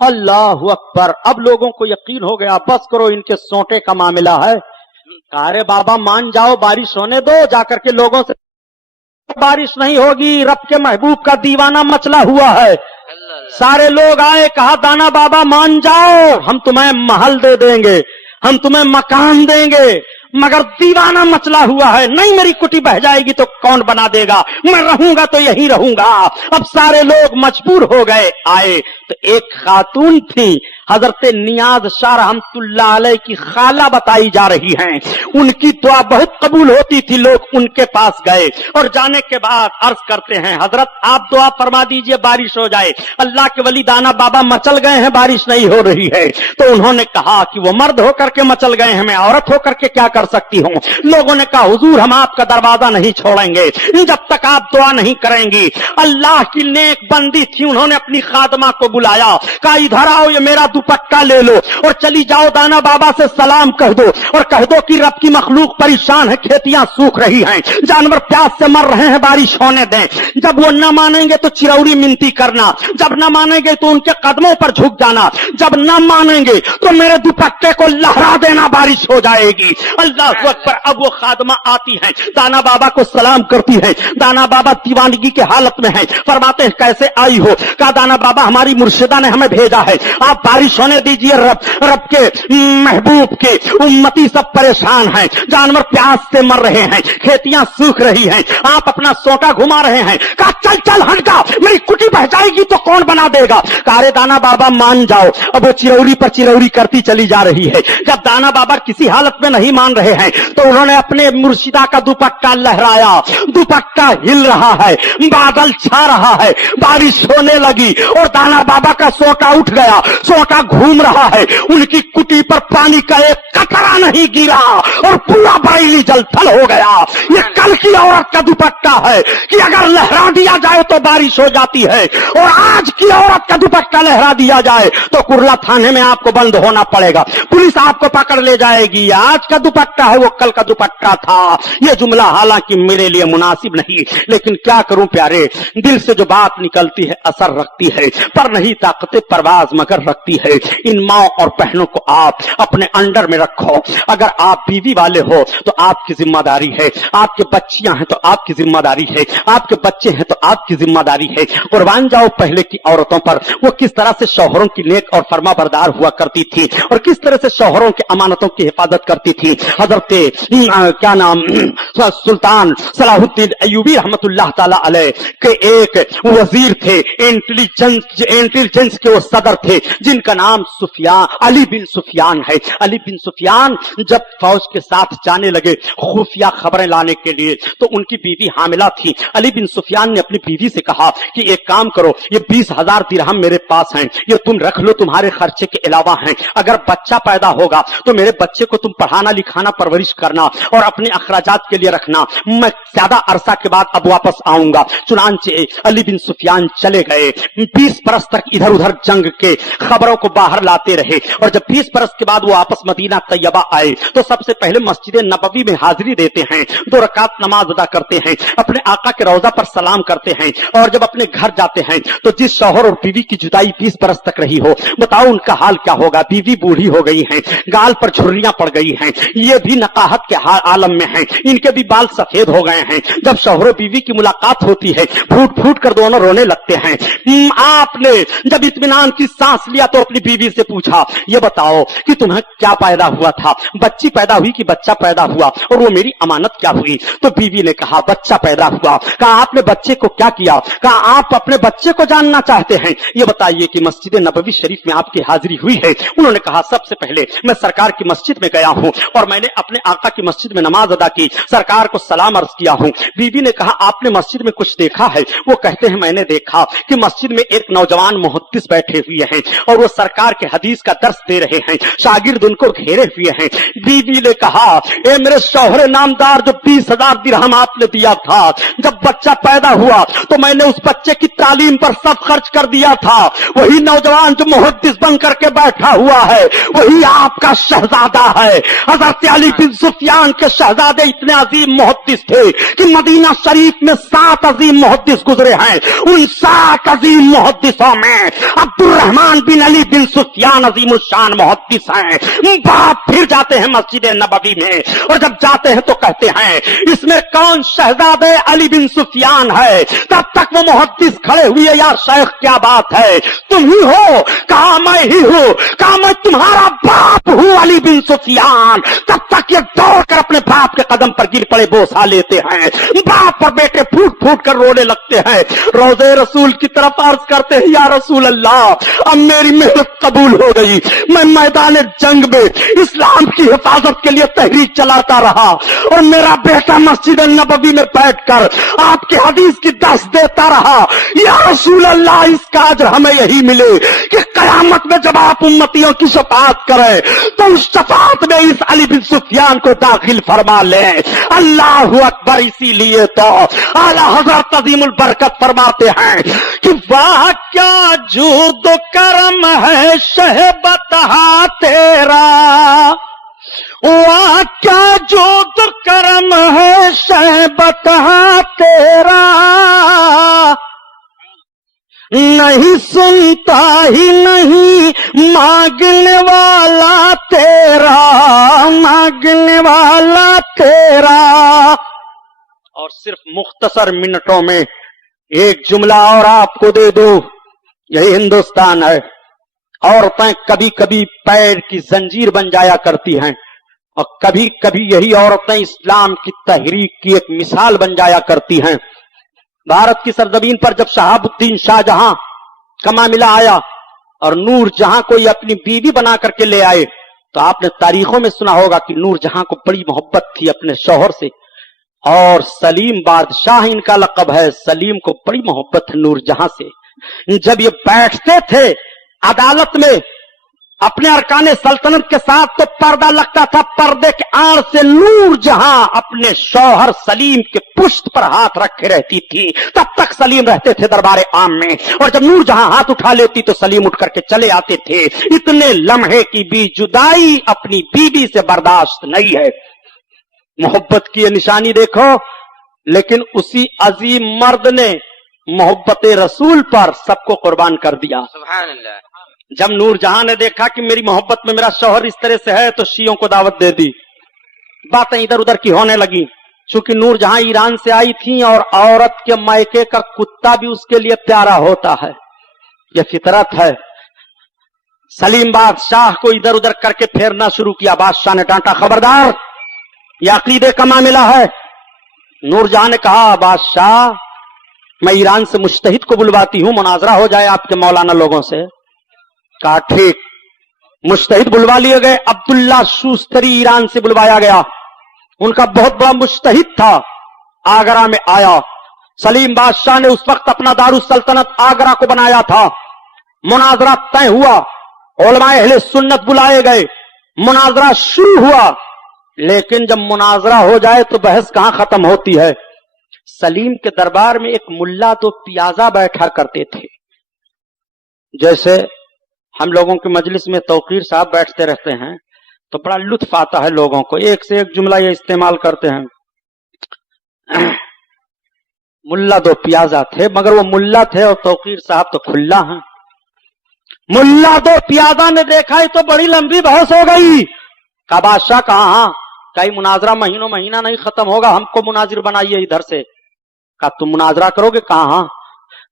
अल्लाह अकबर। अब लोगों को यकीन हो गया, बस करो, इनके सोंटे का मामला है। अरे बाबा मान जाओ, बारिश होने दो। जाकर के लोगों से, बारिश नहीं होगी, रब के महबूब का दीवाना मचला हुआ है। सारे लोग आए, कहा, दाना बाबा मान जाओ, हम तुम्हें महल दे देंगे, हम तुम्हें मकान देंगे, मगर दीवाना मचला हुआ है। नहीं, मेरी कुटी बह जाएगी तो कौन बना देगा, मैं रहूंगा तो यहीं रहूंगा। अब सारे लोग मजबूर हो गए, आए। तो एक खातून थी, हजरत नियाज शाह रहमतुल्लाह अलैह की खाला बताई जा रही हैं। उनकी दुआ बहुत कबूल होती थी। लोग उनके पास गए और जाने के बाद अर्ज करते हैं, हजरत आप दुआ फरमा दीजिए, बारिश हो जाए। अल्लाह के वली दाना बाबा मचल गए हैं, बारिश नहीं हो रही है। तो उन्होंने कहा कि वो मर्द होकर के मचल गए हैं, मैं औरत होकर के क्या कर सकती हूँ। लोगों ने कहा, हुजूर हम आपका दरवाजा नहीं छोड़ेंगे जब तक आप दुआ नहीं करेंगी। अल्लाह की नेक बंदी थी, उन्होंने अपनी खादमा को बुलाया, कहा, इधर आओ, ये मेरा दुपट्टा ले लो और चली जाओ, दाना बाबा से सलाम कह दो और कह दो कि रब की मखलूक परेशान है, खेतियां सूख रही हैं, जानवर प्यास से मर रहे हैं, बारिश होने दें। जब वो न मानेंगे तो चिरौरी मिनती करना, जब न मानेंगे तो उनके कदमों पर झुक जाना, जब न मानेंगे तो मेरे दुपट्टे को लहरा देना, बारिश हो जाएगी। अल्लाह अकबर। अब वो खादमा आती है, दाना बाबा को सलाम करती है। दाना बाबा दीवानगी के हालत में है, फरमाते हैं, कैसे आई हो। कहा, दाना बाबा हमारी मुर्शिदा ने हमें भेजा है, आप बारिश होने दीजिए, रब के महबूब के उम्मती सब परेशान हैं, जानवर प्यास से मर रहे हैं, खेतियां सूख रही हैं, आप अपना सोटा घुमा रहे हैं। कहा, चल चल हट जा, मेरी कुटी बह जाएगी तो कौन बना देगा। कहा, दाना बाबा मान जाओ। अब वो चिरौरी पर चिरौरी करती चली जा रही है। जब दाना बाबा किसी हालत में नहीं मान रहे हैं तो उन्होंने अपने मुर्शिदा का दुपट्टा लहराया, दुपट्टा हिल रहा है, बादल छा रहा है, बारिश होने लगी और दाना बाबा का सोटा उठ गया, सोटा घूम रहा है। उनकी कुटी पर पानी का एक कतरा नहीं गिरा और पूरा बरेली जलथल हो गया। ये कल की औरत का दुपट्टा है कि अगर लहरा दिया जाए तो बारिश हो जाती है, और आज की औरत का दुपट्टा लहरा दिया जाए तो कुर्ला थाने में आपको बंद होना पड़ेगा, पुलिस आपको पकड़ ले जाएगी। आज का दुपट्टा दुपट्टा है वो कल का दुपट्टा था। ये जुमला हालांकि मेरे लिए मुनासिब नहीं, लेकिन क्या करूं प्यारे, दिल से जो बात निकलती है असर रखती है, पर नहीं ताकत परवाज मगर रखती है। इन माँ और बहनों को आप अपने अंडर में रखो। अगर आप बीवी वाले हो तो आपकी जिम्मेदारी है, आपके बच्चियां हैं तो आपकी जिम्मेदारी है, आपके बच्चे हैं तो आपकी जिम्मेदारी है। कुर्बान जाओ पहले की औरतों पर, वो किस तरह से शौहरों की नेक और फरमाबरदार हुआ करती थी और किस तरह से शौहरों की अमानतों की हिफाजत करती थी। हजरत क्या नाम सुल्तान सलाहुद्दीन अय्यूबी रहमतुल्लाह ताला अलैह के एक वजीर थे, इंटेलिजेंस के वो सदर थे, जिनका नाम अली बिन सुफियान है। अली बिन सुफियान जब फौज के साथ जाने लगे खुफिया खबरें लाने के लिए, तो उनकी बीवी हामिला थी। अली बिन सुफियान ने अपनी बीवी से कहा कि एक काम करो, ये 20,000 दिरहम मेरे पास हैं, ये तुम रख लो, तुम्हारे खर्चे के अलावा हैं। अगर बच्चा पैदा होगा तो मेरे बच्चे को तुम पढ़ाना लिखाना परवरिश करना और अपने अखराजात के लिए रखना, मैं ज्यादा अरसा के बाद अब वापस आऊंगा। चुनांचे अली बिन सुफियान चले गए। 20 बरस तक इधर उधर जंग के खबरों को बाहर लाते रहे और जब 20 बरस के बाद वो वापस मदीना तैयबा आए तो सबसे पहले मस्जिद नबवी में हाजिरी देते हैं, 2 रकात नमाज अदा करते हैं, अपने आका के रौजा पर सलाम करते हैं और जब अपने घर जाते हैं तो जिस शौहर और बीवी की जुदाई 20 बरस तक रही हो, बताओ उनका हाल क्या होगा। बीवी बूढ़ी हो गई है, गाल पर झुर्रियां पड़ गई हैं, ये भी नकाहत के आलम में हैं, इनके भी बाल सफेद हो गए हैं। जब शौहर बीवी की मुलाकात होती है फूट फूट कर दोनों रोने लगते हैं। आपने जब इत्मीनान की सांस लिया तो अपनी बीवी से पूछा, ये बताओ कि तुम्हें क्या पैदा हुआ था, बच्ची पैदा हुई कि बच्चा पैदा हुआ, और वो मेरी अमानत क्या हुई। तो बीवी ने कहा बच्चा पैदा हुआ। कहा आपने बच्चे को क्या किया। कहा आप अपने बच्चे को जानना चाहते हैं, ये बताइए कि मस्जिद नबवी शरीफ में आपकी हाजिरी हुई है। उन्होंने कहा सबसे पहले मैं सरकार की मस्जिद में गया हूं और मैंने अपने आका की मस्जिद में नमाज अदा की, सरकार को सलाम अर्ज किया हूं। बीवी ने कहा आपने मस्जिद में कुछ देखा है। वो कहते हैं मैंने देखा कि मस्जिद में एक नौजवान मुहद्दिस बैठे हुए हैं और वो सरकार के हदीस का दर्स दे रहे हैं, शागिर्द उनको घेरे हुए हैं। बीवी ने कहा ए मेरे शौहर नामदार, जो 20,000 दिरहम आपने दिया था, जब बच्चा पैदा हुआ तो मैंने उस बच्चे की तालीम पर सब खर्च कर दिया था। वही नौजवान जो मुहद्दिस बन करके बैठा हुआ है वही आपका शहजादा है। हजरत अली बिन सुफियान के शहजादे इतने अजीम मुहद्दिस थे कि मदीना शरीफ में 7 अजीम मुहद्दिस गुजरे हैं। उन 7 अजीम मुहद्दिसों में अब्दुर्रहमान बिन अली बिन सुफियान अजीमुल शान मुहद्दिस हैं। बाप फिर जाते हैं मस्जिद नबवी में और जब जाते हैं तो कहते हैं इसमें कौन शहजादे अली बिन सुफियान है। तब तक वो मुहद्दिस खड़े हुए, यार शेख क्या बात है, तुम ही हो। कहा मैं ही हूं। कहा मैं तुम्हारा बाप हूं अली बिन सुफियान। तब तक ये दौड़ कर अपने बाप के कदम पर गिर पड़े, बोसा लेते हैं। बाप और बेटे फूट फूट कर रोने लगते हैं, रोज़े रसूल की तरफ अर्ज करते हैं या रसूल अल्लाह, अब मेरी मेहनत कबूल हो गई, मैं मैदान जंग में इस्लाम की हिफाजत के लिए तहरीक चलाता रहा और मेरा बेटा मस्जिद नबवी में बैठकर आपके हदीस की दर्स देता रहा। या रसूल अल्लाह, इसका अजर हमें यही मिले कि कयामत में जब आप उम्मतियों की शफाअत करें तो उस शफाअत में इस अली बिन सुफियान को दाखिल फरमा लें। अल्लाहु अकबर। इसीलिए तो आला हजरत अजीमुल बरकत फरमाते हैं कि वाह क्या जूद करम है शहबतहा तेरा, वाह क्या जूद करम है शहबतहा तेरा, नहीं सुनता ही नहीं मांगने वाला तेरा, मांगने वाला तेरा। और सिर्फ मुख्तसर मिनटों में एक जुमला और आपको दे दूं, यही हिंदुस्तान है। औरतें कभी कभी पैर की जंजीर बन जाया करती हैं और कभी कभी यही औरतें इस्लाम की तहरीक की एक मिसाल बन जाया करती हैं। भारत की सरजमीन पर जब शहाबुद्दीन शाहजहां का मामला आया और नूर जहां को ये अपनी बीवी बना करके ले आए, तो आपने तारीखों में सुना होगा कि नूर जहां को बड़ी मोहब्बत थी अपने शौहर से, और सलीम बादशाह इनका लक़ब है, सलीम को बड़ी मोहब्बत है नूर जहां से। जब ये बैठते थे अदालत में अपने अरकाने सल्तनत के साथ तो पर्दा लगता था, पर्दे के आड़ से नूर जहां अपने शौहर सलीम के पुष्ट पर हाथ रखे रहती थी। तब तक सलीम रहते थे दरबार आम में, और जब नूर जहां हाथ उठा लेती तो सलीम उठ करके चले आते थे। इतने लम्हे की भी जुदाई अपनी बीवी से बर्दाश्त नहीं है। मोहब्बत की ये निशानी देखो। लेकिन उसी अजीम मर्द ने मोहब्बत रसूल पर सबको कुर्बान कर दिया। सुभान अल्लाह। जब नूरजहां ने देखा कि मेरी मोहब्बत में मेरा शौहर इस तरह से है, तो शियों को दावत दे दी। बातें इधर उधर की होने लगी। चूंकि नूरजहां ईरान से आई थी और औरत के मायके का कुत्ता भी उसके लिए प्यारा होता है, यह फितरत है। सलीम बादशाह को इधर उधर करके फेरना शुरू किया। बादशाह ने डांटा, खबरदार, यह अकीदे का मामला है। नूरजहां ने कहा, बादशाह मैं ईरान से मुश्तहिद को बुलवाती हूं, मुनाजरा हो जाए आपके मौलाना लोगों से। कहा ठीक। मुश्तहिद बुलवा लिए गए। अब्दुल्ला शूस्तरी ईरान से बुलवाया गया, उनका बहुत बड़ा मुश्तहिद था। आगरा में आया। सलीम बादशाह ने उस वक्त अपना दारुस सल्तनत आगरा को बनाया था। मुनाजरा तय हुआ, उलमाए अहले सुन्नत बुलाए गए, मुनाजरा शुरू हुआ। लेकिन जब मुनाजरा हो जाए तो बहस कहां खत्म होती है। सलीम के दरबार में एक मुल्ला तो पियाजा बैठा करते थे। जैसे हम लोगों की मजलिस में तौकीर साहब बैठते रहते हैं तो बड़ा लुत्फ आता है लोगों को, एक से एक जुमला ये इस्तेमाल करते हैं। मुल्ला दो पियाजा थे, मगर वो मुल्ला थे और तौकीर साहब तो खुल्ला हैं। मुल्ला दो पियाजा ने देखा ही तो बड़ी लंबी बहस हो गई। का बादशाह कहा, कई मुनाजरा महीनों महीना नहीं खत्म होगा, हमको मुनाजिर बनाइए इधर से। का तुम मुनाजरा करोगे? कहा,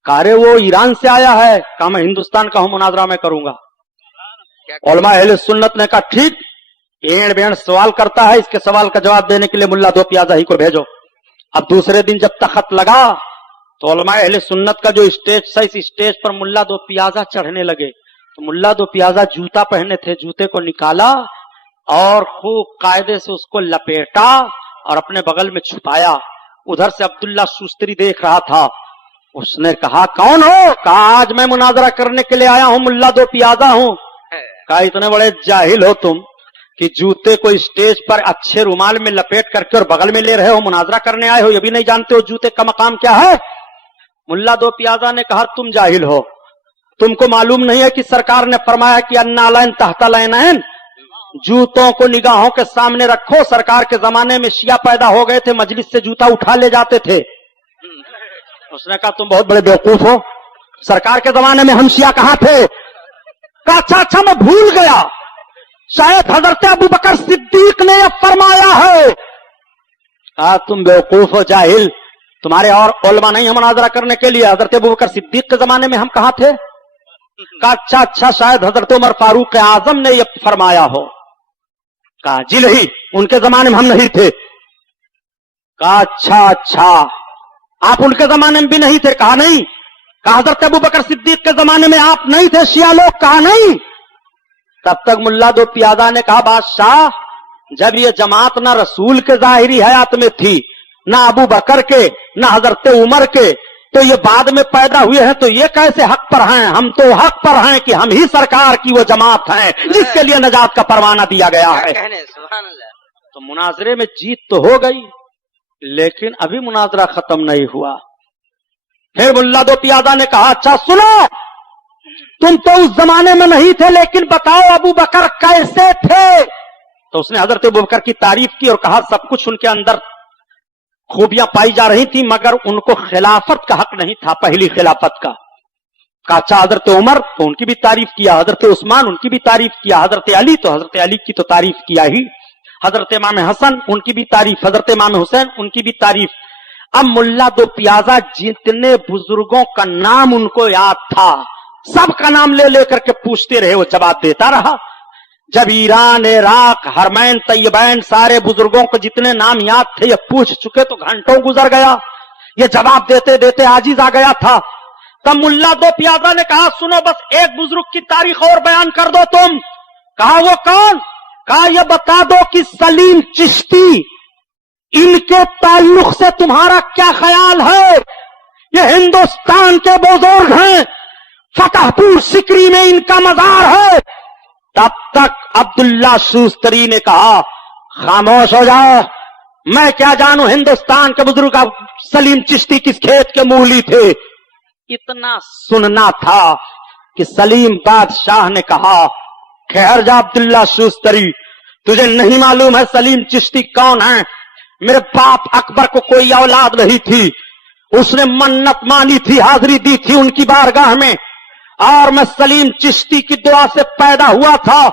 कारे वो ईरान से आया है। कहा मैं हिंदुस्तान का हूं, मुनाजरा मैं करूंगा। उलमा अहले सुन्नत ने कहा ठीक, एड़ बेड़ सवाल करता है, इसके सवाल का जवाब देने के लिए मुल्ला दो पियाजा ही को भेजो। अब दूसरे दिन जब तखत लगा तो उलमा अहले सुन्नत का जो स्टेज था, इस स्टेज पर मुल्ला दो पियाजा चढ़ने लगे। तो मुल्ला दो पियाजा जूता पहने थे, जूते को निकाला और खूब कायदे से उसको लपेटा और अपने बगल में छुपाया। उधर से अब्दुल्ला शूस्तरी देख रहा था। उसने कहा, कौन हो? कहा आज मैं मुनाजरा करने के लिए आया हूं, मुल्ला दो पियाजा हूं। कहा इतने बड़े जाहिल हो तुम कि जूते को स्टेज पर अच्छे रुमाल में लपेट करके और बगल में ले रहे हो, मुनाजरा करने आए हो, ये भी नहीं जानते हो जूते का मकाम क्या है? मुल्ला दो पियाजा ने कहा तुम जाहिल हो, तुमको मालूम नहीं है कि सरकार ने फरमाया कि अन्नालैन तहता लैनैन, जूतों को निगाहों के सामने रखो। सरकार के जमाने में शिया पैदा हो गए थे, मजलिस से जूता उठा ले जाते थे। उसने कहा तुम बहुत बड़े बेवकूफ हो, सरकार के जमाने में हम शिया कहां थे? कहा अच्छा मैं भूल गया, शायद हजरत अबू बकर सिद्दीक ने यह फरमाया है। कहा तुम बेवकूफ हो, जाहिल, तुम्हारे और उलमा नहीं है मुनाजरा करने के लिए। हजरत अबू बकर सिद्दीक के जमाने में हम कहां थे? कहा अच्छा शायद हजरत उमर फारूक आजम ने यह फरमाया हो। कहा जी नहीं, उनके जमाने में हम नहीं थे। कहा अच्छा आप उनके जमाने में भी नहीं थे? कहा नहीं। कहा हजरत अबू बकर सिद्दीक के जमाने में आप नहीं थे शिया लोग? कहा नहीं। तब तक मुल्ला दो पियादा ने कहा बादशाह, जब ये जमात ना रसूल के जाहिरी हयात में थी, ना अबू बकर के, ना हजरत उमर के, तो ये बाद में पैदा हुए हैं, तो ये कैसे हक पर हैं? हम तो हक पर हैं कि हम ही सरकार की वो जमात हैं जिसके लिए नजात का परवाना दिया गया है। सुभान अल्लाह। तो मुनाजरे में जीत तो हो गई, लेकिन अभी मुनाजरा खत्म नहीं हुआ। फिर मुल्ला दो पियादा ने कहा अच्छा सुनो, तुम तो उस जमाने में नहीं थे, लेकिन बताओ अबू बकर कैसे थे? तो उसने हजरत अबू बकर की तारीफ की और कहा सब कुछ उनके अंदर खूबियां पाई जा रही थी, मगर उनको खिलाफत का हक नहीं था, पहली खिलाफत का। कहा अच्छा हजरत उमर, तो उनकी भी तारीफ किया, हजरत उस्मान उनकी भी तारीफ किया, हजरत अली, तो हजरत अली की तो तारीफ किया ही, हजरत इमाम हसन उनकी भी तारीफ, हजरत इमाम हुसैन उनकी भी तारीफ। अब मुल्ला दो पियाजा जितने बुजुर्गों का नाम उनको याद था, सबका नाम ले लेकर के पूछते रहे, वो जवाब देता रहा। जब ईरान, इराक, हरमैन, तैयबैन, सारे बुजुर्गों को जितने नाम याद थे ये पूछ चुके, तो घंटों गुजर गया, ये जवाब देते देते आजिज आ गया था। तब मुल्ला दो पियाजा ने कहा सुनो, बस एक बुजुर्ग की तारीख और बयान कर दो तुम। कहा वो कौन? कहा ये बता दो कि सलीम चिश्ती, इनके ताल्लुक से तुम्हारा क्या ख्याल है? ये हिंदुस्तान के बुजुर्ग हैं, फतेहपुर सिकरी में इनका मजार है। तब तक अब्दुल्ला शूस्तरी ने कहा खामोश हो जाओ, मैं क्या जानूं हिंदुस्तान के बुजुर्ग सलीम चिश्ती किस खेत के मूली थे। इतना सुनना था कि सलीम बादशाह ने कहा खैर जा अब्दुल्ला शूस्तरी, तुझे नहीं मालूम है सलीम चिश्ती कौन है? میرے باپ اکبر کو کوئی اولاد نہیں تھی, اس نے منت مانی تھی, حاضری دی تھی ان کی بارگاہ میں, اور میں سلیم چشتی کی دعا سے پیدا ہوا تھا,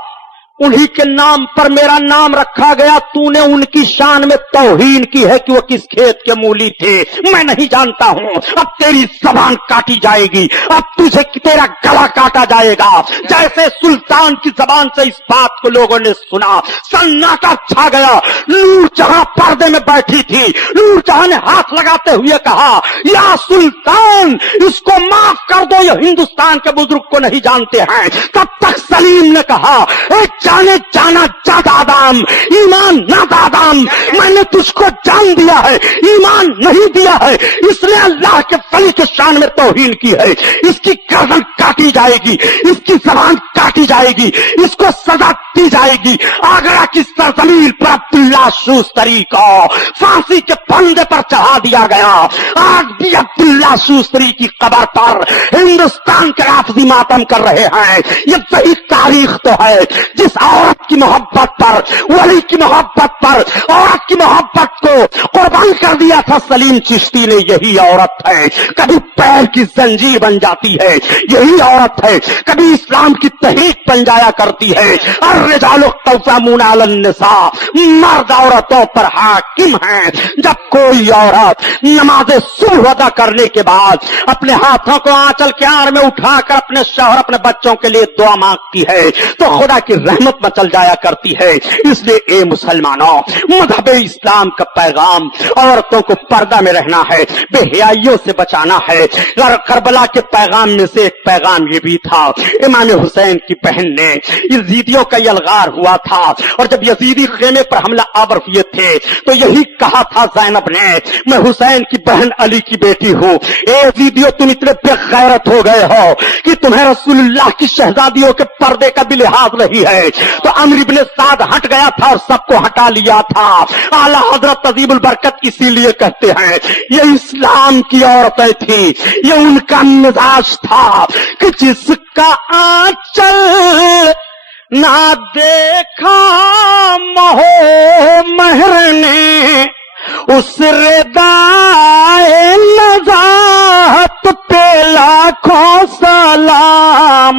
انہی کے نام پر میرا نام رکھا گیا. تو نے ان کی شان میں توہین کی ہے کہ وہ کس کھیت کے مولی تھے, میں نہیں جانتا ہوں. اب تیری زبان کاٹی جائے گی, اب تجھے تیرا گلا کاٹا جائے گا. جیسے سلطان کی زبان سے اس بات کو لوگوں نے سنا, سناٹا چھا گیا. نور جہاں پردے میں بیٹھی تھی, نور جہاں نے ہاتھ لگاتے ہوئے کہا, یا سلطان اس کو معاف کر دو, یہ ہندوستان کے بزرگ کو نہیں جانتے ہیں. تب تک سلیم نے کہا, جانے جانا جادادام, ایمان نہ دادام, میں نے تجھ کو جان دیا ہے, ایمان نہیں دیا ہے. اس نے اللہ کے ولی کے شان میں توہین کی ہے, اس کی گردن کاٹی جائے گی, اس کی زبان کاٹی جائے گی, اس کو سزا دی جائے گی. آگرہ کی سرزمین پر عبداللہ شوستری کو پھانسی کے پھندے پر چڑھا دیا گیا. آج بھی عبداللہ شوستری کی قبر پر ہندوستان کے رافضی ماتم کر رہے ہیں. یہ وہی تاریخ تو ہے جس عورت کی محبت پر, ولی کی محبت پر, عورت کی محبت کو قربان کر دیا تھا سلیم چشتی نے. یہی عورت ہے کبھی پیر کی زنجیر بن جاتی ہے, یہی عورت ہے کبھی اسلام کی تحریک بن جایا کرتی ہے. الرجال قوامون علی النساء, مرد عورتوں پر حاکم ہیں. جب کوئی عورت نماز صبح ادا کرنے کے بعد اپنے ہاتھوں کو آنچل کے آڑ میں اٹھا کر اپنے شوہر اپنے بچوں کے لیے دعا مانگتی ہے تو خدا کی رحمت مچل جایا کرتی ہے. اس لیے اے مسلمانوں, مذہب اسلام کا پیغام عورتوں کو پردہ میں رہنا ہے, بے حیائیوں سے بچانا ہے. کربلا کے پیغام میں سے ایک پیغام یہ بھی تھا, امام حسین کی بہن نے یزیدیوں کا یلغار ہوا تھا, اور جب یزیدی خیمے پر حملہ آور ہوئے تھے تو یہی کہا تھا زینب نے, میں حسین کی بہن علی کی بیٹی ہوں. اے یزیدیوں, تم اتنے بے غیرت ہو گئے ہو کہ تمہیں رسول اللہ کی شہزادیوں کے پردے کا بھی لحاظ نہیں ہے. تو عمرو بن سعد ہٹ گیا تھا اور سب کو ہٹا لیا تھا. اعلیٰ حضرت عظیم البرکت اسی لیے کہتے ہیں یہ اسلام کی عورتیں تھیں, یہ ان کا مزاج تھا کہ جس کا آنچل نہ دیکھا مہو مہر نے, اس ردائے نزاہت پہ لاکھوں سلام,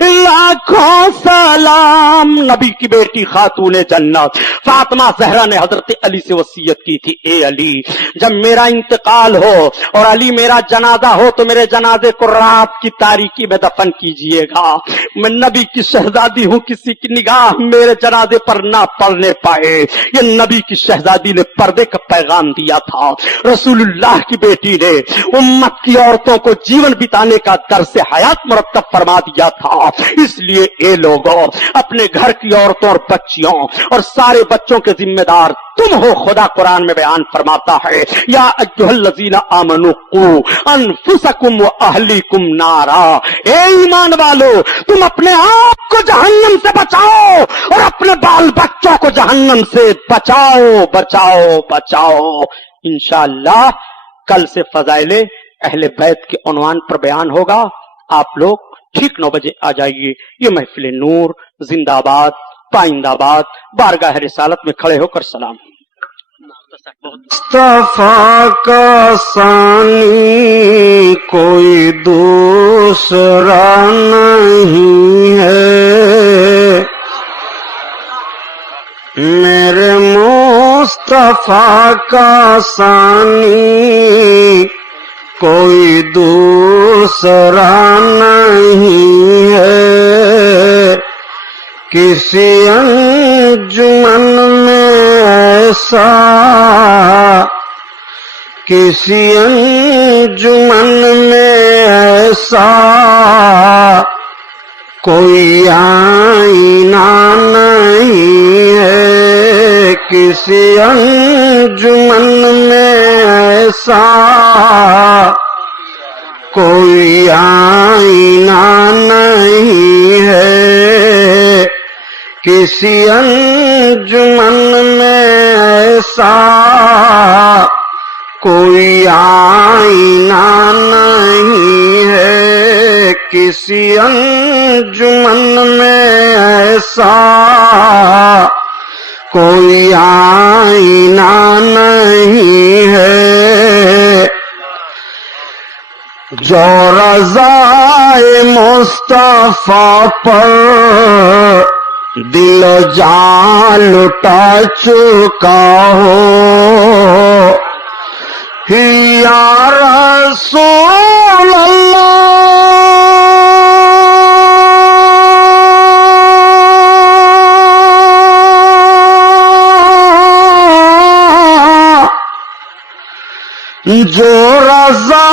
لاکھوں سلام. نبی کی بیٹی خاتون جنت فاطمہ زہرا نے حضرت علی سے وصیت کی تھی, اے علی جب میرا انتقال ہو اور علی میرا جنازہ ہو تو میرے جنازے کو رات کی تاریکی میں دفن کیجئے گا. میں نبی کی شہزادی ہوں, کسی کی نگاہ میرے جنازے پر نہ پڑنے پائے. یہ نبی کی شہزادی نے پردے کا پیغام دیا تھا. رسول اللہ کی بیٹی نے امت کی عورتوں کو جیون بتانے کا درس حیات مرتب فرما دیا تھا. اس لیے اے لوگوں, اپنے گھر کی عورتوں اور بچیوں اور سارے بچوں کے ذمہ دار تم ہو. خدا قرآن میں بیان فرماتا ہے, یا ایھا الذین آمنوا قوا انفسکم واہلیکم نارا, اے ایمان والو تم اپنے آپ کو جہنم سے بچاؤ اور اپنے بال بچوں کو جہنم سے بچاؤ, بچاؤ, بچاؤ. انشاءاللہ کل سے فضائل اہل بیت کے عنوان پر بیان ہوگا. آپ لوگ ٹھیک 9 بجے آ جائیے. یہ محفل نور زندہ باد, پائندہ باد. بارگاہ رسالت میں کھڑے ہو کر سلام. مصطفیٰ کا ثانی کوئی دوسرا نہیں ہے, میرے مصطفیٰ کا ثانی کوئی دوسرا نہیں ہے. کسی انجمن میں ایسا, کسی انجمن میں ایسا کوئی آئینہ نہیں ہے. کسی انجمن میں ایسا کوئی آئینہ نہیں ہے. کسی انجمن میں ایسا کوئی آئینہ نہیں ہے. کسی انجمن میں ایسا کوئی آئینہ نہیں ہے جو رضائے مصطفیٰ پر دل و جان لٹا چکا ہو یا رسول اللہ جو رضا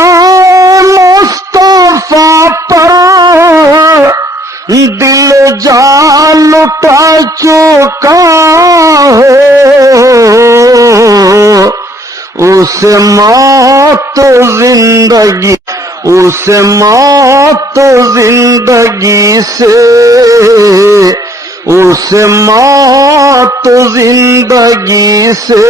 مصطفیٰ پر دل جان لٹا چکا ہو اسے موت زندگی اسے موت زندگی سے اسے موت زندگی سے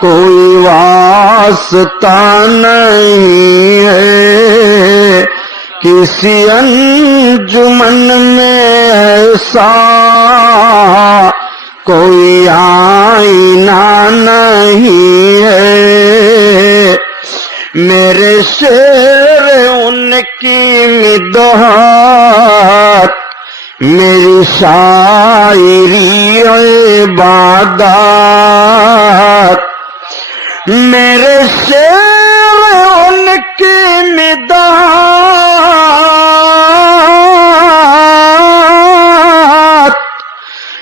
کوئی واسطہ نہیں ہے کسی انجمن میں ایسا کوئی آئینہ نہیں ہے میرے شعر ان کی مدحت میری شاعری عبادت میرے شعر ان کی مدحت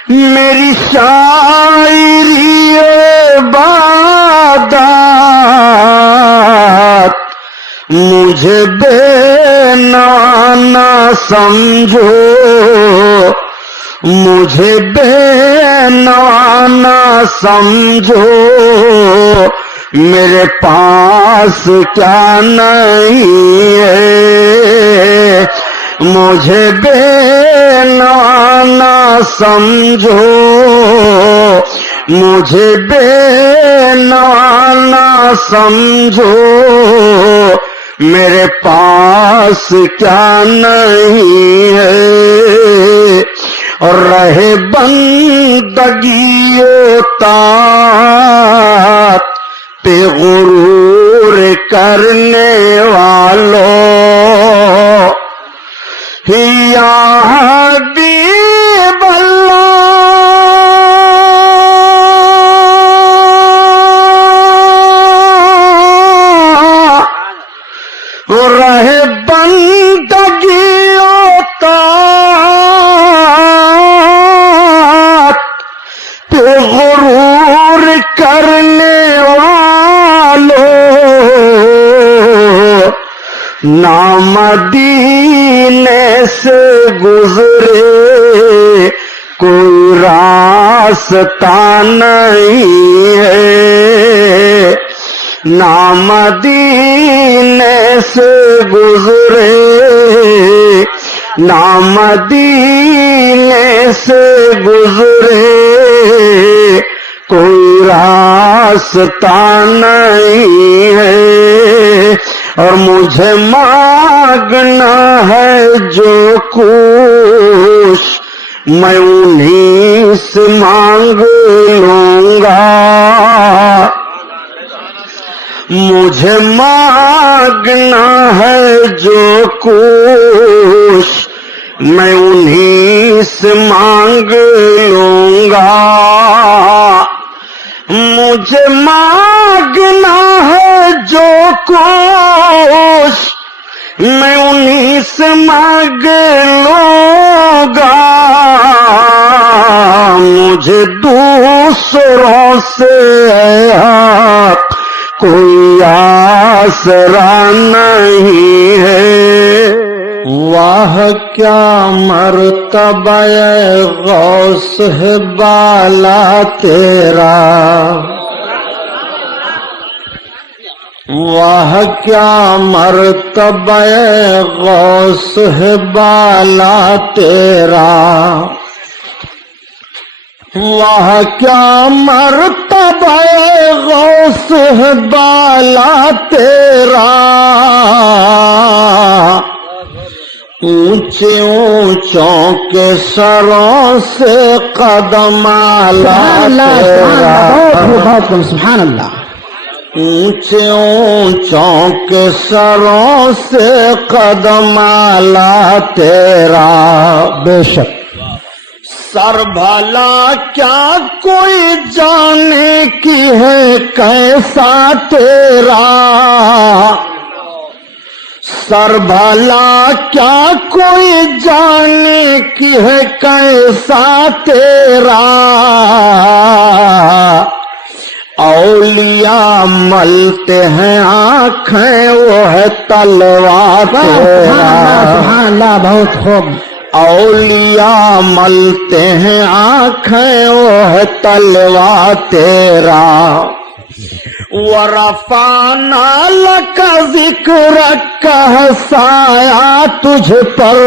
میری شاعری عبادت مجھے بے نہ سمجھو مجھے بے نہ سمجھو میرے پاس کیا نہیں ہے مجھے بے نہ سمجھو مجھے بے نہ سمجھو میرے پاس کیا نہیں ہے اور رہے بندگی و طاعت پہ غرور کرنے والوں یا حبیب اللہ رہے بندگی و طاعت پہ غرور کرنے نہ مدینے سے گزرے کوئی راستہ نہیں ہے نہ مدینے سے گزرے نہ مدینے سے گزرے کوئی راستہ نہیں ہے اور مجھے مانگنا ہے جو کچھ میں انہیں سے مانگ لوں گا مجھے مانگنا ہے جو کچھ میں انہیں سے مانگ لوں گا مجھے مانگنا ہے جو کچھ میں انہیں سے مانگ لوں گا مجھے دوسروں سے حق کوئی آسرا نہیں ہے واہ کیا مرتبہ غوث ہے بالا تیرا واہ کیا مرتبہ غوث ہے بالا تیرا واہ کیا مرتبہ غوث ہے بالا تیرا اونچے اونچوں کے سروں سے قدم آلہ تیرا سبحان اللہ اونچے اونچوں کے سروں سے قدم آلہ تیرا بے شک سر بھلا کیا کوئی جانے کی ہے کیسا تیرا سر بھلا کیا کوئی جانے کی ہے کیسا تیرا اولیاء ملتے ہیں آنکھیں وہ ہے تلوار تیرا سبحان اللہ بہت خوب اولیاء ملتے ہیں آنکھیں وہ ہے تلوار تیرا ورفعنا لک ذکرک سایہ تجھ پر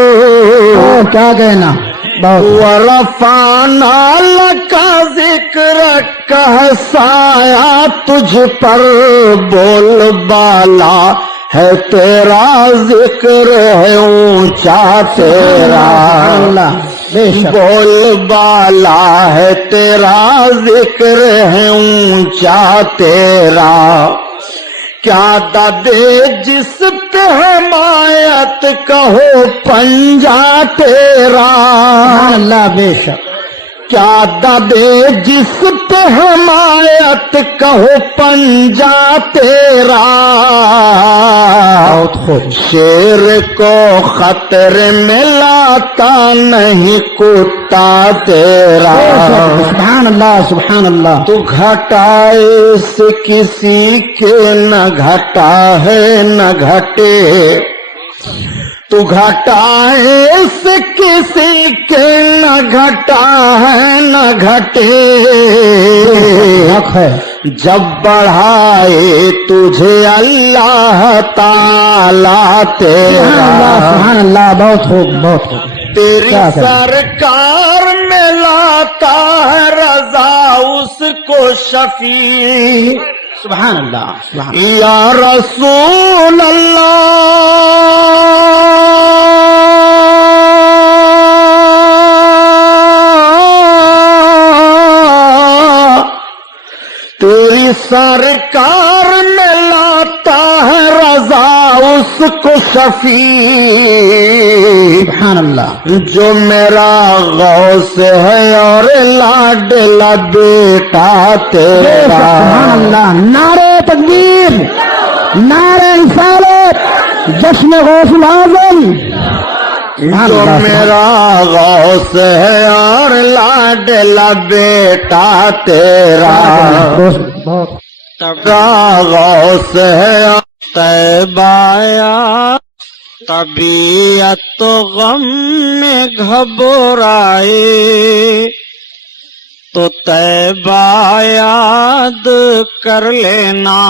کیا کہنا بہت ورفعنا لک ذکرک سایہ تجھ پر بول بالا ہے تیرا ذکر ہے اونچا تیرا اللہ بے شک بول بالا ہے تیرا ذکر ہے اونچا تیرا کیا دادے جس پہ حمایت کہو پنجا تیرا اللہ بے شک کیا دادے جس پہ حمایت کہو پنجا تیرا بہت خوب شیر کو خطرے میں لاتا نہیں کتا تیرا سبحان اللہ سبحان اللہ تو گھٹائے سے کسی کے نہ گھٹا ہے نہ گھٹے تو گھٹائے سے کسی کے نہ گھٹا ہے نہ گھٹے حق ہے جب بڑھائے تجھے اللہ تعالی تیرا سبحان اللہ بہت خوب بہت خوب تیری کیا کریں؟ سرکار میں لاتا ہے رضا اس کو شفیع سبحان اللہ سبحان یا رسول اللہ تیری سرکار میں لاتا ہے رضا اس کو شفیع سبحان اللہ جو میرا غوث ہے اور لاڈلا بیٹا تیرا سبحان اللہ نعرہ تکبیر نعرہ رسالت جشن غوث العظم سبحان جو اللہ میرا غوث ہے اور لاڈلا بیٹا تیرا بہت تیرا غوث ہے طیبایا طبیعت تو غم میں گھبرائے تو طیبہ یاد کر لینا